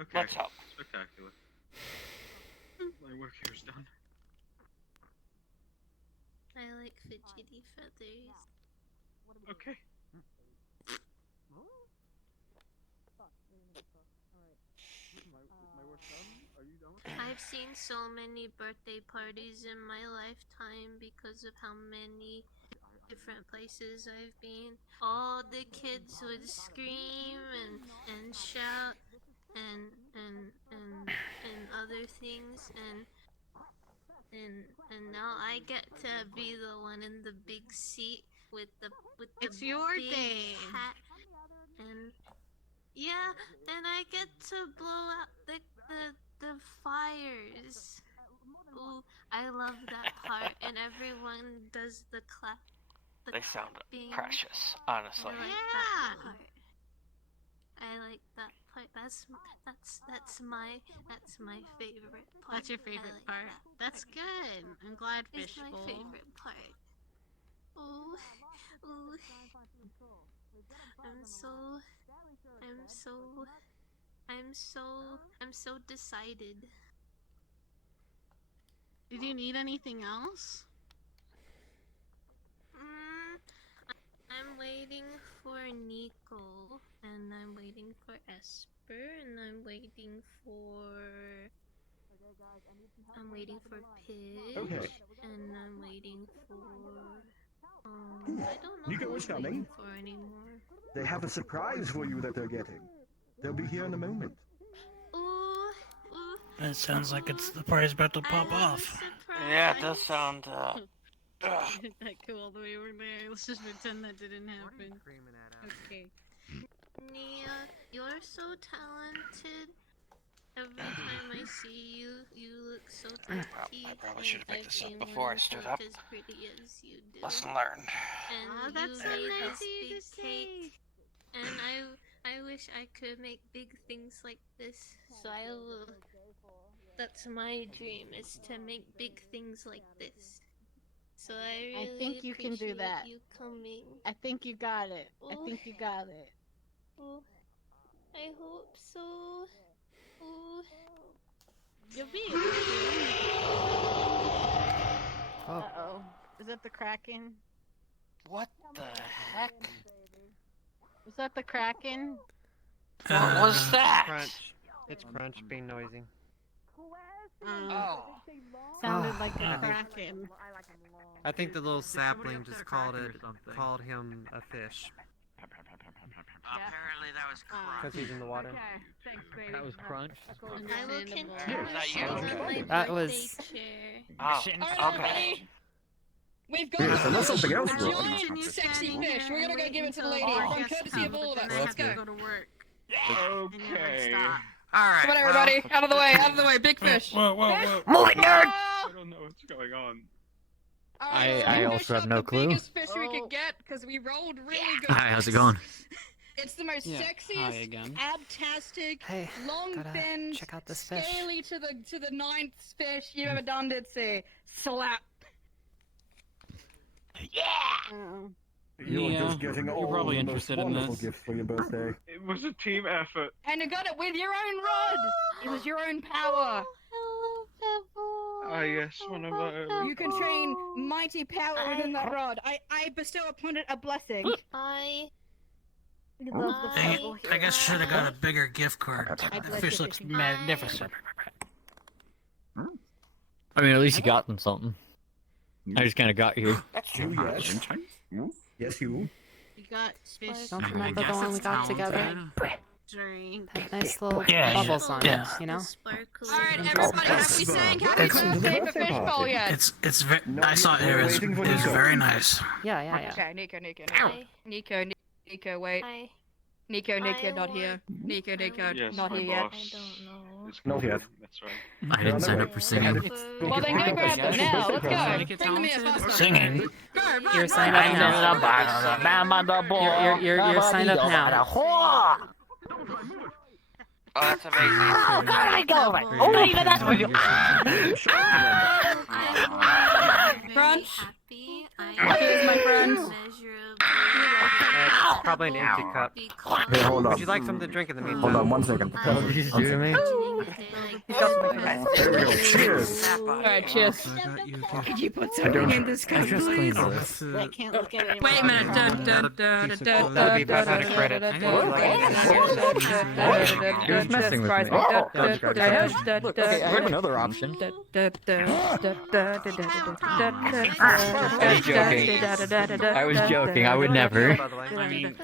Okay. Let's help. Spectacular. My work here is done. I like fidgety feathers. Okay. I've seen so many birthday parties in my lifetime because of how many different places I've been. All the kids would scream and shout and other things and now I get to be the one in the big seat with the It's your big day. hat and yeah, and I get to blow out the fires. Ooh, I love that part, and everyone does the clap. They sound clapping. precious, honestly. I like that part. I like that part. That's my favorite part. That's your I favorite like part. that That's good. I'm glad It's my Fishbowl. favorite part. Ooh, ooh. I'm so decided. Did you need anything else? I'm waiting for Nico, and I'm waiting for Esper, and I'm waiting for Pidge, Okay. and I'm waiting for I don't know Nico who is I'm coming. waiting for anymore. They have a surprise for you that they're getting. They'll be here in a moment. Ooh, That sounds like it's the party's about to pop off. Yeah, it does sound. That go all the way over there. Let's just pretend that didn't happen. Okay. Nia, you're so talented. Every time I see you, you look so pretty. I probably should have picked I've this up seen before I one stood look up. as pretty as you do. Lesson learned. And that's you so made nice this of you big to say. cake. And I wish I could make big things like this. So I will. That's my dream, is to make big things like this. So I really think you can do appreciate that. you coming. I think you got it. I Ooh. think you got it. Ooh, I hope so. Ooh. You'll be able to. Oh. Uh-oh. Is that the Kraken? What the heck? Is that the Kraken? What was that? Crunch. It's Crunch being noisy. Oh. Sounded like Oh. a Kraken. I think the little sapling just called him a fish. Apparently that was Because he's in the water. Thanks, baby. That was Crunch. I will continue Was that you? on my That birthday was- chair. Oh, Alright, okay. We've got Yes, unless something else a broke. giant sexy fish. We're gonna go give it to the lady. From courtesy of all of us. Let's go. To work. Okay. Alright. Come on, everybody. Out of the way. Out of the way. Big fish. Whoa, whoa, whoa. Move it, nerd. I don't know what's going on. I also have no clue. Biggest fish we could get because we rolled really good. Hi, how's it going? It's the most Yeah, hi sexiest, again. abtastic, Hey, long gotta finned, check out this fish. scaly to the ninth fish you've ever done. It's a slap. Yeah. You're Yeah, just getting you're all probably the most interested in wonderful this. gifts for your birthday. It was a team effort. And you got it with your own rod. It was your own power. Ah, yes, one of those. You can train mighty power within that rod. I bestow upon it a blessing. I love the Dang pebble it, I guess I should have got a bigger gift card. I The bless fish you, looks fishy. magnificent. I mean, at least you got them something. I just kind of got here. You, yes. Yes, you. You got fish. Don't remember the one we got together? Drink. Had nice little Yeah, bubbles on yeah. it, you know? Alright, everybody, have we sang happy birthday for Fishbowl yet? It's I saw it. It was very nice. Yeah, yeah, yeah. Okay, Nico, wait. Nico, not here. Nico, Yes, not my here yet. boss. It's Not yet. That's right. I didn't sign up for singing. Well, then go grab them now. Let's go. Bring them here faster. Singing. You're signed up now. You're signed up now. Oh, that's amazing. Oh, God, I go over. Oh, even that's what you. Brunch. Here's my friend. It's probably an empty cup. Hey, hold on. Would you like something to drink in the meantime? Hold on 1 second. What did you just do to me? There we go. Cheers. Alright, cheers. Could you put something in this cup, please? I can't look at it. Wait a minute. That'll be 500 credit. He was messing with me. Look, okay, I have another option. I was joking. I would never. I mean,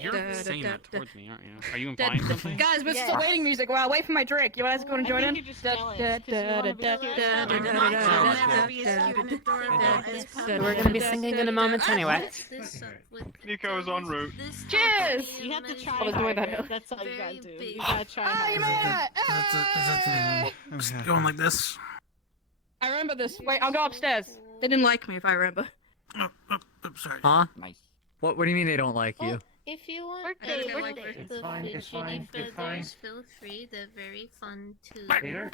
you're saying that towards me, aren't you? Are you implying something? Guys, we're still waiting music while I wait for my drink. You guys want to join in? We're gonna be singing in a moment anyway. Nico is en route. Cheers! You have to try I was doing harder. that. That's all you gotta do. You gotta try Ah, you harder. made it! Just going like this. I remember this. Wait, I'll go upstairs. They didn't like me if I remember. Oh, sorry. Huh? Nice. What do you mean they don't like you? If you want Birthday, the birthday. the fine, food it's fine, Jenny it's fine. feathers, feel free. They're very fun to Peter?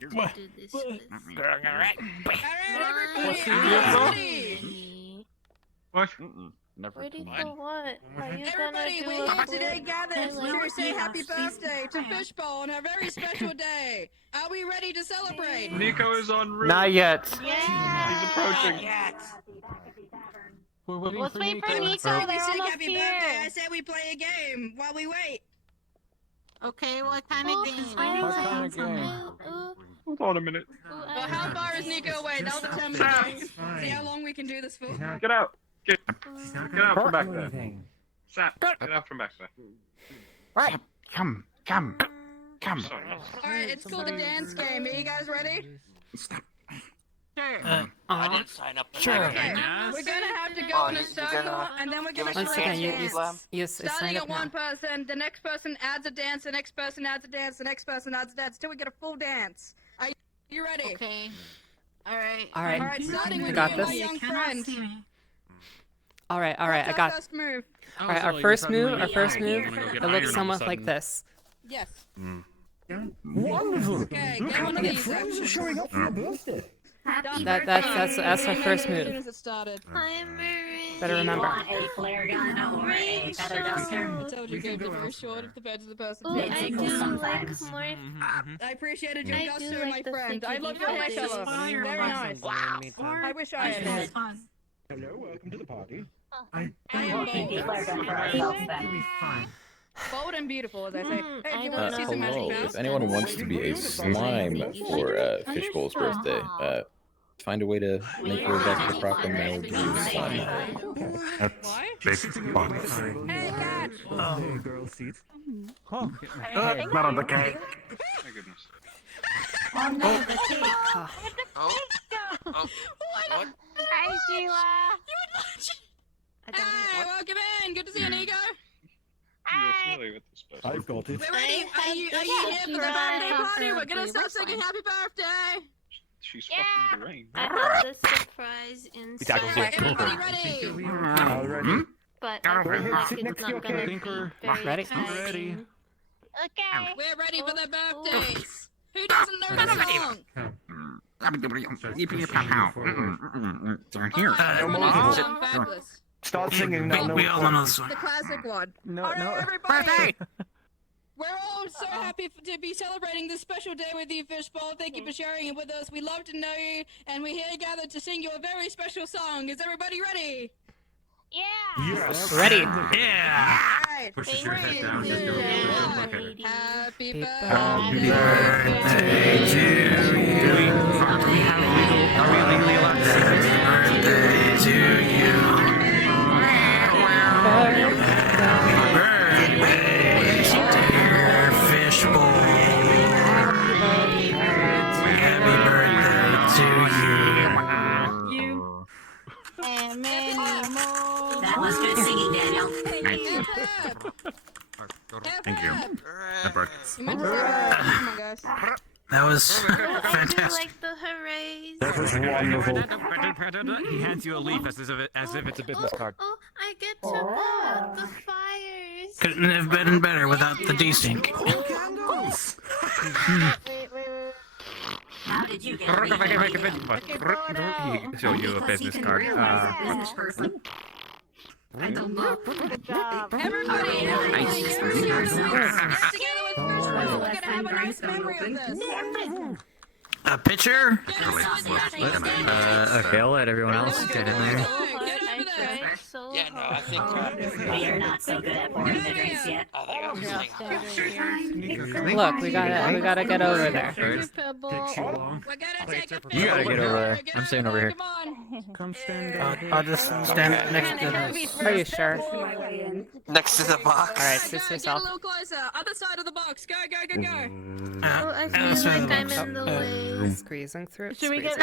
do What? this with. Alright, What's everybody! What? Never. Ready for what? Are you Everybody, gonna we're do here a today gathered like to say the happy birthday to Fishbowl on a very special day. Are we ready to celebrate? Nico is en route. Not yet. He's approaching. We're waiting Let's for wait for Nico. Nico. So we They're sing almost happy here. birthday. I said we play a game while we wait. Okay, what kind of game? What kind of game? Hold on a minute. Well, how far is Nico away? That'll determine see how long we can do this for. Get out. Get out from back there. Anything. Sap, get out from back there. Right. Come. Sorry. Alright, it's called the dance game. Are you guys ready? Sure. I didn't sign up for Sure. that. Okay, Yes. we're gonna have to Oh, go in a you're circle, gonna and then we're give gonna us Once a again, select you dance. yes, Starting signed at up one now. person, the next person adds a dance, the next person adds a dance, the next person adds a dance, till we get a full dance. Are you ready? Okay. Alright. Alright, starting I with got you, my this. young friend. All right, I What's got. first move? All right, our first move, it looks somewhat like this. Yes. Wonderful. Okay, get one of Your these. friends are showing up for your birthday. That's our first As soon move. as it started. Hi, Marie. Better remember. I told you go very short if the bed's the person. Oh, I do like more. I appreciated your I gusto, do my like the friend. I love your figgy hair color. feathers. Very nice. Wow. I wish I had it. Hello, welcome to the party. I am bold and beautiful, as I say. Hey, do you want to see some magic Hello. mouse? If anyone wants to be a slime for Fishbowl's birthday, find a way to make your way back to the prop room, and I will give you a slime. Hey, cat! Hey, girl, seats. Not on the cake. My goodness. Oh, what? Hi, Sheila. Hey, welcome in. Good to see you, Nico. You're familiar with this person. I've got it. We're ready. Are you here for the birthday party? We're gonna start singing happy birthday. She's fucking deranged. I have the surprise inside. Everybody ready? Already. But I feel like it's not gonna be very Ready? exciting. Okay. We're ready for the birthdays. Who doesn't know the song? Fabulous. Start singing now. No, The classic one. No, All right, no. everybody. We're all so happy to be celebrating this special day with you, Fishbowl. Thank you for sharing it with us. We love to know you, and we're here gathered to sing you a very special song. Is everybody ready? Yeah. Yes. Ready? Yeah. All right. Pushes your head down. Just do a little look at it. Happy birthday to you. Are we legally allowed to sing this? Happy birthday to you. Happy birthday, dear Fishbowl. Happy birthday to you. And many more. That was good singing, Daniel. Thank you. That worked. You meant to say come on, guys. That was I do fantastic. like the hoorays. That was wonderful. He hands you a leaf as if it's a business card. Oh, I get to put out the fires. Couldn't have been better without the desync. How did you get He show you a business card. business person? Good job. Everybody, Nice. get together with Fishbowl. We're gonna have a nice memory of this. A picture? Okay, I'll let everyone else get in there. Yeah, no, I think We are not so good at pouring the drinks yet. I think I'm singing. Look, we gotta get over there. Takes you long. We're gonna take a You gotta get over there. I'm staying over here. Come on. Come stand I'll just stand next to this. Are you sure? Next to the box. All right, Go, sit get a yourself. little closer. Other side of the box. Go, go, go, go. Oh, I feel like I'm in the way. Squeezing through. Should we get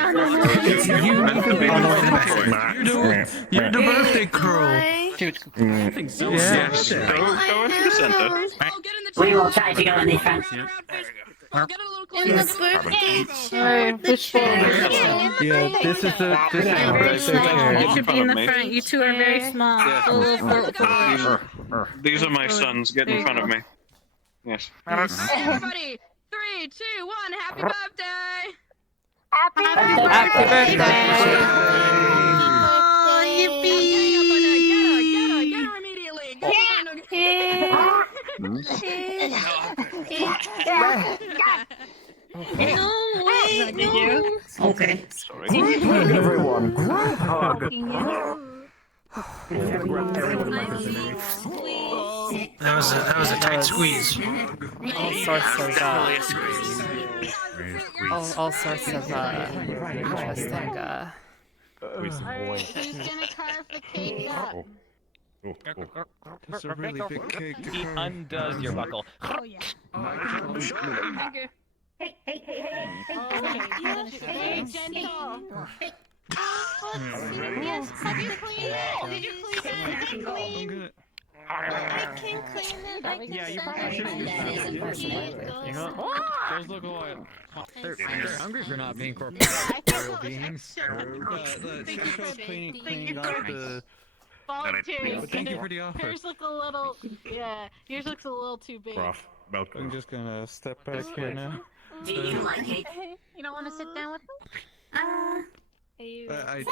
You're the birthday crew. Why? I think so. Yes. Go into the center. We will try to go in the front. In the birthday chair. Yeah, this is the. You should be in the front. You two are very small. These are my sons. Get in front of me. Yes. Everybody, 3, 2, 1. Happy birthday! Happy birthday! Oh, yippee! Get her immediately. No way, no. Okay. Sorry. Everyone, group hug. That was a tight squeeze. All sorts of interesting. Who's gonna carve the cake up? It's a really big cake. He undoes your buckle. Oh yeah. Thank you. Very gentle. Yes, have you cleaned it? Did you clean it? Is it clean? I can clean it. I can Yeah, you serve probably should it. use It You goes- know, those look like They're hungry for not being corporeal beings. cleaning up the. Volunteers. But thank you for the offer. Yours look a little, yeah. Yours looks a little too big. I'm just gonna step back here now. Do you like cake? You don't want to sit down with me? Are you I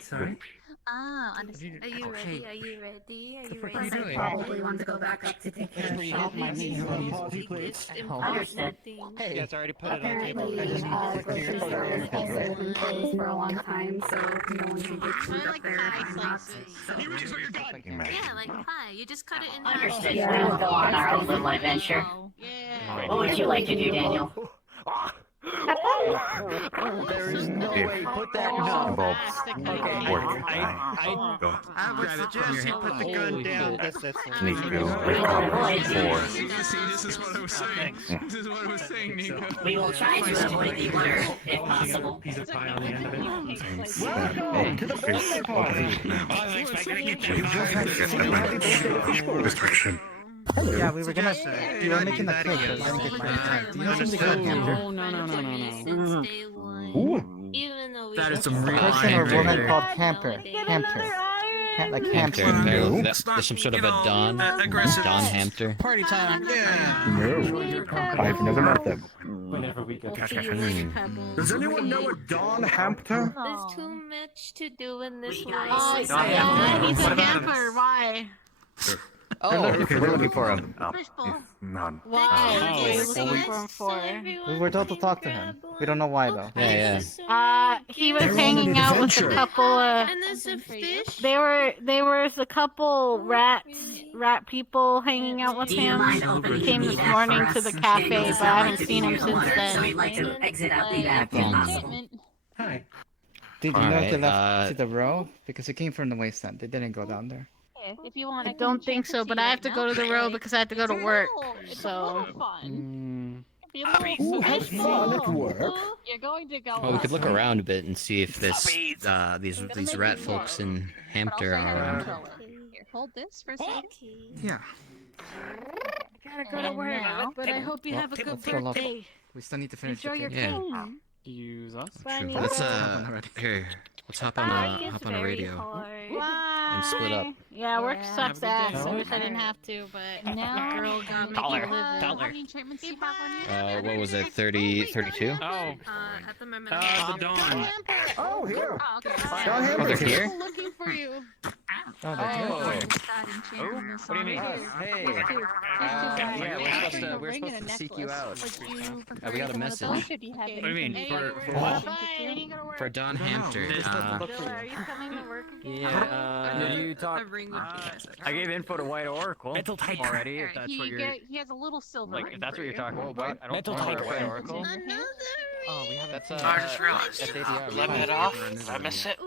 Sorry. Ah, understand. Are you ready? Are you ready? Are you ready? I probably want to go back up to take care of Shop. My biggest important thing. Hey, it's already put it on Apparently, table. grocery stores also been closed for a long time, so no one can get food up there. Yeah, like pie. You just cut it in half. Understood. We will go on our own little adventure. Yeah. What would you like to do, Daniel? There is no way. Put that No. no. I grab it from your hand. Put the gun down. See, this is what I was saying. This is what I was saying, Nico. We will try to avoid the order if possible. Piece of pie on the end of it. Welcome to the birthday party. I was expecting to get You just had to sing happy birthday to Fishbowl. Restriction. Hello. Yeah, we were gonna. Suggested. We were Do making a that cake. again. but I think it might Do have you time. understand? No, since day one. Ooh. Even though we That is don't some real Person or iron woman there. called Hamper. Hamper. Like Hamster, Hamster. no. There's some sort of a Don. aggressive. Don Hamster. Party time. Yeah. No. I've never met them. Whenever we go. Does anyone know a Don Hampton? There's too much to do in this Oh, life. yeah, he's a What about hamper. Why? Okay, we're looking for him. Fishbowl. None. Why? Oh, What are you so looking it's for him for? We were told to talk to him. We don't know why though. Yeah. He was hanging out with a couple of. And there's a fish. There was a couple rat people hanging out with him. He came this morning to the cafe, but I haven't seen him since then. Hi. Did you know if they left to the row? Because it came from the wasteland. They didn't go down there. If you want, I don't think so, but I have to go to the road because I have to go to work. So. Ooh, have fun at work. You're going to go. Well, we could look around a bit and see if these rat folks in Hampton are around. Here, hold this for a second. Yeah. I gotta go to work, but I hope you have a good birthday. We still need to finish Enjoy the your cake. Yeah. cake. Use us. True. Let's here. Let's hop on a radio and split up. Yeah, work sucks ass. I day. wish I didn't have to, but Now- the girl got me Dollar. live it. Dollar. How many treatments do you have on you? What was it? 30, 32? Oh. At the moment. The Dawn. Oh, here. Oh, okay. Don Oh, they're Hamper's here? Looking for you. Oh, that's it. What do you mean? Hey. Yeah, we're supposed to seek you out. We got a message. What do you mean? For Don Hampton. Are you coming to work again? Yeah, did you talk? I gave info to White Oracle Mental Tiger. already, if that's what you're... He has a little silver Like, ring if that's for what you're you. talking about. I don't Mental remember Tiger. White Oracle. Oh, we have that's I just realized. that's ADR. Let it off. Did I miss it?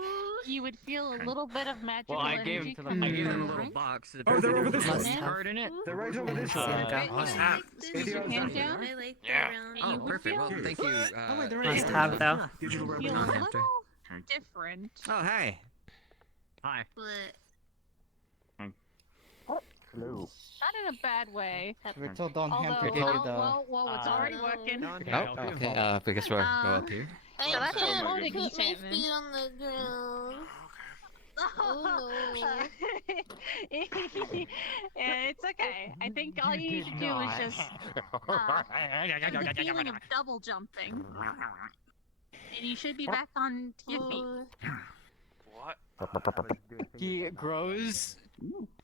You would feel a little bit of magical Well, I energy gave coming I gave them a from the little ring. box. Oh, they're over this There's way. a card in it. They're right over this way. What's that? This ADR is down. down? I like the Yeah. round. Oh, perfect. Well, thank you. Must have though. Digital Feel a record. Don little Hampton. different. Oh, hey. Hi. But Hello. Not in a bad way. We were told Don Although, Hamper gave you the. well, it's already working. Oh, okay. I guess we'll go up here. I So that's a can't loading put my enchantment. feet on the ground. Oh no. Yeah, it's okay. I think all you need to do is just have the feeling of double jumping, and you should be back on your feet. What? He grows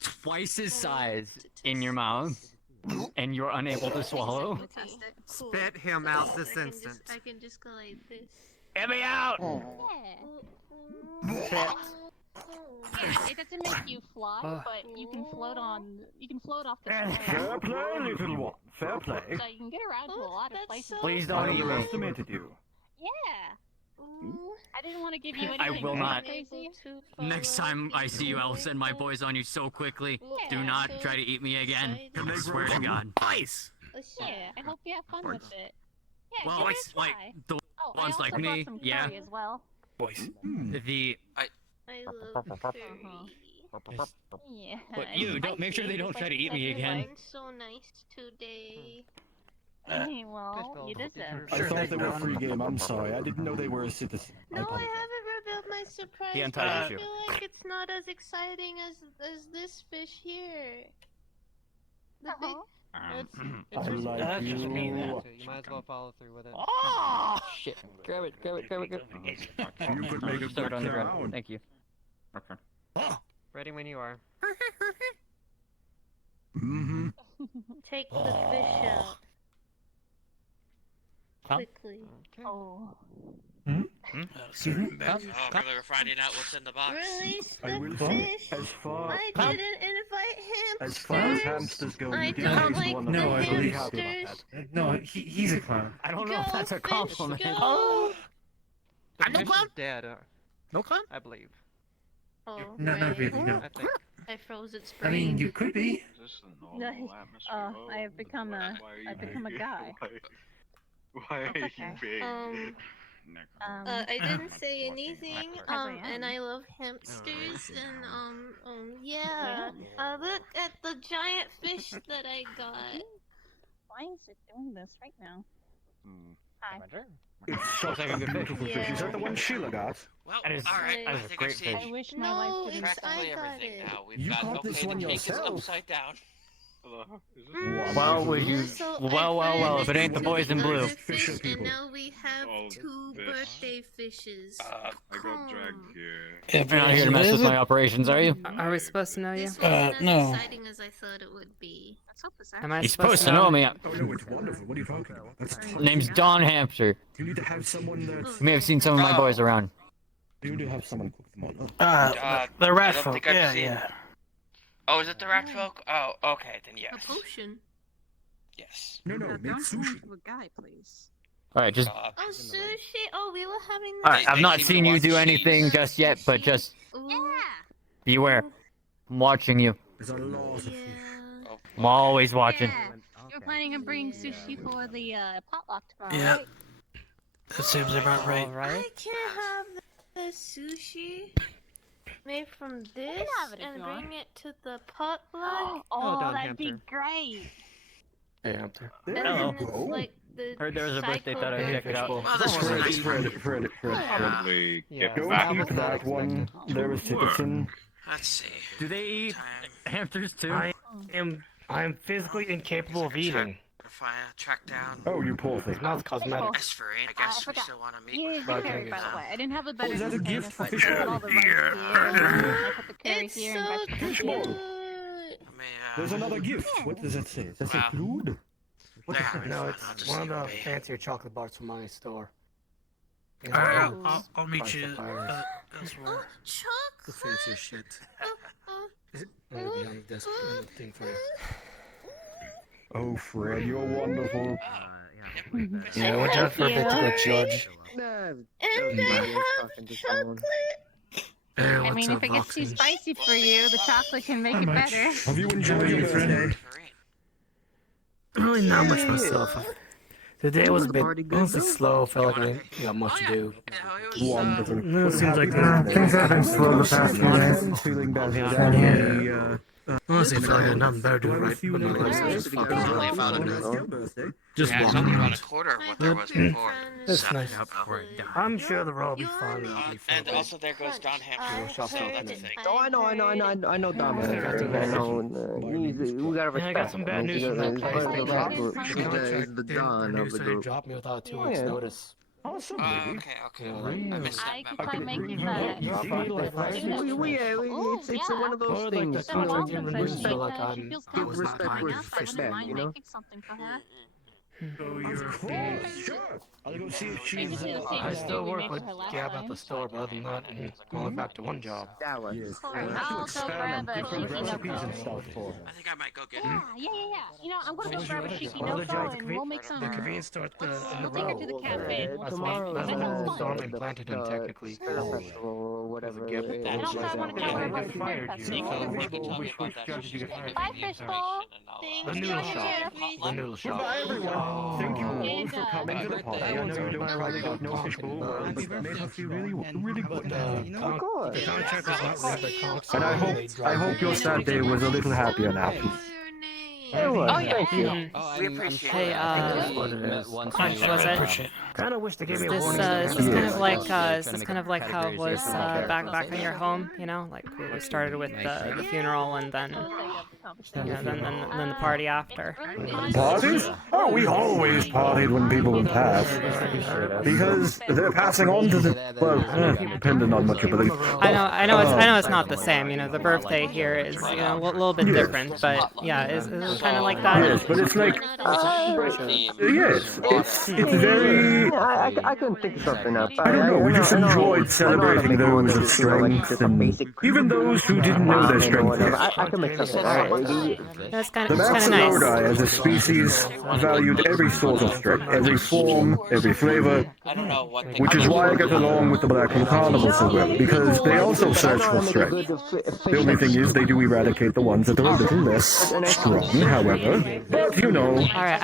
twice his size in your mouth, and you're unable to swallow. Fantastic. Spit him out this I instant. can just go like this. Get me out! Yeah. It doesn't make you fly, but you can float on. You can float off the Fair play, little one. Fair play. so you can get around to a lot of places. Please I don't eat me. underestimated you. Yeah. I didn't want to give you I anything will not. crazy. Next time I see you, I will send my boys on you so quickly. Do not try to eat me again. I swear to God. Ice! Yeah, I hope you have fun with it. Yeah, Well, give it it's a like try. the Oh, I ones also like brought me, some yeah. curry as well. Boys. The I love curry. Yeah. But you don't make sure they don't try to eat me again. I'm so nice today. Hey, well, you deserve I thought they were free game. I'm sorry. I didn't know they were a citizen. No, I haven't revealed my surprise. The but entire I issue. feel like it's not as exciting as this fish here. The big. I like you. You might as well follow through with it. Oh shit! Grab it! Grab it! Grab it! Grab it! You could make a Start good on the ground. sound. Thank you. Ready when you are. Mm-hmm. Take the fish out. Quickly. Oh. Certain bets. Oh, we're finding out what's in the box. Release I will the go fish. as far I didn't invite hamsters. as far as hamsters go. I You did don't raise like one the of them. I'm really hamsters. happy about that. No, he's a clown. I don't know Go, if that's a fish, compliment. go. I'm no clown. Dead. No clown? I believe. Oh, No, not right. really, no. I think. I froze its I mean, brain. you could be. I have become a guy. Why are you Okay. being? I didn't say anything. And I love hamsters. And yeah. Look at the giant fish that I got. Why is it doing this right now? Hi. Sounds like a good fish. Yeah. Is that the one Sheila got? Well, That is- alright, that I is a think great I've seen fish. I wish my life could practically I got everything it. now. We've You got caught this okay, one the cake is yourself. upside down. Well, would you? So Well, if it ain't the boys in blue. Fish, and now we have 2 birthday fishes. I got dragged here. If You're not here to mess with my operations, are you? Are we supposed to know you? This wasn't as no. exciting as I thought it would be. Let's hope this Am I You're supposed to know me. Oh no, it's wonderful. What are you talking about? That's Name's Don Hamster. You need to have someone that. You may have seen some of my boys around. You need to have someone cook them all. The rat I don't folk. think I've Yeah, seen- yeah. Oh, is it the rat folk? Oh, okay, then yes. A potion. Yes. No, make sushi. To a guy, please. All right, just. Oh, sushi. Oh, we were having All right, this. I've not seen you do anything just yet, but just beware. I'm watching you. There's a lot of fish. I'm always watching. You're planning on bringing sushi for the potluck tomorrow, Yeah. right? That seems about right. I can have the sushi made from this have it if and you want. bring it to the potluck. Oh, done, that'd be Hamster. great. Hey, Hamster. And Hello. then it's like the Heard there was a birthday, cycle thought I'd of- check it out. Well, this was a nice Fred. Probably Yeah. get Don't back. eat that one. There is citizen. Let's see. Do they eat hamsters too? I'm physically incapable of eating. If I track down Oh, you poor thing. Now it's cosmetic. Esperine, I guess we forgot. still want to meet Yeah, with the her. curry, by the way. I didn't have a better is that a container, gift so I for put fish? all the rice here. I put the curry It's here so and vegetables Fish here. ball. good. I mean, There's another gift. What does that say? Does that say Wow. food? What the Yeah. heck? No, I'll it's just one of leave the it be. fancier chocolate bars from my store. Alright, I'll meet Price you of fire. elsewhere. The Chocolate. fancy shit. Uh, Let me be on the desk on the thing for you. Oh, Fred, you're wonderful. Yeah, watch out for a bit to the judge. And I have chocolate. I mean, if it gets too spicy for you, the chocolate can make it better. Have you enjoyed your birthday? Really not much myself. The day was a bit slow. Felt like I didn't got much to do. Wonderful. No, it seems like things have been slow the past few days. Feeling bad here. Yeah. Honestly, I feel like I had nothing better to do right, but my life's just fucking just Yeah, it's only about a quarter of what there was before. That's So, nice. I'm sure the roll will be fun. and also there goes Don Hamster. So that's a thing. Oh, I know Dominic. I know. We gotta respect. Yeah, I got some bad news from that place. They dropped He's the Don of the group. dropped me without 2 weeks' notice. Awesome, Okay. I missed that I could memo. try making that. It's one of those things. Then Mom Give said she feel like she I'm- feels I was not comfortable kind enough. of I fish wouldn't back, mind you know? making something for her. Sure. I'll go see if Maybe she's. do the same I thing still we work made with for her last Gab time. at the store, but other than that, I'm going back to one job. That one. Yes. Alright, We'll have to I'll go experiment grab a different Shiki recipes and Noko. stuff for her. I think I might go get Yeah. You know, I'm gonna go grab a Shiki Well, the Noko job- and we'll make some. The convenience store at the in the We'll take her to the row. cafe. and we'll That's smash one. it. That's That one sounds of the store fun. I'm implanted in technically. Festival or whatever. Gift. it And is. also, I want to go Yeah, grab I a got fired, festival. you know. Tell me about Which that judge did you get sushi. fired? Bye, Fishbowl. The noodle shop. The noodle shop. Goodbye, everyone. Thank you all And, for coming to the party. I know you don't probably don't know fishbowl well, but it made her feel really good. Of course. The contract was not read by Cox. And I hope your sad day was a little happier now. It was. Oh, yeah. Thank you. We appreciate Hey, was it? Kind of wish they gave Is me a this warning. is this kind of like is this kind of like how it was back in your home? You know, like we started with the funeral and then then the party after. Parties? Oh, we always partied when people would pass. Because they're passing on to the, well, depending on what you believe. I know it's not the same. You know, the birthday here is a little bit different, but yeah, is it kind of like that? Yes, but it's like, yes, it's very. I couldn't think of something else. I don't know, we just enjoyed celebrating those of strength, and even those who didn't know their strength yet. I can make something. That's kind The of nice. Maxilloda as a species valued every sort of strength, every form, every flavor, I don't know what they which is why I get along with the Blackhole Carnival so well, because they also search for strength. The only thing is they do eradicate the ones that are a little less strong. however. But you know. All right,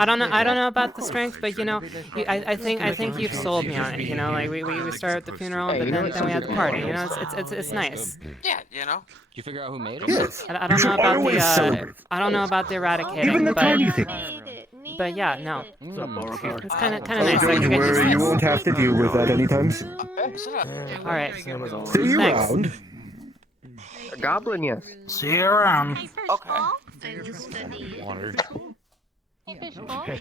I don't know. I don't know about the strength, but you know, I think you've sold me on it. You know, like we started the funeral, but then we had the party. You know, it's nice. Yeah, you know. Did you figure out who made it? Yes. I don't know about the I don't know about the eradicating, but yeah, no. It's kind of nice. Don't worry, you won't have to deal with that anytime soon. All right. See you around. A goblin, yes. See you around. Okay. Water. Fishbowl, I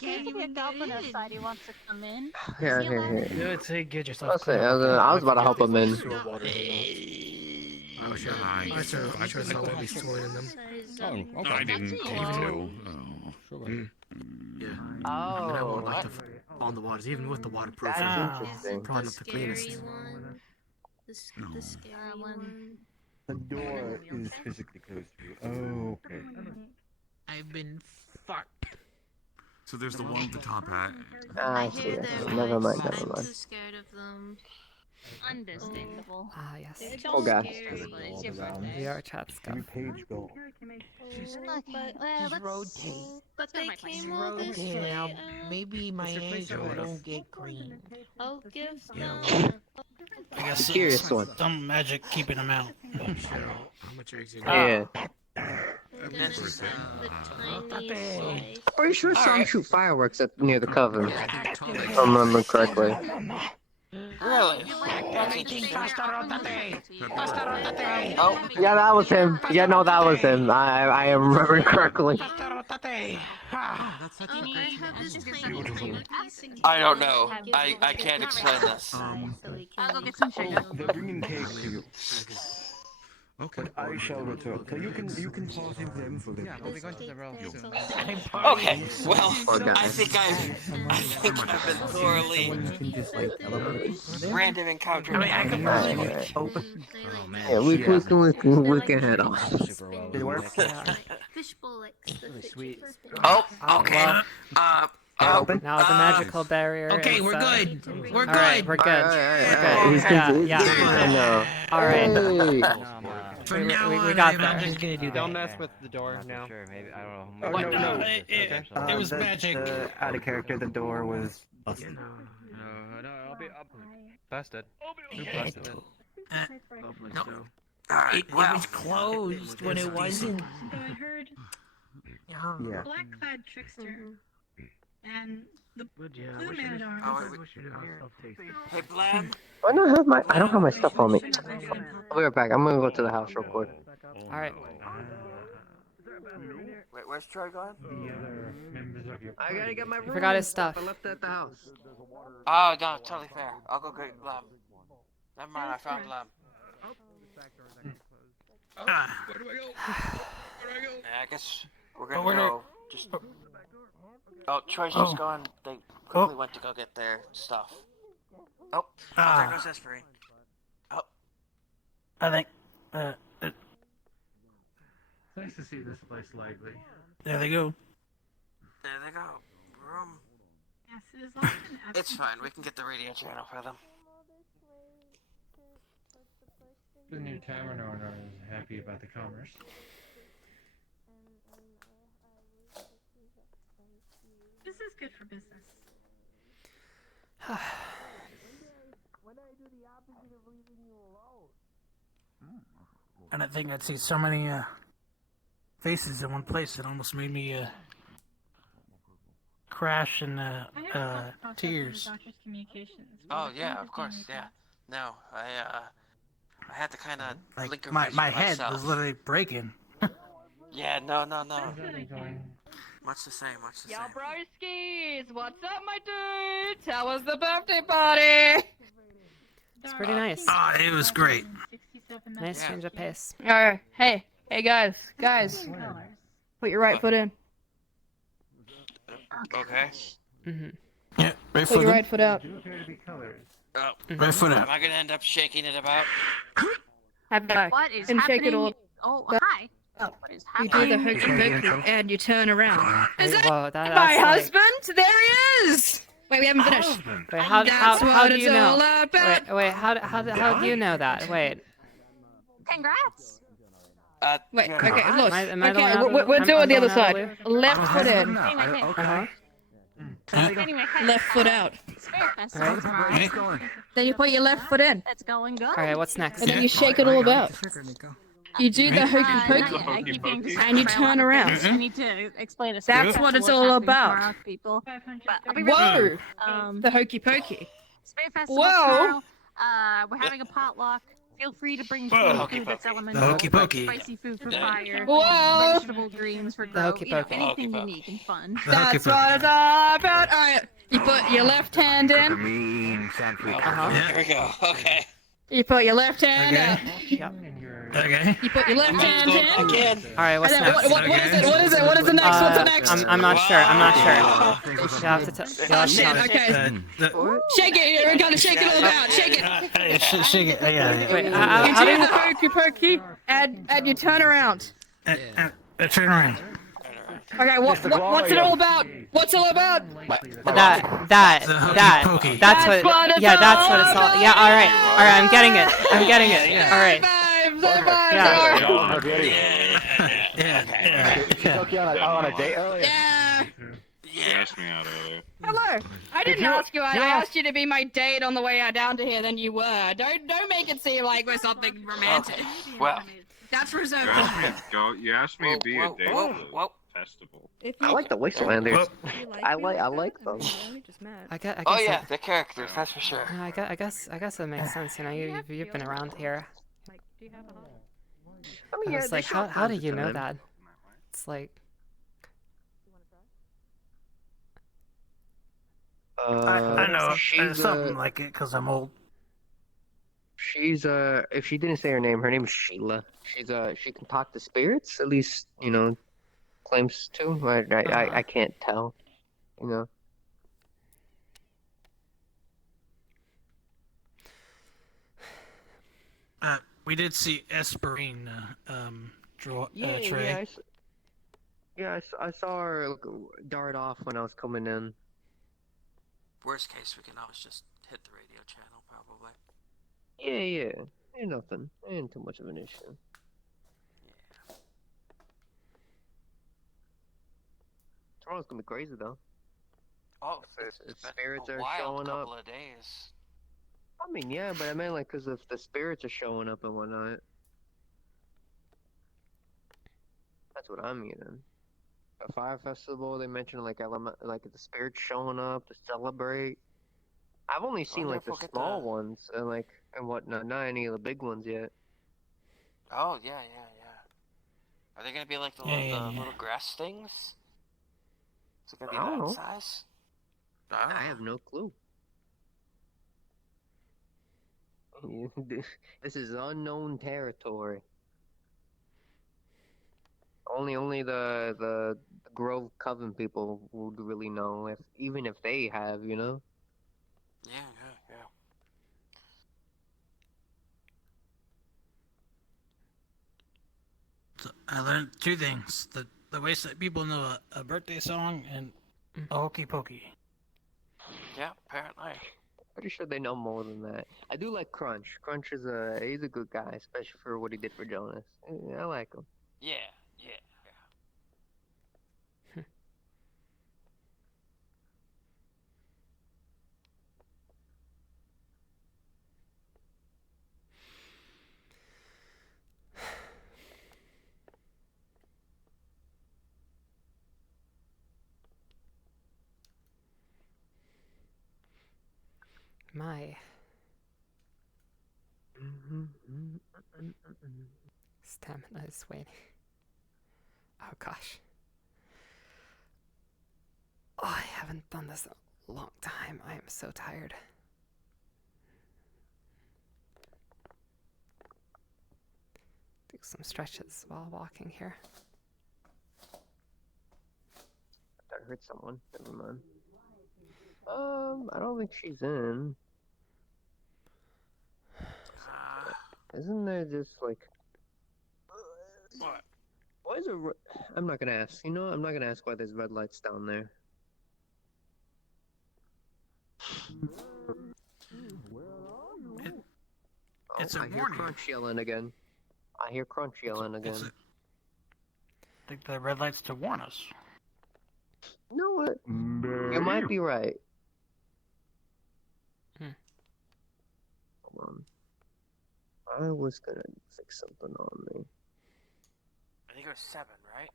can't even goblin outside. He wants to come in. Here. Good, say get yourself. I was about to help him in. Oh, shall I? I should have already stored in them. Oh, okay. I didn't take to. Yeah. Oh, I would like to fall in the waters, even with the waterproof. That's interesting. Probably not the cleanest. The scary one. The door is physically closed to you. Okay. I've been fucked. So there's the one with the top hat. I see. Never mind. I'm too scared of them. Understandable. Ah, yes. Oh gosh. It's your birthday. We are chat stuff. Page goal. But rotate. But they came all this Okay, way. now maybe my angel don't get green. I'll give Yeah. them. I guess Curious one. some magic keeping them out. How much eggs you Yeah. This the tiny slice. Pretty sure some shoot fireworks near the cover. If I remember correctly. Really? Oh, yeah, that was him. Yeah, no, that was him. I am remembering correctly. I don't know. I can't explain this. I'll go get some sugar. They're bringing cake to you. Okay. But I shall return. So you can pause in them for this. We'll be going to the row soon. Okay, well, I think I've been thoroughly random encounter. Yeah, we can head off. Did it work? Fishbowl likes the Sweet. Oh, okay. Now the magical barrier. Okay, is, we're good. We're all right, good. we're good. Alright. Yeah. All right. From now we on, got I'm there. just gonna do that. Don't mess with the door now. Sure, maybe I don't Oh, know. no. It was magic. Out of character, the door was. No, I'll be busted. Who busted it? Alright, It was closed when it wasn't. So I heard Yeah. Black-clad trickster and the blue Oh, man-at-arms. Hey, Blam. I don't have my stuff on me. I'll be right back. I'm gonna go to the house real quick. All right. Wait, where's Troy going? I gotta get my room. forgot his stuff. I left it at the house. Oh, no, totally fair. I'll go get Blam. Never mind, I found Blam. Where do I go? Yeah, I guess we're gonna go. Just. Oh, Troy's just gone. They quickly went to go get their stuff. Oh, there goes Esferine. Oh. I think. It's nice to see this place lively. There they go. There they go. Room. Yes, it is often It's fine. We can get the radio channel for them. The new tavern owner is happy about the commerce. This is good for business. And I think I'd see so many faces in one place it almost made me crash in tears. Oh yeah, of course, yeah. No, I had to kind of Like my head was literally breaking. Yeah, no. Much the same, much the same. Y'all broskies, what's up, my dudes? How was the birthday party? It's pretty nice. Ah, it was great. Nice change of pace. Alright, hey guys, put your right foot in. Okay. Yeah, right Put foot your in. right foot out. Oh. Right foot Am out. I gonna end up shaking it about? Have back. What is and happening? shake it all. Oh, hi. What is You happening? do the hokey pokey and you turn around. Wait, whoa, that's My like- husband? There he is! Wait, we haven't finished. Wait, how That's do what you it's all know? about. Wait, how do you know that? Wait. Congrats. Wait, okay, look. Am I the one Okay, out of we're I'm- doing I'm the other going out of side. the Left foot in. Uh-huh. Left foot out. Alright. Then you put your left foot in. That's going good. Alright, what's next? And then you shake it all about. You do the hokey pokey, I keep getting and you turn around. You need to explain it. That's what it's all about. People. But I'll be right Whoa! back. The hokey pokey. Spirit Festival Whoa! tomorrow. We're having a potluck. Feel free to bring Whoa. food that's elemental. The hokey pokey. Spicy food for fire. Whoa. Vegetable greens for The growth. hokey You know, pokey. anything unique and fun. That's what it's all about. All right, you put your left hand in. Mean sandwich. Here we go. Okay. You put your left hand out. Yep. Okay. You put your left hand in. Again. Alright, what's And then next? what is it? What is it? What is the next? What's the next? I'm not sure. I'm not sure. You'll have to you'll have to tell me. Okay. Shake it. We gotta shake it all about. Shake it. Shake it. Yeah. Wait, You how do do you... the hokey pokey. Add your turn around. Turn around. Okay. What's it all about? What's it all about? That's hokey pokey. that's That's what, what it's yeah, that's what all it's all, about. yeah, alright, I'm getting it, alright. On a date earlier. Yeah. You asked me out earlier. Hello. I didn't ask you. I asked you to be my date on the way out down to here. Then you were. Don't make it seem like we're something romantic. Well. That's You reserved. asked me to go. You asked me to be a date whoa, for the whoa. festival. I like the Wastelanders. I like them. I guess Oh yeah, the characters. That's for sure. I guess it makes sense, you know, you've been around here. I mean, It's like, how do you know that? It's like... I know. She's Something like it because I'm old. She's if she didn't say her name is Sheila. She's she can talk to spirits, at least, you know, claims to. I can't tell, you know. We did see Esperine Trey. I saw her dart off when I was coming in. Worst case, we can always just hit the radio channel, probably. Yeah. Ain't nothing. Ain't too much of an issue. Yeah. Tomorrow's gonna be crazy though. Oh, If it's been spirits a are wild showing up. couple of days. I mean, yeah, but I meant like, cause if the spirits are showing up and whatnot. That's what I'm meaning. A fire festival, they mentioned like like the spirits showing up to celebrate. I've only seen like the forget small the- ones and whatnot, not any of the big ones yet. Oh yeah. Are they gonna be like the little grass things? Is it gonna be I don't that know. size? I have no clue. This is unknown territory. Only the Grove Coven people would really know, even if they have, you know. Yeah. So I learned two things: the Wasteland people know a birthday song and a hokey pokey. Yeah, apparently. Pretty sure they know more than that. I do like Crunch. Crunch is he's a good guy, especially for what he did for Jonas. I like him. Yeah. My... Stamina is waning. Oh gosh. Oh, I haven't done this in a long time. I am so tired. Do some stretches while walking here. I heard someone. Never mind. I don't think she's in. Isn't there just like... What? Why is there... I'm not gonna ask. You know, I'm not gonna ask why there's red lights down there. It's Oh, a I hear warning. Crunch yelling again. I hear Crunch yelling again. I think the red light's to warn us. You know what? You might be right. Hold on. I was gonna fix something on me. I think it was 7, right?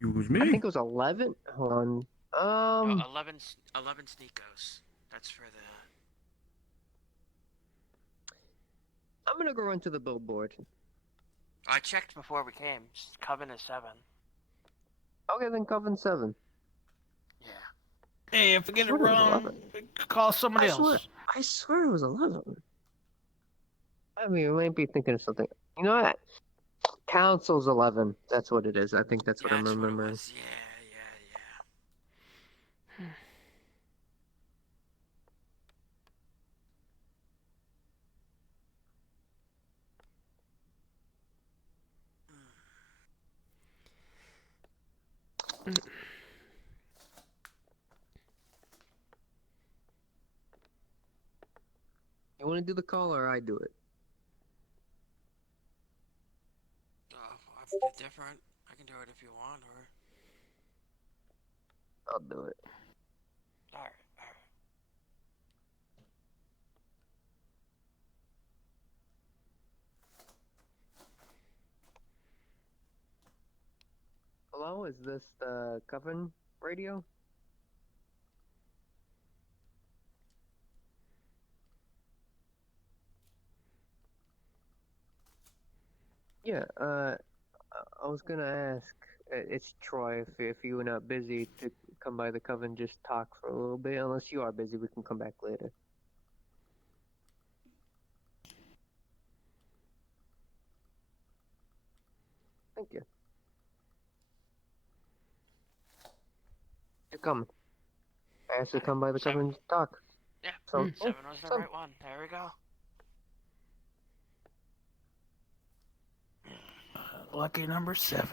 Excuse me? I think it was 11. Hold on. No, 11 Sneakos. That's for the... I'm gonna go run to the billboard. I checked before we came. Coven is 7. Okay, then Coven 7. Hey, if we get it I swear it was wrong, 11. call somebody else. I swear it was 11. I mean, you might be thinking of something. You know what? Council's 11. That's what it is. I think that's what I'm remembering. You want to do the call or I do it? I'm different. I can do it if you want, or... I'll do it. Alright. Hello, is this the Coven radio? Yeah, I was gonna ask, it's Troy, if you were not busy to come by the Coven, just talk for a little bit. Unless you are busy, we can come back later. Thank you. You're coming. I asked you to come by the Coven and talk. Yeah, So, 7 was the right one. There we go. Lucky number 7.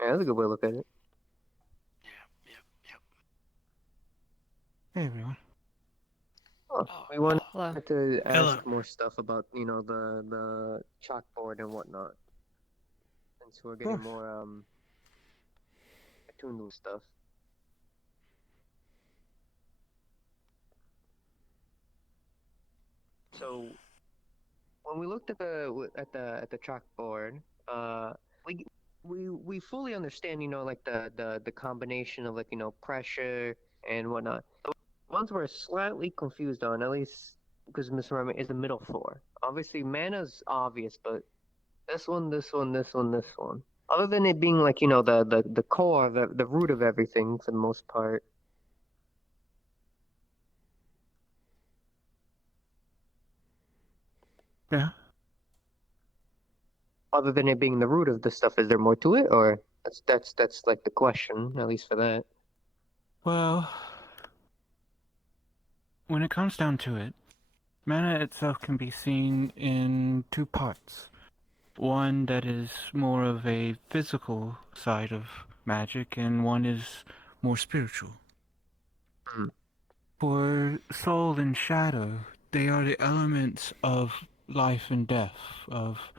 Yeah, that's a good way to look at it. Hey everyone. Oh, we wanted Hello. to ask Hello. more stuff about, you know, the chalkboard and whatnot. Since we're getting Course. more, attuned to stuff. So, when we looked at the chalkboard, we fully understand, you know, like the combination of, like, you know, pressure and whatnot. The ones we're slightly confused on, at least because Mr. Remy is the middle 4. Obviously, mana's obvious, but this one, this one, this one, this one. Other than it being, like, you know, the core, the root of everything for the most part. Yeah. Other than it being the root of the stuff, is there more to it, or that's like the question, at least for that. Well, when it comes down to it, mana itself can be seen in 2 parts. One that is more of a physical side of magic, and one is more spiritual. For soul and shadow, they are the elements of life and death, of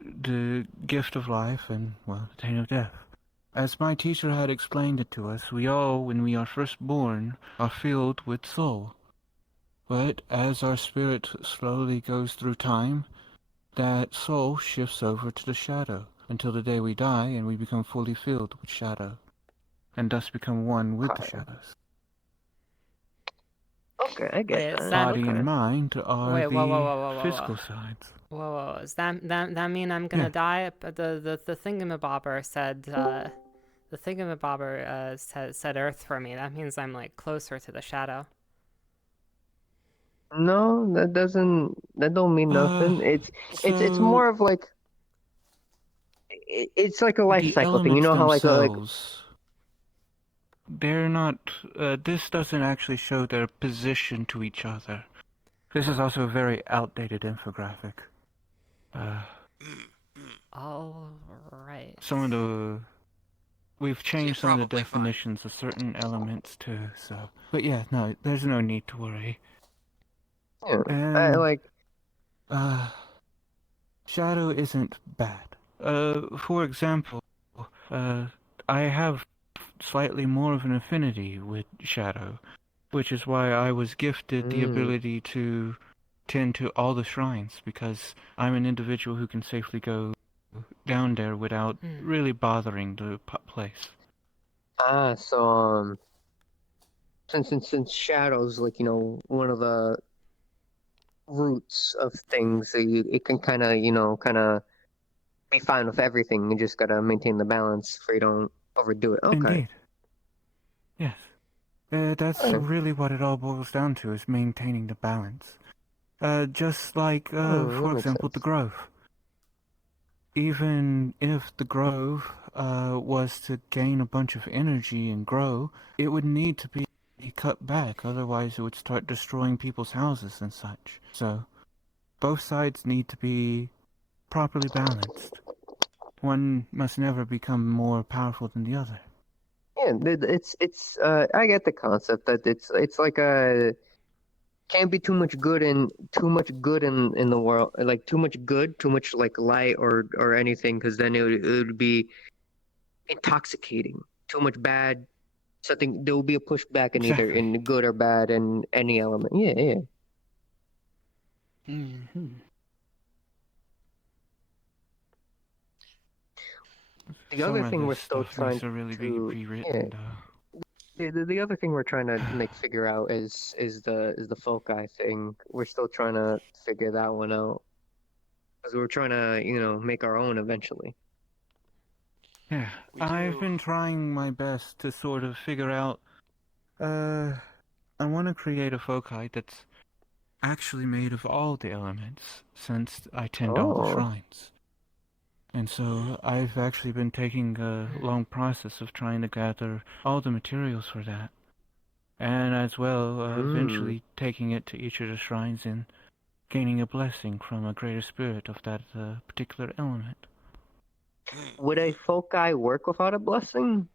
the gift of life and, well, the taint of death. As my teacher had explained it to us, we all, when we are first born, are filled with soul. But as our spirit slowly goes through time, that soul shifts over to the shadow, until the day we die and we become fully filled with shadow, and thus become one with the shadows. Okay, I get that. Body and mind are Wait, the whoa. physical sides. Whoa. Does that mean I'm gonna die? But the thingamabobber said said Earth for me. That means I'm like closer to the shadow. No, that don't mean nothing. It's more of like it's like a life The cycle thing. You elements know how like themselves, they're not. This doesn't actually show their position to each other. This is also a very outdated infographic. All right. Some of the we've changed some of the definitions of certain elements too. So, but yeah, no, there's no need to worry. Yeah, And, shadow isn't bad. For example, I have slightly more of an affinity with shadow, which is why I was gifted the ability to tend to all the shrines, because I'm an individual who can safely go down there without really bothering the place. So since shadows like one of the roots of things, so it can kind of be fine with everything. You just gotta maintain the balance so you don't overdo it. Okay. Indeed. Yes. That's Okay. really what it all boils down to, is maintaining the balance. Just like, that for makes example, the Grove. Even if the Grove was to gain a bunch of energy and grow, it would need to be cut back, otherwise it would start destroying people's houses and such. So, both sides need to be properly balanced. One must never become more powerful than the other. Yeah, it's I get the concept that it's like can't be too much good in the world, like too much good, too much like light or anything, because then it would be intoxicating. Too much bad, something there will be a pushback in either Exactly. in good or bad in any element. Yeah. Mm-hmm. The other Some thing of we're this still stuff trying needs to really be yeah. rewritten, though. The other thing we're trying to figure out is the foci thing. We're still trying to figure that one out, because we're trying to make our own eventually. Yeah, I've been trying my best to sort of figure out, I want to create a foci that's actually made of all the elements, since I tend all the Oh. shrines. And so I've actually been taking a long process of trying to gather all the materials for that. And as well, eventually taking it to each of the shrines and gaining a blessing from a greater spirit of that particular element. Would a foci work without a blessing?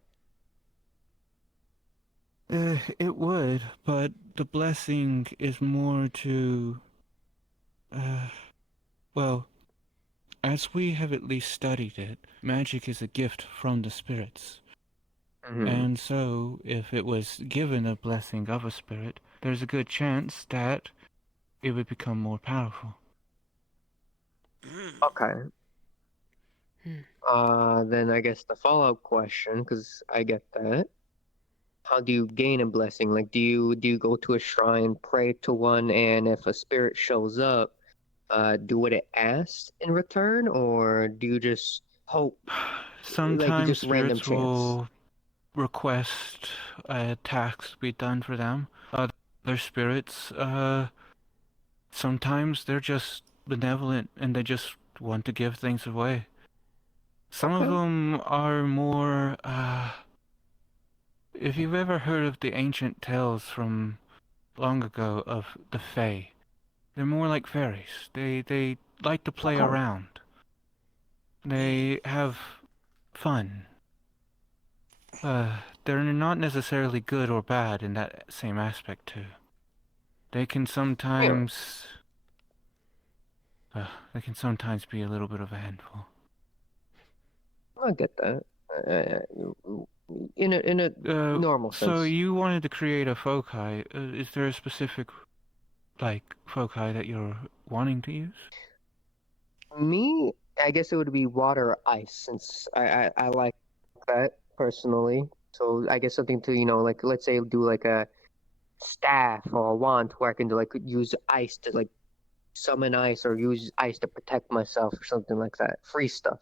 It would, but the blessing is more to, well, as we have at least studied it, magic is a gift from the spirits. And so, if it was given a blessing of a spirit, there's a good chance that it would become more powerful. Okay. Then I guess the follow-up question, because I get that. How do you gain a blessing? Like, do you go to a shrine, pray to one, and if a spirit shows up, do what it asks in return, or do you just hope? Sometimes just random spirits will request tasks be done for them. Other spirits, sometimes they're just benevolent and they just want to give things away. Some of them are more, if you've ever heard of the ancient tales from long ago of the Fae, they're more like fairies. They like to play around. They have fun. They're not necessarily good or bad in that same aspect too. They can sometimes, be a little bit of a handful. I get that. In a normal sense. So you wanted to create a foci. Is there a specific, foci that you're wanting to use? Me, I guess it would be water or ice, since I like that personally. So I guess something to, like, let's say do like a staff or a wand where I can use ice to summon ice, or use ice to protect myself or something like that. Free stuff.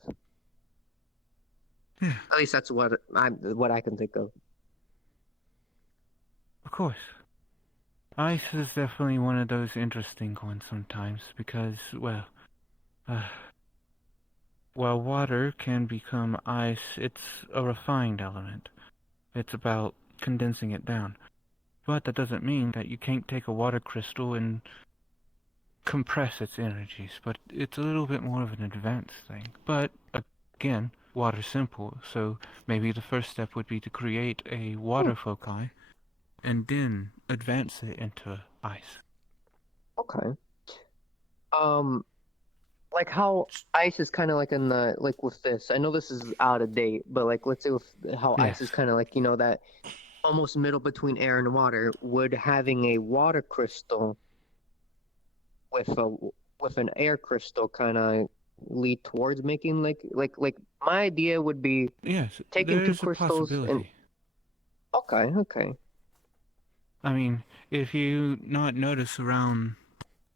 Yeah. At least that's what I can think of. Of course. Ice is definitely one of those interesting ones sometimes, because, well, while water can become ice, it's a refined element. It's about condensing it down. But that doesn't mean that you can't take a water crystal and compress its energies, but it's a little bit more of an advanced thing. But, again, water's simple, so maybe the first step would be to create a water foci, and then advance it into ice. Okay. Like how ice is kind of like in the like with this. I know this is out of date, but like let's say with how ice Yes. is kind of like that almost middle between air and water. Would having a water crystal with an air crystal kind of lead towards making like my idea would be Yes, taking two there's a crystals and possibility. okay. I mean, if you not notice around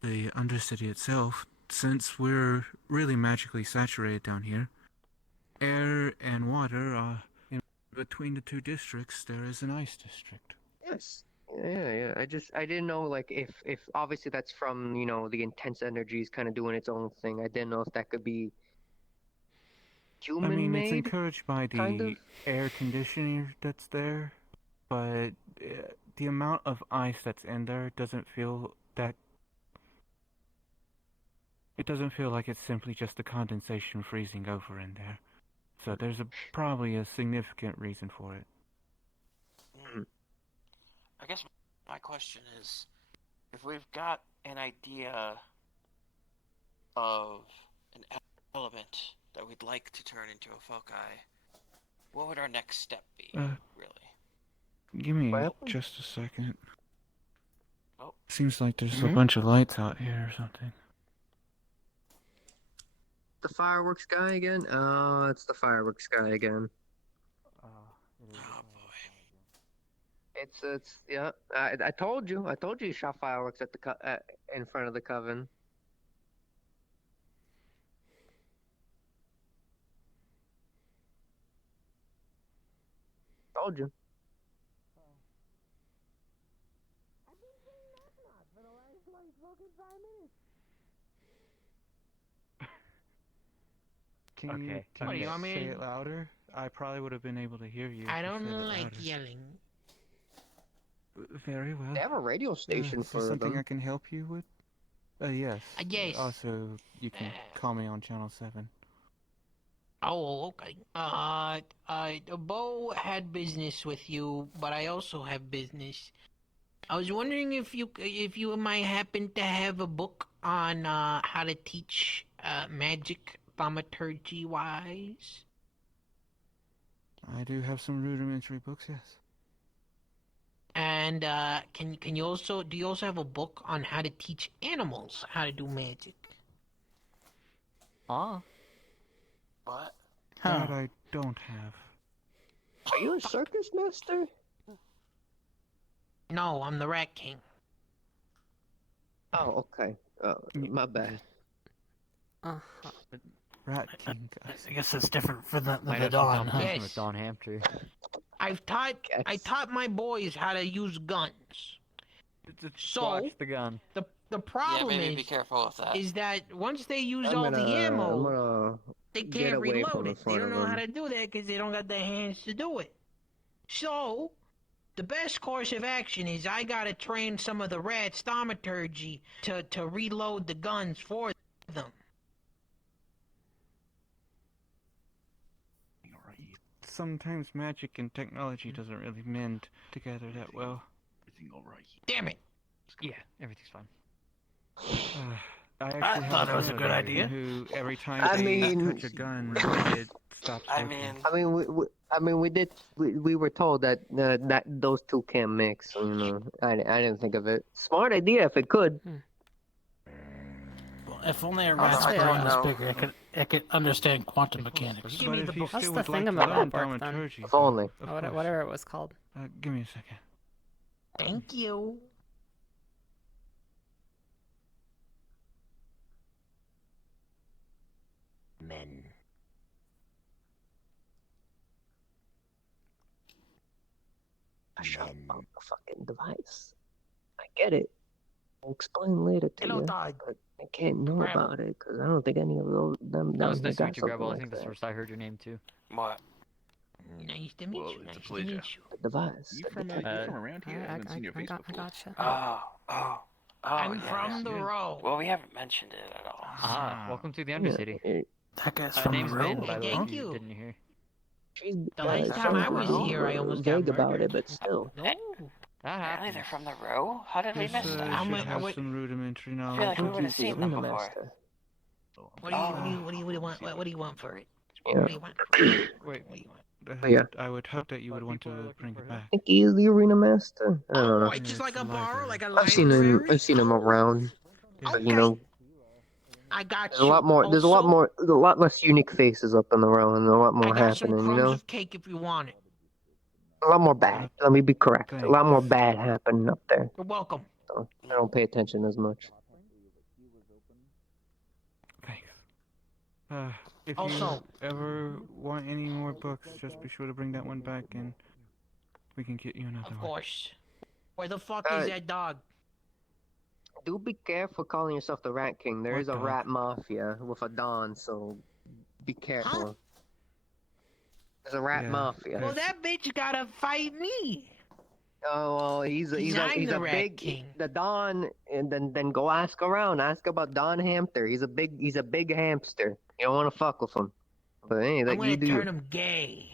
the Undercity itself, since we're really magically saturated down here, air and water are in between the two districts. There is an ice district. Yes. Yeah. I didn't know like if obviously that's from the intense energies kind of doing its own thing. I didn't know if that could be human I mean, made. it's encouraged by kind the of? air conditioning that's there, but the amount of ice that's in there doesn't feel that. It doesn't feel like it's simply just the condensation freezing over in there. So there's probably a significant reason for it. I guess my question is, if we've got an idea of an element that we'd like to turn into a foci, what would our next step be, really? Give me just a second. Oh. Seems like there's a bunch of lights out here or something. The fireworks guy again? Oh, it's the fireworks guy again. Oh boy. It's yeah. I told you he shot fireworks at the in front of the coven. Told you. Can Okay. you, can What do you you want me say to- it louder? I probably would have been able to hear you. I if you don't said it like louder. yelling. Very well. They have a radio station is there for something them. I can help you with? Yes. Yes. Also, you can call me on Channel 7. Oh, okay. Bo had business with you, but I also have business. I was wondering if you might happen to have a book on how to teach magic thaumaturgy wise. I do have some rudimentary books, yes. And can you also do you also have a book on how to teach animals how to do magic? Ah. What? That I don't have. Are you a circus master? No, I'm the Rat King. Oh, okay. My bad. Rat King, guys. I guess it's different for the Might have Dawn. some competition Yes. with Dawn Hampshire. I taught my boys how to use guns. So Watch the gun. the problem maybe is be careful with that. is that once they use I'm all gonna, the ammo, I'm gonna they get can't away reload from it. in They front don't of know how them. to do that because they don't got the hands to do it. So, the best course of action is I gotta train some of the rats thaumaturgy to reload the guns for them. Sometimes magic and technology doesn't really mend together that well. Damn it! Yeah, everything's fine. I actually I have thought a it was a friend good idea. Who every time I they mean- touch a gun, it stops working. we were told that that those two can't mix. So, I didn't think of it. Smart idea if it could. If only a rat's rat's brain brain was was bigger, it could understand quantum mechanics. Give But me if the you book. How's still the would like to thingamabob learn work then? thaumaturgy, If only. of What- course. Whatever it was called. Give me a second. Thank you. Men. I shot about the fucking device. I get it. I'll explain later to Hello, you. dog. But I can't know Grab about it because I don't think any of them That was they nice to got meet you, something Grabble. I like think that's the that. first I heard your name too. What? Nice to meet you. Nice to meet you. The device. You the from detective. around here? I haven't seen your face before. gotcha. Oh, I'm yeah, from the yeah. row. Well, we haven't mentioned it at all. Ah, welcome to the Undercity. That guy's My from name's the Lynn, row. by the way, Thank if you you. didn't hear. She's The last time I was here, I almost got vague about murdered. it, but still. No. That Apparently happens. they're from the row? How did we This miss that? should have some rudimentary I knowledge. feel like we would have seen them before. Master. What do you want? What do you want for it? Yeah. What do you want for it? Wait, What do you want? Yeah. I would hope that you would want to bring it back. I think he is the arena master. I don't know. Like, just like a bar, like a I've seen him. I've seen him around. But you know, I got there's a lot more. There's a lot more. There's a lot less unique faces up on the row, and a lot more I got some happening. You crumbs know, of cake if you want it. a lot more bad. Let me be correct. A lot more bad happening up there. You're welcome. So I don't pay attention as much. If Also- you ever want any more books, just be sure to bring that one back, and we can get you another Of one. course. Where the fuck is that dog? Do be careful calling yourself the Rat King. There What is a dog? rat mafia with a Don, so be careful. There's a rat mafia. Well, that bitch gotta fight me. Oh well, he's I'm a the Rat big King. the Don, and then go ask around. Ask about Don Hamster. He's a big hamster. You don't want to fuck with him. But hey, I'm that gonna you do. turn him gay.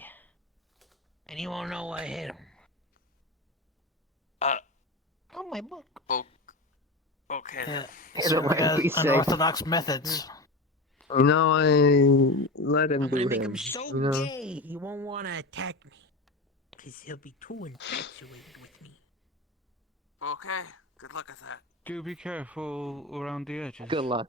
And he won't know what hit him. Oh, my book. Okay. It's a way we say. Unorthodox methods. You know, let him I'm do gonna make him. him so you know? gay he won't want to attack me. Because he'll be too infatuated with me. Okay. Good luck with that. Do be careful around the edges. Good luck.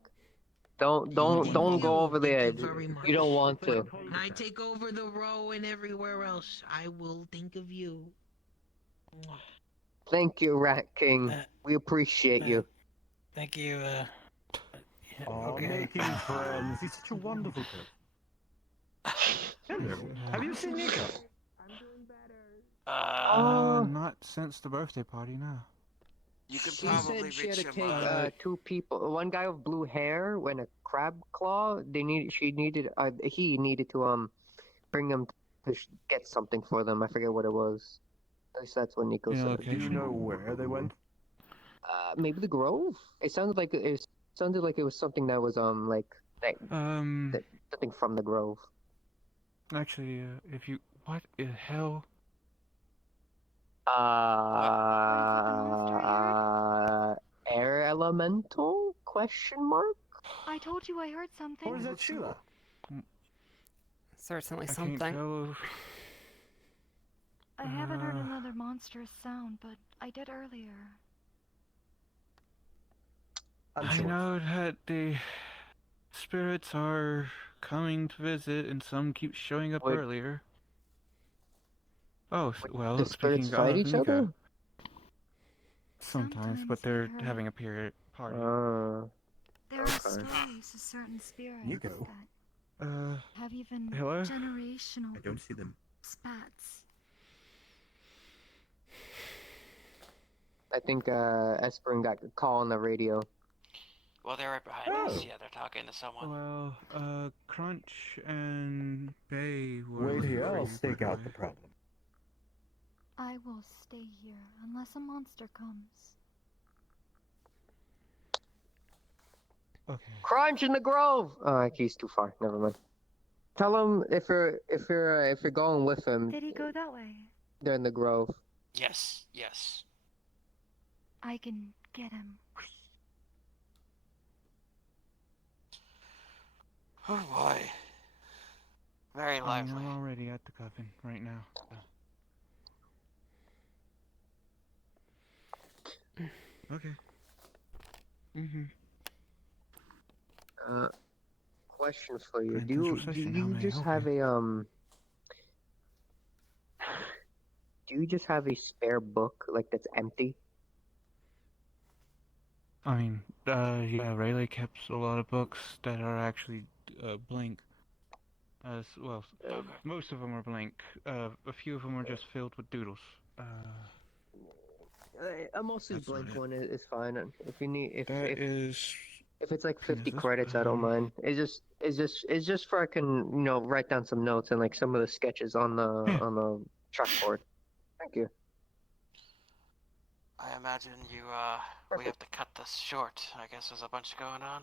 Don't go over the edge. You don't want to. When I take over the row and everywhere else, I will think of you. Thank you, Rat King. We appreciate you. Thank you, Making friends. He's such a wonderful person. Hello. Have you seen Nico? Not since the birthday party, no. You could She probably said she had reach to him. take two people. One guy with blue hair and a crab claw. He needed to bring them to get something for them. I forget what it was. At least that's what Nico said. Do you know where they went? Maybe the Grove. It sounded like it was something that was something from the Grove. Actually, if you what the hell? Air elemental? Question mark? I told you I heard something. Or is that Sheila? Certainly I can't something. tell. I haven't heard another monstrous sound, but I did earlier. I know that the spirits are coming to visit, and some keep showing up Wait. earlier. Oh, well, The spirits speaking fight of each Nika, other? sometimes, but they're having a period party. There are Okay. stories of certain spirits Nico. that have even hello? generational I don't see them. spats. I think Esperin got a call on the radio. Well, they're right behind us. Yeah, they're talking to someone. Well, Crunch and Bay were. Wait here, I'll free, stake by the out way. the problem. I will stay here unless a monster comes. Okay. Crunch in the Grove. Oh, he's too far. Never mind. Tell him if you're going with him. Did he go that way? They're in the Grove. Yes, yes. I can get him. Oh boy. Very lively. I'm already at the coven right now. Okay. Question for you. Grand Do Central Station, how you may I just help have a Do you just have a spare book like that's empty? I mean, yeah, Rayleigh kept a lot of books that are actually blank. As well, most of them are blank. A few of them are just filled with doodles. A mostly blank one is fine. If you need, if it's like 50 this credits, I don't mind. It's just for I can write down some notes and like some of the sketches on the chalkboard. Thank you. I imagine we have to cut this short. I guess there's a bunch going on.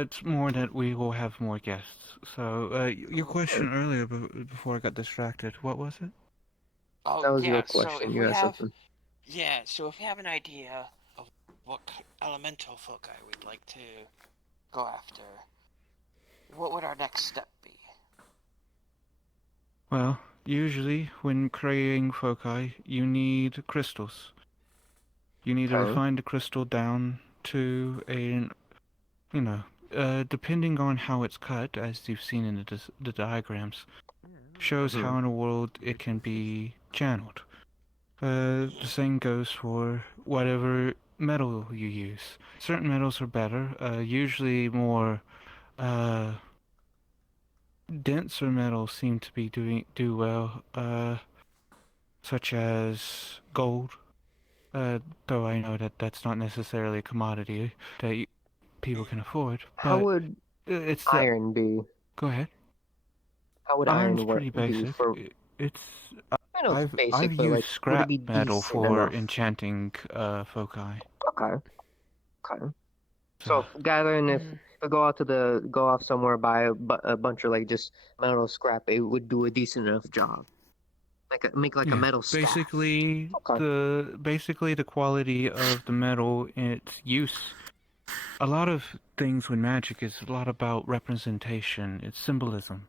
It's more that we will have more guests. So, your question earlier before I got distracted, what was it? Oh, That was yeah, your so question. if You we had have, something. yeah, so if we have an idea of what elemental foci we'd like to go after, what would our next step be? Well, usually when creating foci, you need crystals. You need to Okay. refine the crystal down to a, depending on how it's cut, as you've seen in the diagrams, shows how in the world it can be channeled. The same goes for whatever metal you use. Certain metals are better, usually more denser metals seem to be do well, such as gold. Though I know that that's not necessarily a commodity that people can afford. How but would it's iron be? Go ahead. How would Iron's iron work pretty be basic. for? It's I know it's basic, I've but used like, would it scrap be metal decent for enough? enchanting foci. Okay. Okay. So gathering, if we go off somewhere, buy a bunch of like just metal scrap, it would do a decent enough job. Make a Yeah, metal staff. basically the quality of the metal in its use. A lot of things with magic is a lot about representation. It's symbolism.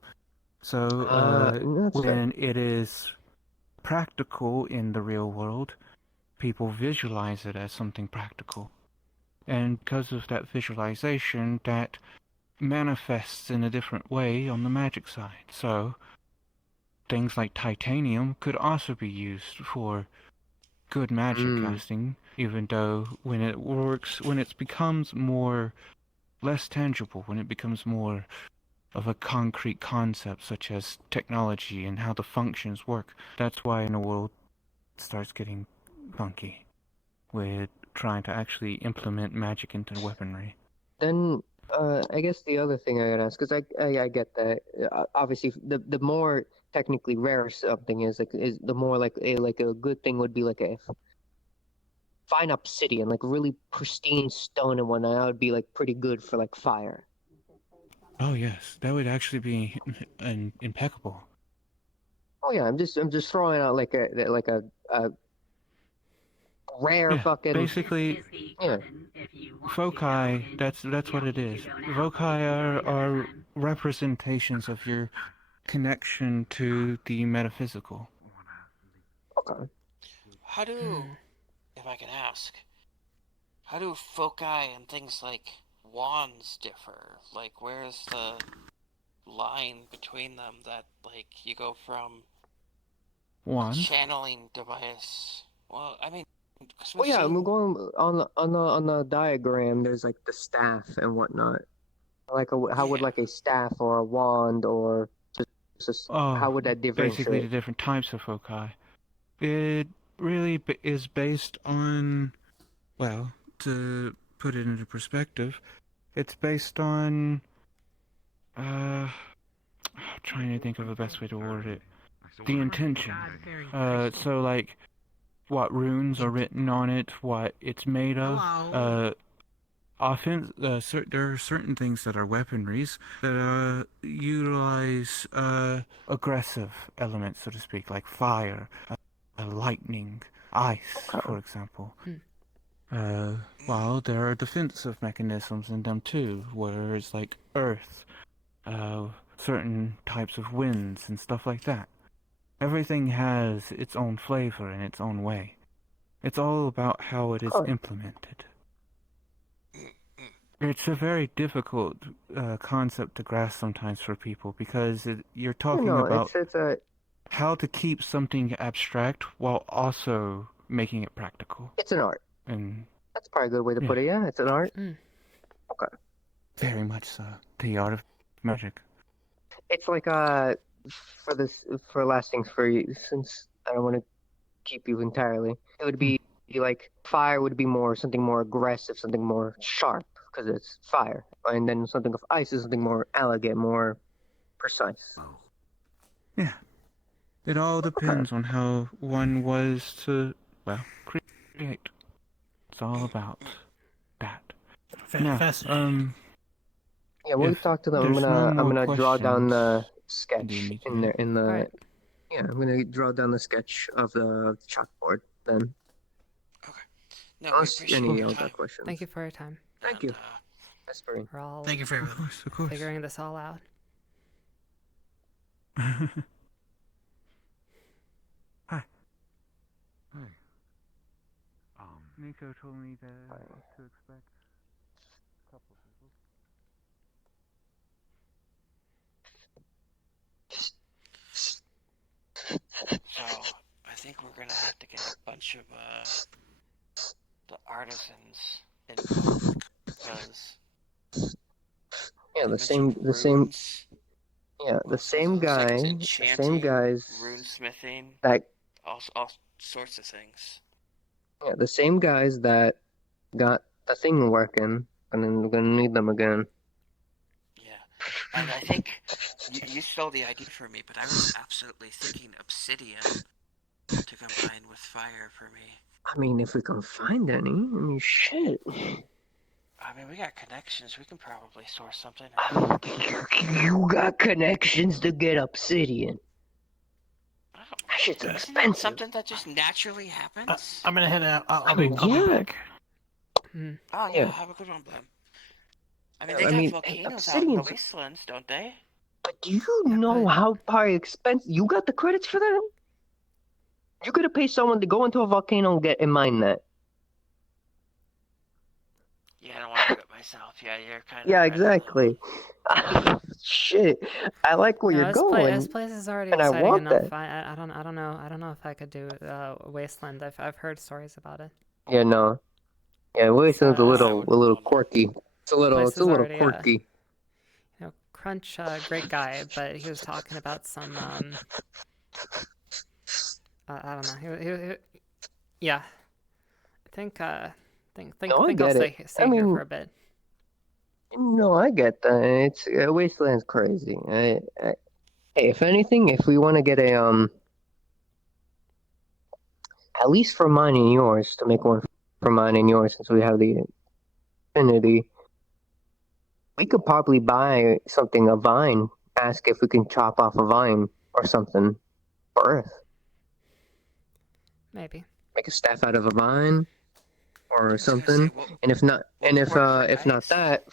So that's fair. when it is practical in the real world, people visualize it as something practical. And because of that visualization, that manifests in a different way on the magic side. So things like titanium could also be used for good magic casting, even though when it works, when it becomes less tangible, when it becomes more of a concrete concept, such as technology and how the functions work, that's why in the world it starts getting funky with trying to actually implement magic into weaponry. Then I guess the other thing I gotta ask, because I get that. Obviously, the more technically rare something is the more like a good thing would be like a fine obsidian, like really pristine stone and whatnot. That would be like pretty good for like fire. Oh yes, that would actually be impeccable. Oh yeah, I'm just throwing out like a rare Yeah, fucking. basically, Yeah. foci, that's what it is. Foci are representations of your connection to the metaphysical. Okay. How do, if I can ask, how do foci and things like wands differ? Like, where's the line between them that, like, you go from Wands? channeling device? Well, I mean, 'cause Well, we've yeah, seen- we're going on the diagram. There's like the staff and whatnot. Like how would like a staff or a wand or just how would that differentiate? Basically, the different types of foci. It really is based on, well, to put it into perspective, it's based on, I'm trying to think of the best way to word it. The intention. So like, what runes are written on it, what it's made of. Often, there are certain things that are weaponries that utilize aggressive elements, so to speak, like fire, lightning, ice, for example. While there are defensive mechanisms in them too, where it's like earth, certain types of winds and stuff like that. Everything has its own flavor in its own way. It's all about how it is implemented. It's a very difficult concept to grasp sometimes for people because you're talking about how to keep something abstract while also making it practical. It's an art. And that's probably a good way to put it. Yeah, it's an art. Okay. Very much so. The art of magic. It's like for last things for you, since I don't want to keep you entirely. It would be like fire would be something more aggressive, something more sharp because it's fire, and then something of ice is something more elegant, more precise. Yeah. It all depends on how one was to, well, create. It's all about that. Now, yeah, we'll talk to them. I'm gonna draw down the sketch in there in the Yeah, I'm gonna draw down the sketch of the chalkboard then. No, we Unless appreciate any your other time. questions. Thank you for your time. Thank you. That's very. We're all Thank you for everything. Of course. figuring this all out. Hi. Nico told me to expect a couple people. So, I think we're gonna have to get a bunch of the artisans involved because Yeah, the same. Yeah, the same guy. The same guys. runesmithing, That. all sorts of things. Yeah, the same guys that got the thing working, and then we're gonna need them again. And I think you stole the idea from me, but I was absolutely thinking obsidian to combine with fire for me. I mean, if we can find any, I mean, shit. I mean, we got connections. We can probably source something. You got connections to get obsidian. That shit's Isn't that expensive. something that just naturally happens? I'm gonna head out. I'll mean, be back. Oh, yeah, have a good one, Blem. I mean, they I got mean, volcanoes out in the obsidian's- wastelands, don't they? But do you know how probably expensive? You got the credits for that? You could have paid someone to go into a volcano and get and mine that. Yeah, I don't want to do it myself. Yeah, you're kind of. Yeah, exactly. Shit, I like where No, you're this going. This place is already and I exciting want enough. that. I don't know if I could do Wasteland. I've heard stories about it. Yeah, no. Yeah, Wasteland's a little quirky. It's a little already, quirky. You know, Crunch, great guy, but he was talking about some I don't know. Yeah. I think No, I I'll get stay it. stay I here mean- for a bit. No, I get that. It's Wasteland's crazy. Hey, if anything, if we want to get a at least for mine and yours, to make one for mine and yours, since we have the Infinity, we could probably buy something, a vine. Ask if we can chop off a vine or something for Earth. Maybe. Make a staff out of a vine or something. And if not, if not that,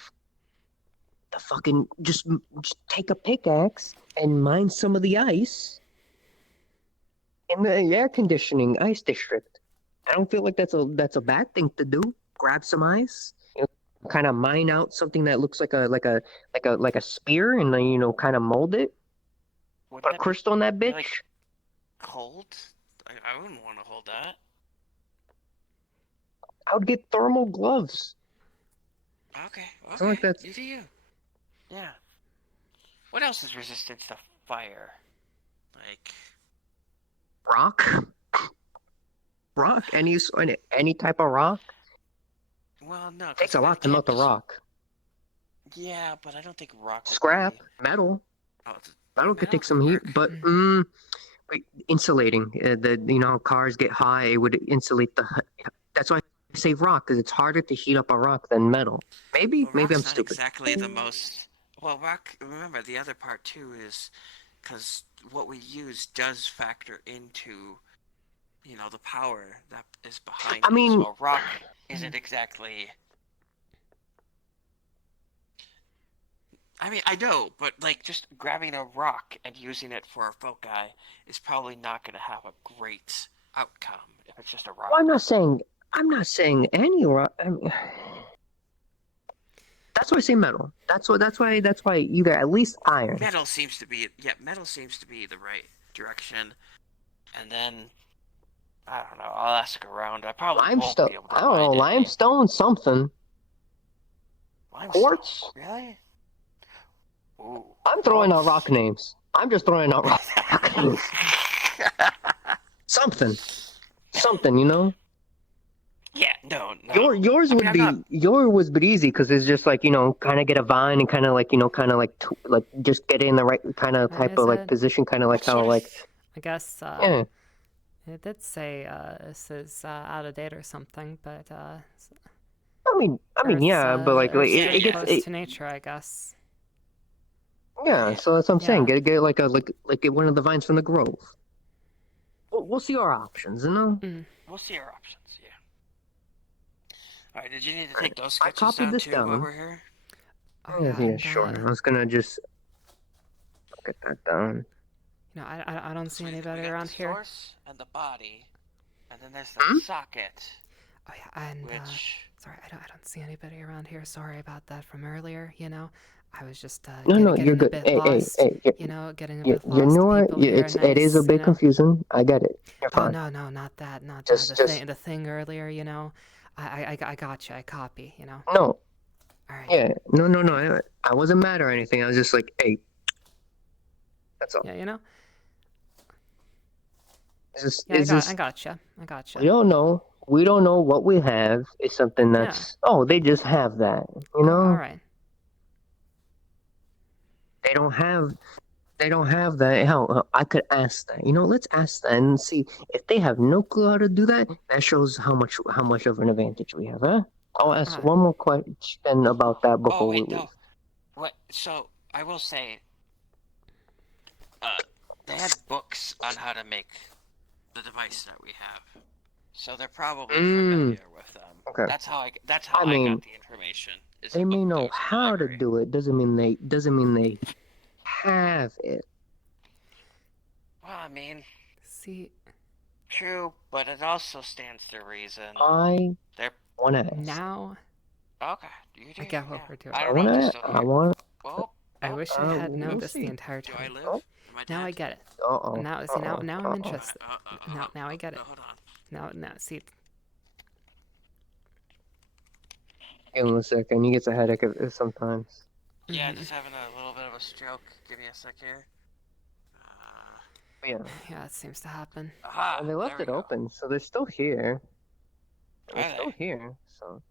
the fucking just take a pickaxe and mine some of the ice in the air conditioning ice district. I don't feel like that's a bad thing to do. Grab some ice, kind of mine out something that looks like a spear, and then kind of mold it. Put a crystal in that bitch. Like, cold? I wouldn't want to hold that. I would get thermal gloves. Okay. Something like that. You do you. Yeah. What else is resistant to fire? Like Rock? Any type of rock? well, no. 'cause Takes a lot to melt a rock. Yeah, but I don't think rock. would Scrap, be- metal. Oh, Metal could take some heat, but wait, insulating. How cars get high, it would insulate the. That's why I say rock, because it's harder to heat up a rock than metal. Maybe I'm rock's not stupid. exactly the most. Well, rock. Remember, the other part too is because what we use does factor into, the power that is behind. I mean- so rock isn't exactly. I mean, I know, but just grabbing a rock and using it for a foci is probably not going to have a great outcome if it's just a rock. Well, I'm not saying any rock. That's why I say metal. That's why either at least iron. Metal seems to be the right direction, and then I don't know. I'll ask around. I probably won't Limestone. be able to I don't know. find it. Limestone something. Limestone? Quartz. Really? Ooh. I'm throwing out rock names. I'm just throwing out rock names. Something. Yeah. No. Yours I mean, would I'm be not- yours would be easy because it's just like kind of get a vine and kind of just get in the right kind of type of it- position, kind of like how I guess yeah. it did say this is out of date or something, but I mean yeah, but Earth's it gets close to nature, I guess. yeah. So that's what I'm saying. Get like one of the vines from the grove. we'll see our options, you know. We'll see our options. Yeah. All right. Did you need to take those I sketches copied down this too down. while we're here? Yeah, sure. I was gonna just get that down. You know, I don't see We anybody got around the here. source and the body, and then there's the socket. Oh yeah, and Which... sorry, I don't see anybody around here. Sorry about that from earlier. You know, I was just No, getting you're a good. bit Hey, lost. hey, You know, getting a you, bit you lost. know what? People here are It is a nice, bit you know? confusing. I get it. You're Oh fine. no, not that. Just- The thing earlier. You know, I got you. I copy. You know. No. All right. Yeah. No. I wasn't mad or anything. I was just like, hey. That's all. Yeah, you know. I gotcha. We don't know. We don't know what we have. Is something that's they just have that. You know. All right. They don't have that. Hell, I could ask that. You know, let's ask that and see if they have no clue how to do that. That shows how much of an advantage we have, huh? I'll ask one more question about that before we leave. No. What? So I will say, they had books on how to make the device that we have, so they're probably familiar with them. Okay. That's how I got the information. is They a may book that know was in the how to library. do it. Doesn't mean they have it. Well, I mean, see, true, but it also stands to reason. I want to ask. Now. Okay, you do. I get what we're doing. I don't know if they're still here. I wish I had known we'll this see. the entire Do I time. live? Am I Now dead? I get it. Uh-oh. Now, see, now I'm Uh-oh. interested. Now I get it. Hold on. Now, see. Give him a second. He gets a headache sometimes. Yeah, just having a little bit of a stroke. Give me a sec here. Yeah. Yeah, it seems to happen. Aha, And they left there it we go. open, so they're still here. They're Are still they? here, so.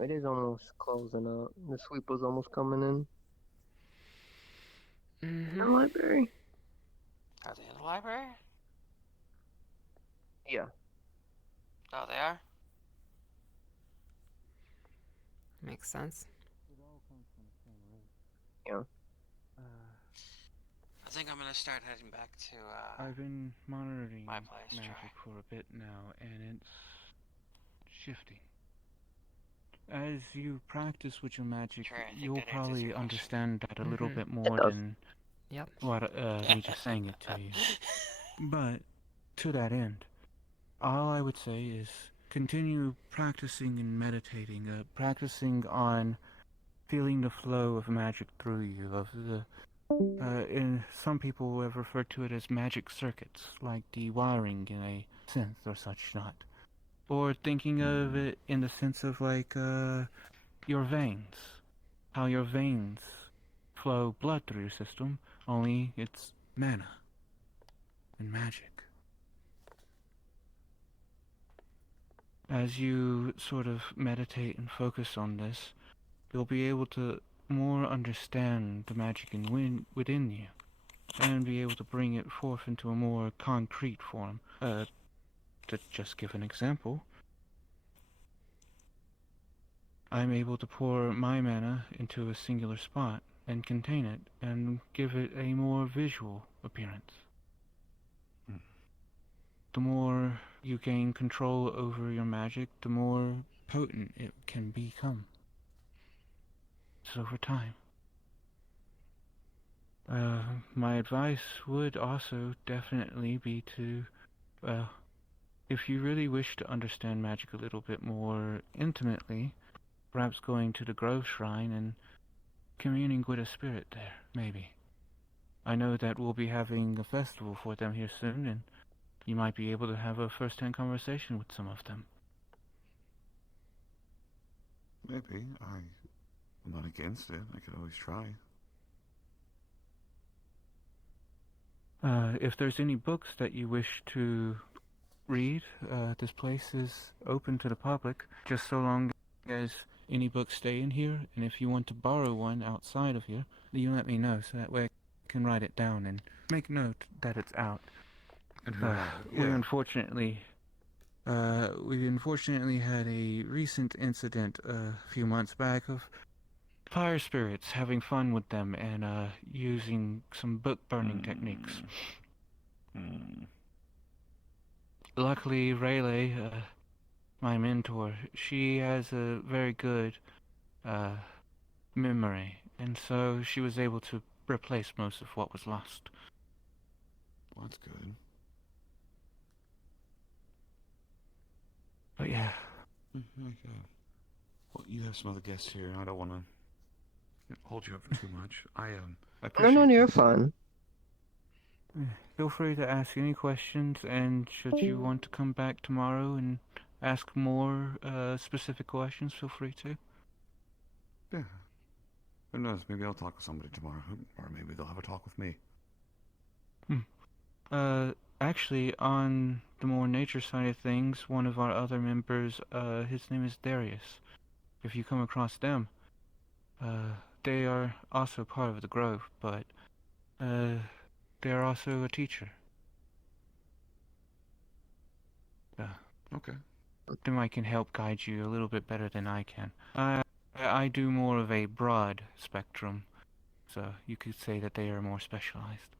It is almost closing up. The sweep was almost coming in. Mm-hmm. The library? Are they in the library? Yeah. Oh, they are? Makes sense. Yeah. I think I'm gonna start heading back to I've been monitoring my place. magic for a bit now, and it's shifting. As you practice with your magic, Sure, I think you'll that answers probably your question. understand that a little Mhm. bit more does. than Yep. what me just saying it to you. But to that end, all I would say is continue practicing and meditating, practicing on feeling the flow of magic through you, of the and some people have referred to it as magic circuits, like the wiring in a synth or such not. Or thinking of it in the sense of like your veins, how your veins flow blood through your system, only it's mana and magic. As you sort of meditate and focus on this, you'll be able to more understand the magic within you, and be able to bring it forth into a more concrete form. To just give an example, I'm able to pour my mana into a singular spot and contain it, and give it a more visual appearance. The more you gain control over your magic, the more potent it can become. So over time. My advice would also definitely be to, if you really wish to understand magic a little bit more intimately, perhaps going to the Grove Shrine and communing with a spirit there, maybe. I know that we'll be having a festival for them here soon, and you might be able to have a first-hand conversation with some of them. Maybe. I'm not against it. I could always try. If there's any books that you wish to read, this place is open to the public, just so long as any books stay in here, and if you want to borrow one outside of here, you let me know, so that way I can write it down and make note that it's out. We unfortunately had a recent incident a few months back of fire spirits, having fun with them, and using some book burning techniques. Luckily, Rayleigh, my mentor, she has a very good memory, and so she was able to replace most of what was lost. Well, that's good. But yeah. Okay. Well, you have some other guests here. I don't want to hold you up for too much. I appreciate No, you're this. fine. Feel free to ask any questions, and should you want to come back tomorrow and ask more specific questions, feel free to. Yeah. Who knows? Maybe I'll talk with somebody tomorrow, or maybe they'll have a talk with me. Actually, on the more nature side of things, one of our other members, his name is Darius. If you come across them, they are also part of the Grove, but they are also a teacher. Okay. They might can help guide you a little bit better than I can. I do more of a broad spectrum, so you could say that they are more specialized.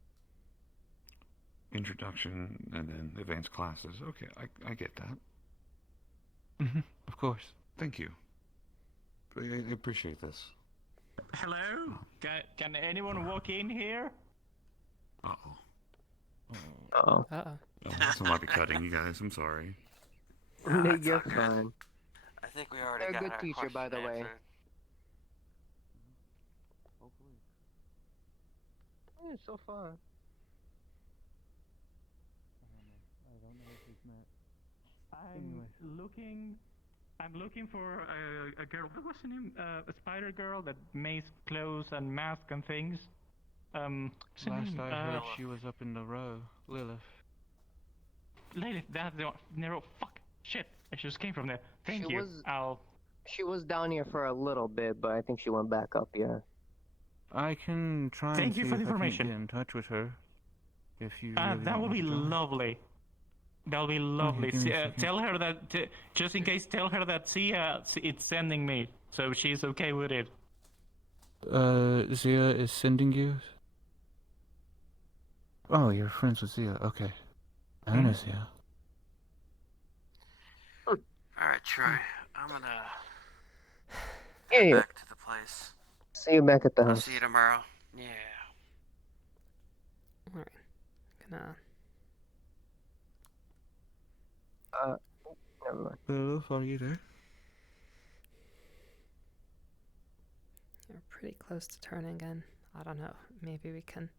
Introduction and then advanced classes. Okay, I get that. Of course. Thank you. I appreciate this. Hello? Can anyone walk in here? Uh-oh. Uh-oh. Oh, this might be cutting, you guys. I'm sorry. You're fine. I think we already You're a got good our teacher, by the question way. answered. Yeah, so far. I'm looking for a girl. What was her name? A spider girl that makes clothes and masks and things. What's her Last name? I heard, she was up in the row. Lilith. Lilith, that's the narrow. Fuck. Shit. I just came from there. Thank She you. was- She was down here for a little bit, but I think she went back up, yeah. I can try Thank and you see for the if I can information. get in touch with her. If you really That want would me be to go. lovely. That'll be lovely. give me a second. Tell her that, just in case, tell her that Sia it's sending me, so she's okay with it. Zia is sending you? Oh, you're friends with Zia. Okay. I know Zia. Alright, Troy. I'm gonna Yeah, head yeah. back to the place. See you back at the I'll house. see you tomorrow. Yeah. Alright. Gonna. Never mind. Lilith, are you there? You're pretty close to turning in. I don't know. Maybe we can.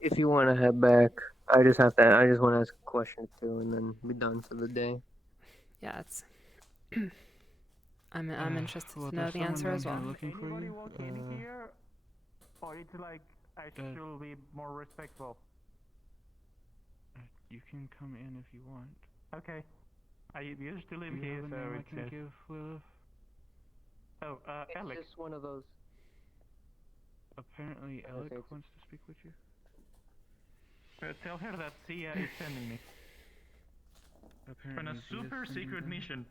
If you want to head back, I just want to ask a question or two and then be done for the day. Yeah, it's. I'm interested well, to know there's the someone answer down as here well. looking for Anybody you. walk in here? Or it's like I should be more respectful. You can come in if you want. Okay. I used to live Do you here, have a so name I it's can give Lilith? Oh, It's Alex. just one of those. Apparently, Okay, Alec it's- wants to speak with you. Tell her that Sia is sending me on Apparently, a Zia's super sending secret them. mission.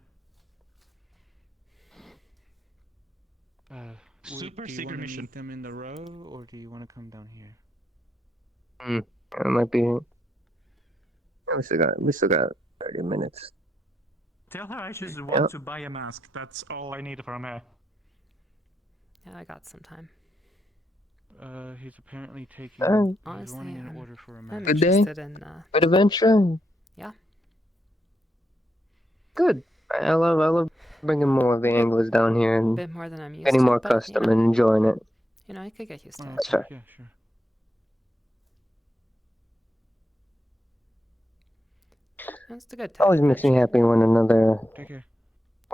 Do Super you secret want to mission. meet them in the row, or do you want to come down here? It might be. We still got 30 minutes. Tell her I just want to buy a mask. That's all I need from her. Yeah, I got some time. He's apparently taking. Alright. He's Honestly, wanting an I'm- order for a I'm match. Good day. interested in. Good adventure. Yeah. Good. I love bringing more of the anglers down here A and bit more than I'm used getting to. more but, custom you know, and enjoying it. You know, I could get used to Oh, it. That's fair. Yeah, sure. It's a good time. Always makes me happy when another. Take care.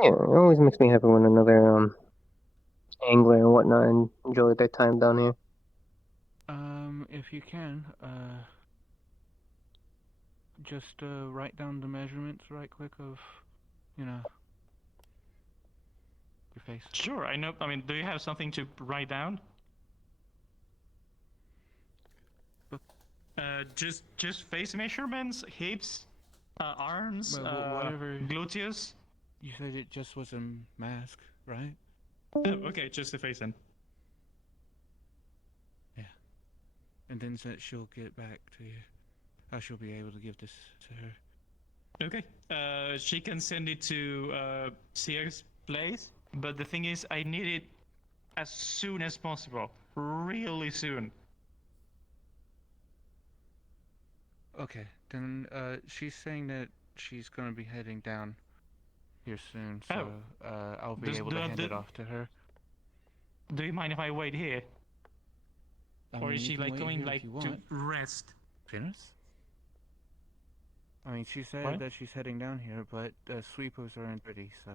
Yeah, it always makes me happy when another angler and whatnot and enjoy their time down here. If you can, just write down the measurements right quick of, your face. Sure, I know. I mean, do you have something to write down? Just face measurements, hips, arms, Well, whatever. gluteus. You said it just was a mask, right? Oh, okay, just the face then. Yeah. And then she'll get back to you. She'll be able to give this to her. Okay. She can send it to Sears place, but the thing is, I need it as soon as possible. Really soon. Okay, then she's saying that she's gonna be heading down here soon, so I'll be able to hand it off to her. Do you mind if I wait here? Or is she like going like to rest? Finis? I mean, she said that she's heading down here, but sweepers aren't ready, so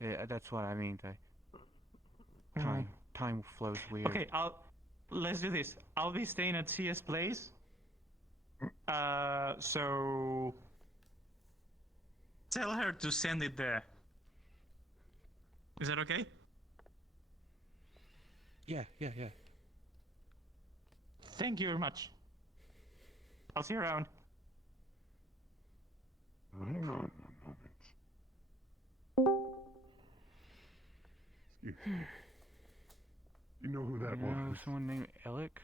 yeah, that's what I mean. Time flows weird. Okay, let's do this. I'll be staying at CS place. So tell her to send it there. Is that okay? Yeah. Thank you very much. I'll see you around. Hang on a moment. Excuse me. You know who that was? Someone named Alec?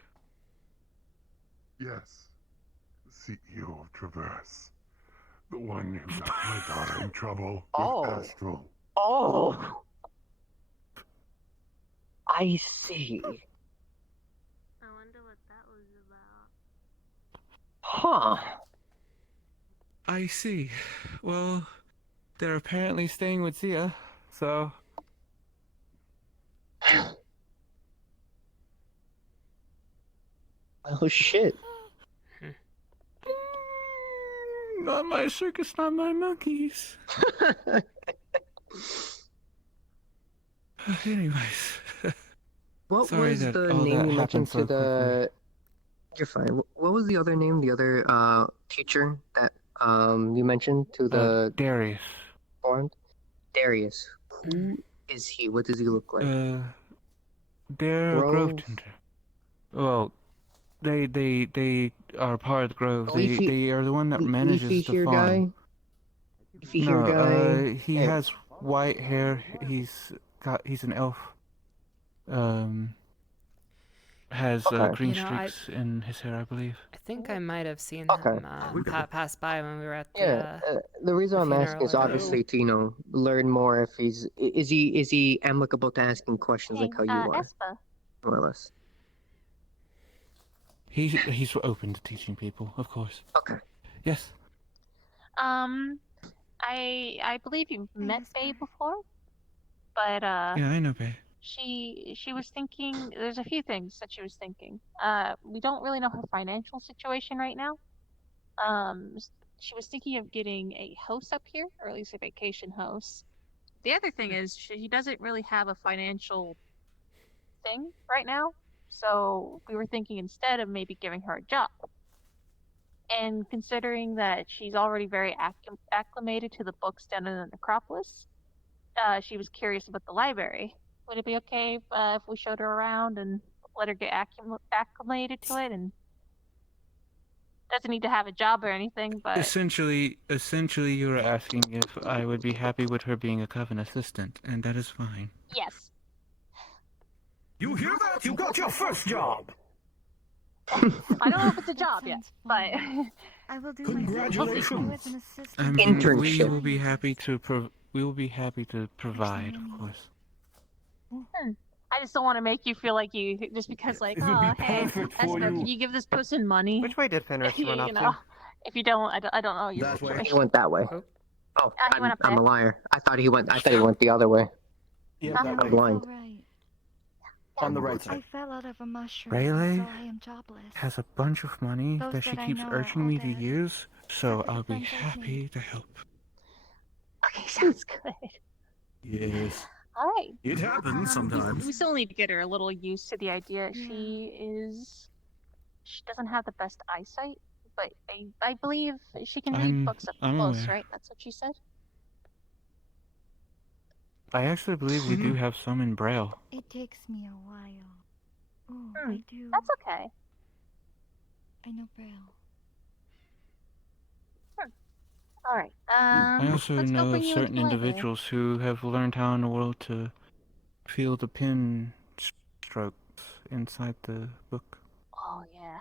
Yes. The CEO of Traverse. The one who got my daughter in trouble with Astral. Oh! I see. I wonder what that was about. Huh. I see. Well, they're apparently staying with Zia, so... Oh shit. Not my circus, not my monkeys. Anyways. What Sorry was that the all name that you mentioned happened so to the... You're fine. What was the other name, the other teacher that you mentioned to the... Darius. Formed? Darius. Who is he? What does he look like? They're a grove tender. Well, they are part of the grove. They are the one that manages the farm. He has white hair. He's an elf. Has green streaks in his hair, I believe. I think I might have seen him pass by when we were at the. The reason I'm asking is funeral. obviously to learn more. If is he amicable to asking questions like how you are, Espa. more or less. He's open to teaching people, of course. Okay. Yes. I believe you've met Faye before, but Yeah, I know, Bay. she was thinking. There's a few things that she was thinking. We don't really know her financial situation right now. She was thinking of getting a house up here, or at least a vacation house. The other thing is she doesn't really have a financial thing right now, so we were thinking instead of maybe giving her a job. And considering that she's already very acclimated to the books down in the necropolis, she was curious about the library. Would it be okay if we showed her around and let her get acclimated to it, and doesn't need to have a job or anything, but Essentially, you were asking if I would be happy with her being a coven assistant, and that is fine. yes. You hear that? You got your first job! I don't know if it's a job yet, but I will do Congratulations. my best to do as an assistant. I mean, we Internship. will be happy to provide, of course. I just don't want to make you feel like you just because like, It'll oh, be hey, perfect for Esper, you. can you give this person money? Which way did Fenris run off you to? know, if you don't, I don't know your That way. situation. He went that way. Oh, he went up I'm a there. liar. I thought he went the other way. Yeah, Huh? that I'm way. blind. Right. On the right I side. fell out of a mushroom, Rayleigh so I am jobless. has a bunch of money Those that she that I keeps know are urging all me to dead. use, so Except for I'll the be friends I've happy made. to help. Okay, sounds good. Yes. All right. It happens sometimes. We still need to get her a little used to the idea. She doesn't have the best eyesight, but I believe she can read books up I'm close, aware. right? That's what she said. I actually believe we do have some in Braille. It takes me a while. Oh, I do. That's okay. I know Braille. All right. I also let's go know bring you into certain the library. individuals who have learned how in the world to feel the pin strokes inside the book. Oh yeah.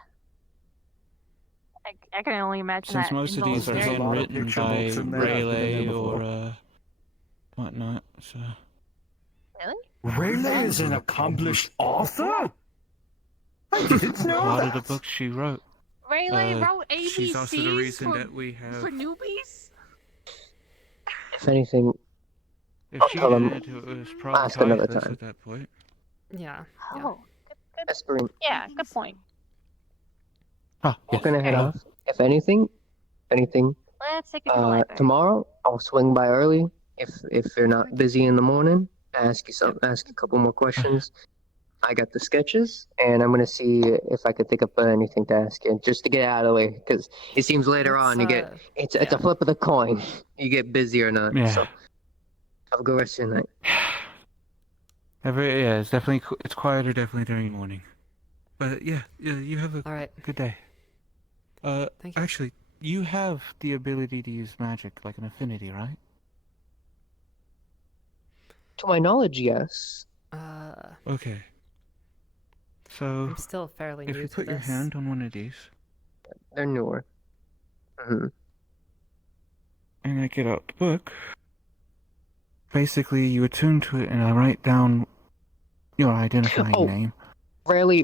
I can only imagine Since that most of involves these are very- handwritten by books in there. I've been in Rayleigh there or before. whatnot, so. Really? Rayleigh is an accomplished author? I didn't A know lot that. of the books she wrote. Rayleigh wrote ABCs She's also the reason for, that we have. for newbies? If anything, If I'll she tell them. had, it was probably Ask another Caiaphas time. at that point. Yeah. Oh, good. Esperine, Yeah, good point. Ah, I'm gonna head off. If anything, Let's take it to the library. tomorrow I'll swing by early. If you're not busy in the morning, ask a couple more questions. I got the sketches, and I'm gonna see if I could think of anything to ask you, just to get it out of the way, because it seems later on you get it's a flip of the coin. You get busy or not. Yeah. So have a good rest of your night. Yeah, it's definitely it's quieter definitely during the morning. But yeah, you have a good day. Thank you. Actually, you have the ability to use magic like an affinity, right? To my knowledge, yes. Okay. So I'm still fairly if new you to put your this. hand on one of these, They're newer. Mm-hmm. and I get out the book, basically you attune to it, and I write down your identifying name. Rayleigh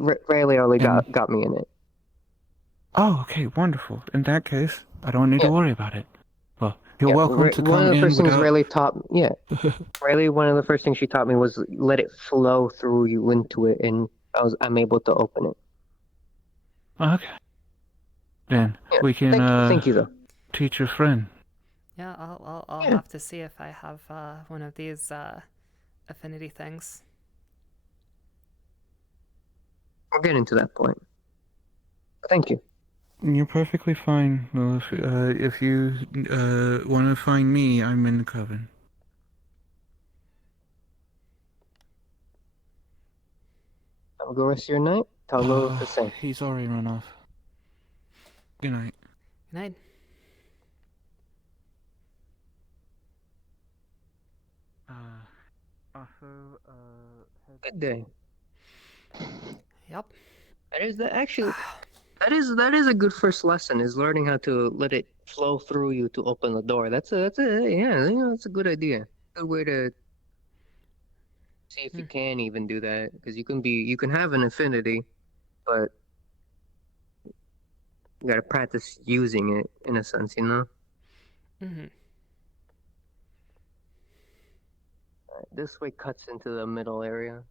only got me in it. Oh, okay, wonderful. In that case, I don't need to worry about it. Well, you're welcome to One come of the in first things without... Rayleigh taught Rayleigh, one of the first things she taught me was let it flow through you into it, and I'm able to open it. Okay. Then we can thank you, though. teach your friend. Yeah, I'll have to see if I have one of these affinity things. We're getting to that point. Thank you. You're perfectly fine. Well, if you want to find me, I'm in the coven. Have a good rest of your night. Tell Lilith the same. He's already run off. Good night. Good night. Good day. Yep. That is a good first lesson. Is learning how to let it flow through you to open the door. That's a that's a good idea. Good way to see if you can even do that, because you can have an affinity, but you gotta practice using it in a sense, you know. Mm-hmm. Alright, this way cuts into the middle area.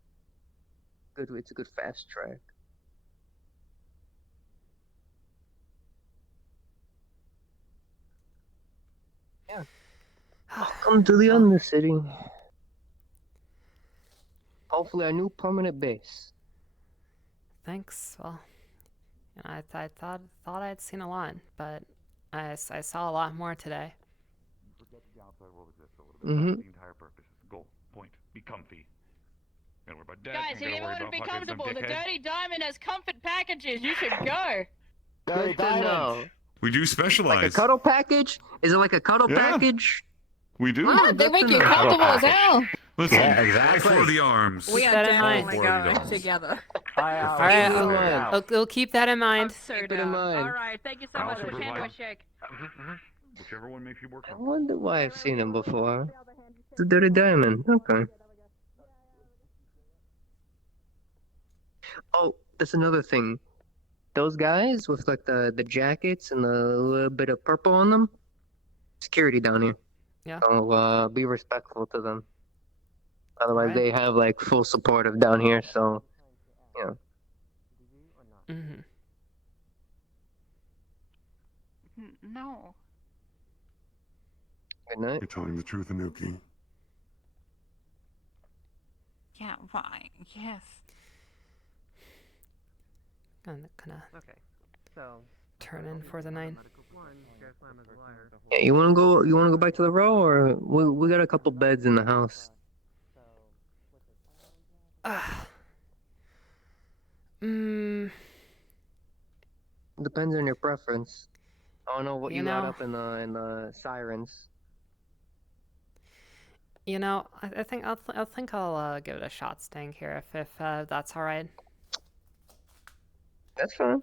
Good, it's a good fast track. Yeah. Welcome to the Undercity. Hopefully our new permanent base. Thanks. Well, you know, I thought I'd seen a lot, but I saw a lot more today. Forget the outside world exists a little bit. Mhm. That's the entire purpose. Goal, point, be comfy. Don't worry about debt. Guys, don't if you worry want to about be fucking some comfortable, the dickhead. Dirty Diamond has comfort packages. You should go. Good to know. We do Like a specialize. cuddle package? Is it like a cuddle Yeah. package? We do. What? They make you comfortable as hell. Listen, Yeah, I exactly. for the arms. We are that in definitely mind. going together. All right, Keep it in mind. we'll keep that in mind. So Keep it in down. mind. All right, thank you so much for the shake. Whichever one makes you more I comfortable. wonder why I've seen him before. The Dirty Diamond. Okay. Oh, that's another thing. Those guys with like the jackets and the little bit of purple on them, security down here. Yeah. So be respectful to them. Otherwise, Right. they have like full support of down here. So, you know. Mm-hmm. No. Good night. You're telling the truth, Anuki. Yeah, why? Yes. Kind of. Okay. So. Turn in for the night. Yeah, you wanna go back to the row, or we got a couple beds in the house. Depends on your preference. I don't know what you got up in the sirens. You know, I think I'll give it a shot staying here if that's all right. That's fine.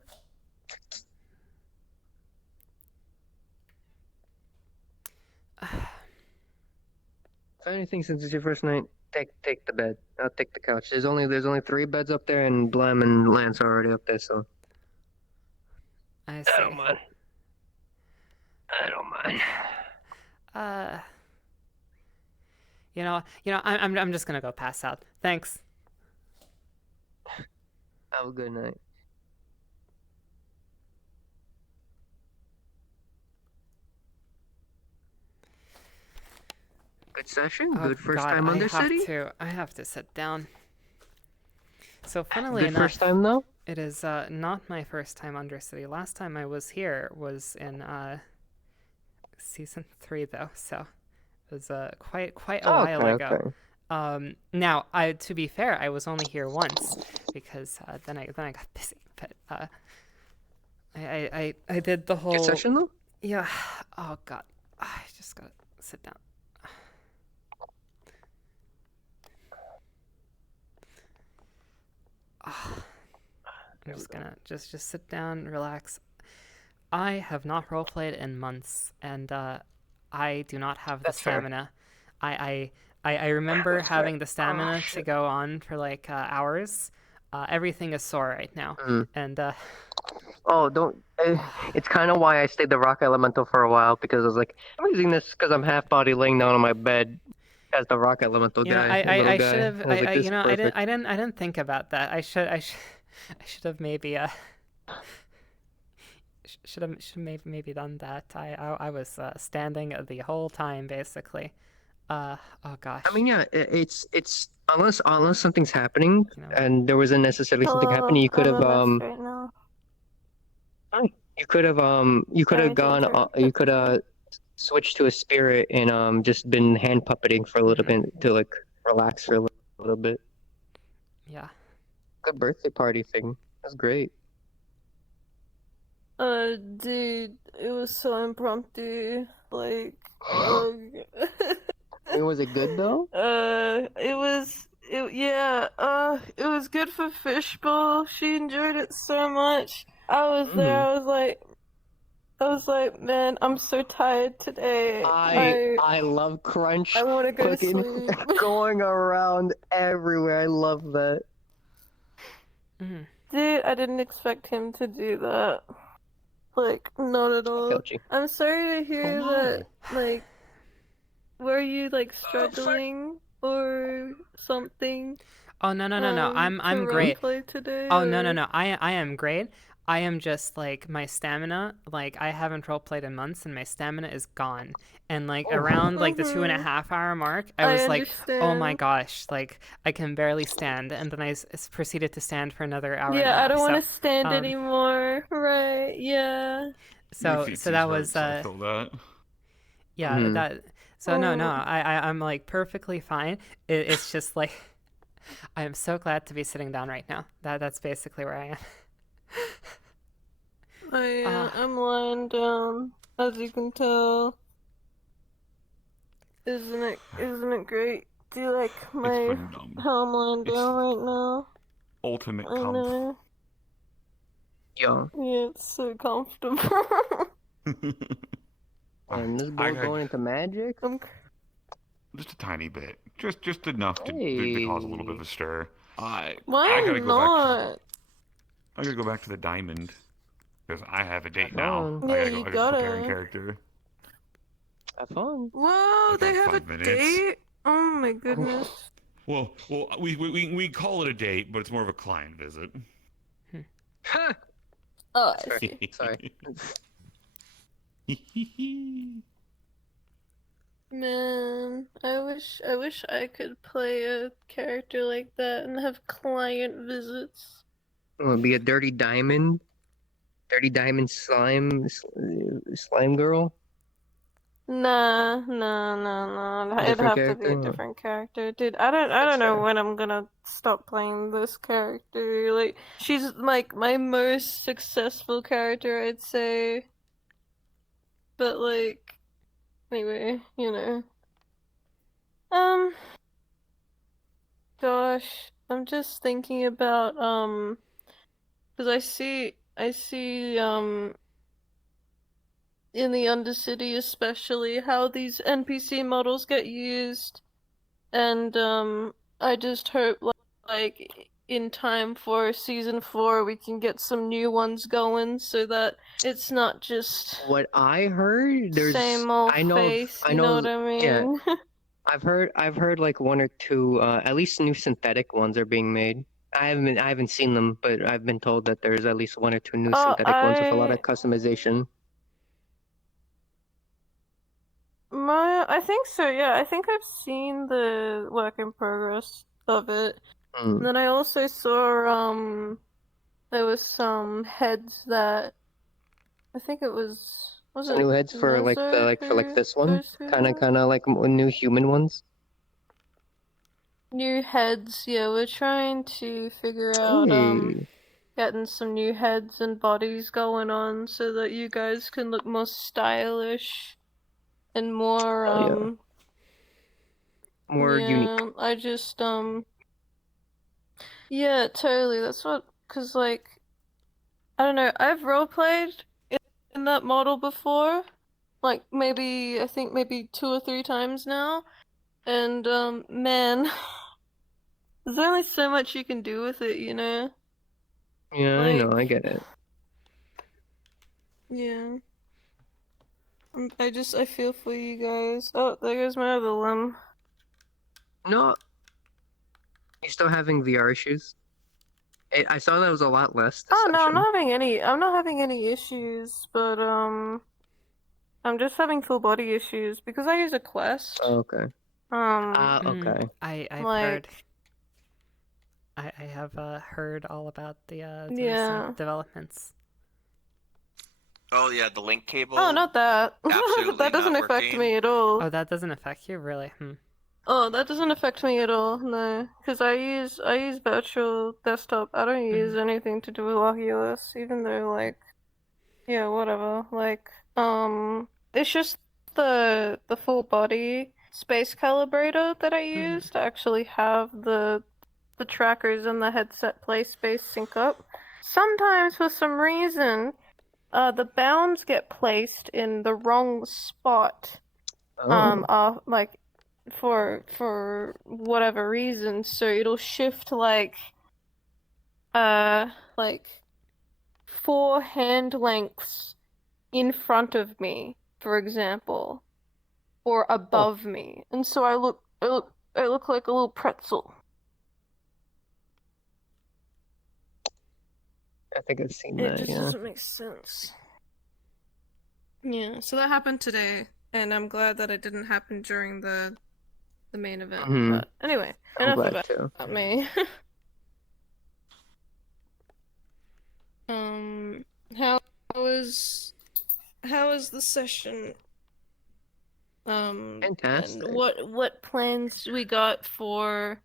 If anything, since it's your first night, take the bed. I'll take the couch. There's only 3 beds up there, and Blam and Lance are already up there, so. I see. I don't mind. I don't mind. You know, I'm just gonna go pass out. Thanks. Have a good night. Good session. Oh, Good first God, time Undercity. I have to sit down. So funnily Good enough, first time though. it is not my first time Undercity. Last time I was here was in season 3 though, so it was quite a while ago. Okay. Now, to be fair, I was only here once because then I got busy. But I did the whole Good session though. Yeah. Oh God, I just gotta sit down. I'm just gonna just sit down, relax. I have not roleplayed in months, and I do not have the That's fair. stamina. I remember having the stamina to go on for like hours. Everything is sore right now, and Oh, don't. It's kind of why I stayed the rock elemental for a while, because I was like, I'm using this because I'm half body laying down on my bed as the rock elemental you know, guy. I should have. I was like, this You know, is perfect. I didn't think about that. I should have maybe should have maybe done that. I was standing the whole time basically. Oh gosh. I mean, yeah, it's unless something's happening and there wasn't necessarily something happening, you could have Right now. you could have gone you could have switched to a spirit and just been hand puppeting for a little bit to like relax for a little bit. Yeah. Good birthday party thing. That's great. Dude, it was so impromptu. Like, Was it good though? it was good for Fishbowl. She enjoyed it so much. I was there. I was like, man, I'm so tired today. I love Crunch. I want to go to cooking, sleep. going around everywhere. I love that. Dude, I didn't expect him to do that. Like, not at all. felt you. I'm sorry to hear that. Like, were you like struggling or something? Oh no. I'm to great. roleplay today, Oh no. or- I am great. I am just like my stamina. Like I haven't roleplayed in months, and my stamina is gone. And like around like the 2.5 hour mark, I was like, oh my understand. gosh, like I can barely stand. And then I proceeded to stand for another hour. and a Yeah, I half. don't want So, to stand anymore. Right? Yeah. So that was I feel that. yeah Mhm. that. So no, Oh. I'm like perfectly fine. It's just like I am so glad to be sitting down right now. That's basically where I am. I'm lying down, as you can tell. Isn't it great? Do you like my how I'm lying down right now? Ultimate I comfort. know. Yo. Yeah, it's so comfortable. And this I boy got- going into magic? Just a tiny bit, just enough to cause a little bit of a stir. I gotta go not? I gotta go back to the diamond because I have a date now. Yeah, I you gotta go prepare a gotta. character. Have fun. Whoa, they have a 5 minutes. date? Oh my goodness. Well, we call it a date, but it's more of a client visit. Oh, I see. Sorry. Man, I wish I could play a character like that and have client visits. It'll be a dirty diamond. Dirty diamond slime girl. Nah. It'd Different have to be a character? different character, dude. I don't know when I'm gonna stop playing this character. Like, she's like my most successful character, I'd say. But like, anyway, you know. Gosh, I'm just thinking about because I see in the Undercity especially how these NPC models get used, and I just hope like in time for season 4 we can get some new ones going so that it's not just What I heard, there's same old I know face, I you know know what I mean? yeah. I've heard like one or two at least new synthetic ones are being made. I haven't seen them, but I've been told that there's at least one or two new Oh, synthetic ones with a lot of customization. I think so, yeah. I think I've seen the work in progress of it. Hmm. And then I also saw there was some heads that I think it was Some it new heads for like Nezo for like who this one, those who kind of like new human ones. new heads, yeah, we're trying to figure out Hey. getting some new heads and bodies going on so that you guys can look more stylish and more Oh, yeah. More unique. I just yeah, totally. That's what, cause like I don't know, I've roleplayed in that model before, like maybe I think maybe 2 or 3 times now, and man, there's only so much you can do with it, you know? Yeah, I know, Like, I get it. yeah. I feel for you guys. Oh, there goes my other limb. No, you still having VR issues? I saw that was a lot less this Oh no, session. I'm not having any issues, but I'm just having full body issues because I use a Quest. Oh, okay. Okay. I've like- heard. I have heard all about the Yeah. recent developments. Oh yeah, the link cable. Oh, not that. Absolutely That doesn't not affect working. me at all. Oh, that doesn't affect you, really? Oh, that doesn't affect me at all, no. Because I use virtual desktop. I don't use anything to do with Oculus, even though like yeah, whatever. Like, it's just the full body space calibrator that I use to actually have the trackers and the headset play space sync up. Sometimes for some reason, the bounds get placed in the wrong spot. Like for whatever reason, so it'll shift like 4 hand lengths in front of me, for example, or above me, and so I look like a little pretzel. I think I've seen It that, just yeah. doesn't make sense. Yeah, so that happened today, and I'm glad that it didn't happen during the main event. Mhm. But anyway, I'm enough glad about too. me. How was the session? Fantastic. And what plans we got for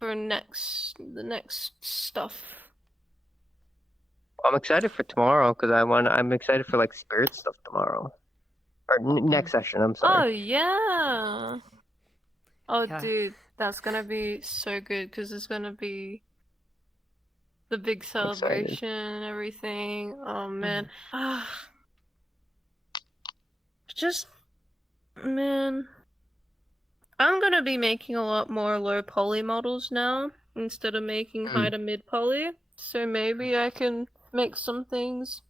the next stuff? I'm excited for tomorrow because I'm excited for like spirit stuff tomorrow. Or next session, I'm Oh sorry. yeah. Oh Yeah. dude, that's gonna be so good because it's gonna be the big excited. celebration and everything. Oh man. Just man. I'm gonna be making a lot more low poly models now instead of making high to mid poly. So maybe I can make some things.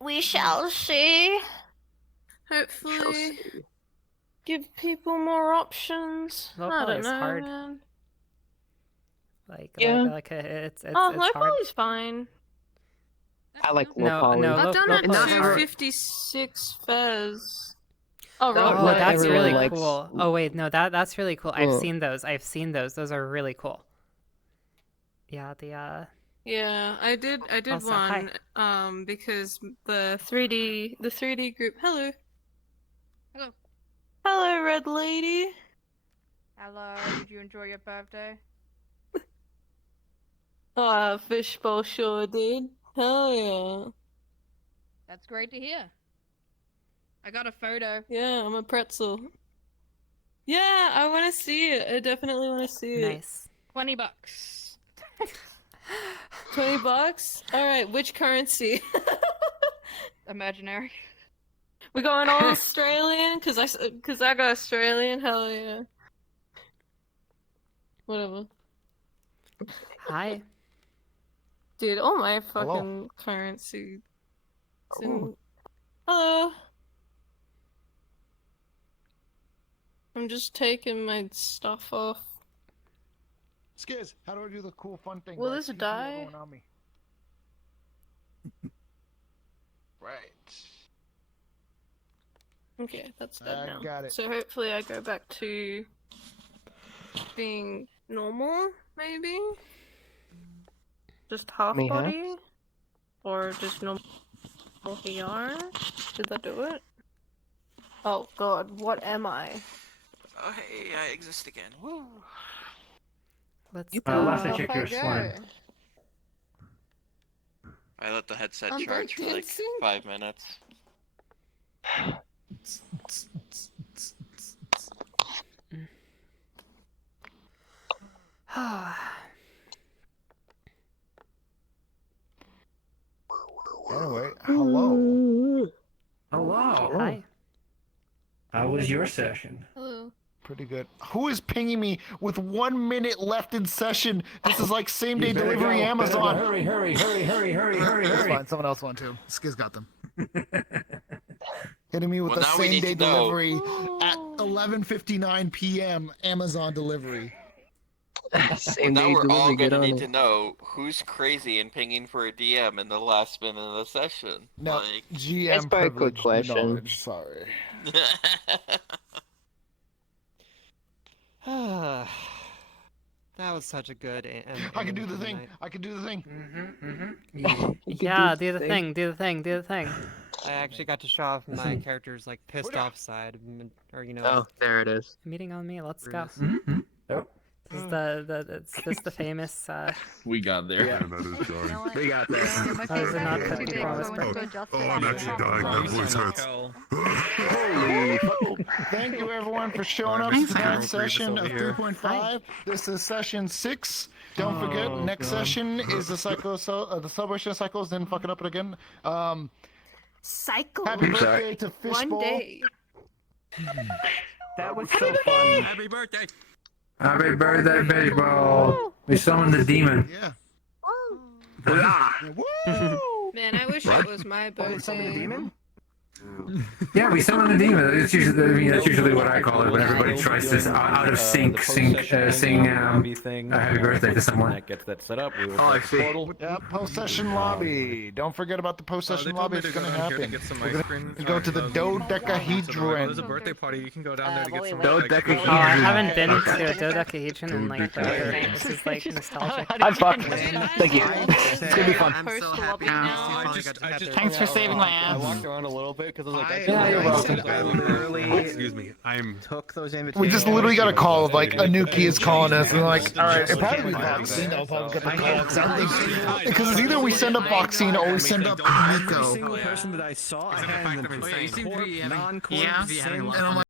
We shall see. Hopefully, give people more options. Low I poly don't is know, hard. man. Yeah. It's Oh, it's low hard. poly's fine. I like low No, poly. no, I've low, done low a poly is hard. 256 Fez. Oh, Not- right. Oh, not that's everyone really likes- cool. Oh wait, no, that's really cool. I've Oh. seen those. Those are really cool. Yeah, Yeah, I did Also, hi. one because the 3D group. Hello. Hello. Hello, Red Lady. Hello. Did you enjoy your birthday? Fishbowl sure did. Hell yeah. That's great to hear. I got a photo. Yeah, I'm a pretzel. Yeah, I want to see it. I definitely want to see it. Nice. $20. $20? Alright, which currency? Imaginary. We going all Australian? Cause I got Australian, hell yeah. Whatever. Hi. Dude, all my Hello. fucking currency. Hello. I'm just taking my stuff off. Skiz, how do I do the cool fun thing? Will where I this see people die? going on me? Right. Okay, that's dead I now. got it. So hopefully I go back to being normal, maybe? Just half Mayhaps. body? Or just normal VR? Did that do it? Oh god, what am I? Oh hey, I exist again. Woo. Let's last I off checked, I you're go. sworn. I let the headset I'm charge for like dancing. 5 minutes. Anyway, hello. Hello. Hi. How was your session? Hello. Pretty good. Who is pinging me with 1 minute left in session? This is like same day delivery Amazon. Hurry, hurry, hurry, hurry, hurry, hurry, That's hurry. fine. Someone else won too. Skiz got them. Hitting me with Well, the now we same need day to know. delivery at 11:59 p.m. Amazon delivery. Same Now day we're all delivery, get gonna on need it. to know who's crazy and pinging for a DM in the last minute of the session. No, Like... GM That's probably a good privilege question. knowledge, sorry. That was such a good. I can do the thing. I can do the thing. Yeah, do the thing, do the thing, do the thing. I actually got to show off my character's like pissed off side, or you know. Oh, there it is. Meeting on me, let's go. Bruce. This is this the famous We got there. Yeah. We got there. is it not Cookie Promise Bird? I'm actually dying. My voice hurts. Holy fuck. Thank you everyone for showing up to tonight's session of 3.5. This is session 6. Don't forget, next session is the the celebration of cycles. Then fucking up it again. Cycle. Happy birthday to Fishbowl. One day. That was so fun. Happy birthday. Happy birthday, Fishbowl. We summoned the demon. Yeah. Man, I wish it was my birthday. Summon the demon? Yeah, we summoned the demon. It's usually, that's usually what I call it when everybody tries to out of sync sing happy birthday to someone. That gets that set up. We will I see. Yep, post-session lobby. Don't forget about the post-session lobby. It's gonna happen. We're gonna go to the dodecahedron. There's a birthday party. You can go down there to get some Oh, I haven't been to a dodecahedron in like forever. This is like nostalgic. I'm fucked. Thank you. It's gonna be fun. I'm so happy to see Thanks for saving my I ass. walked around a little bit because I was like, Yeah, you're welcome. I literally, excuse me, I'm took those invitations. We just literally got a call of like Anuki is calling us and like, all right, it probably be Voxine. I'll probably get the call because it's either we send up Voxine or we send up Every Nico. single person that I saw, I had them in you seem to be having, non-corp, yeah, same and I'm like,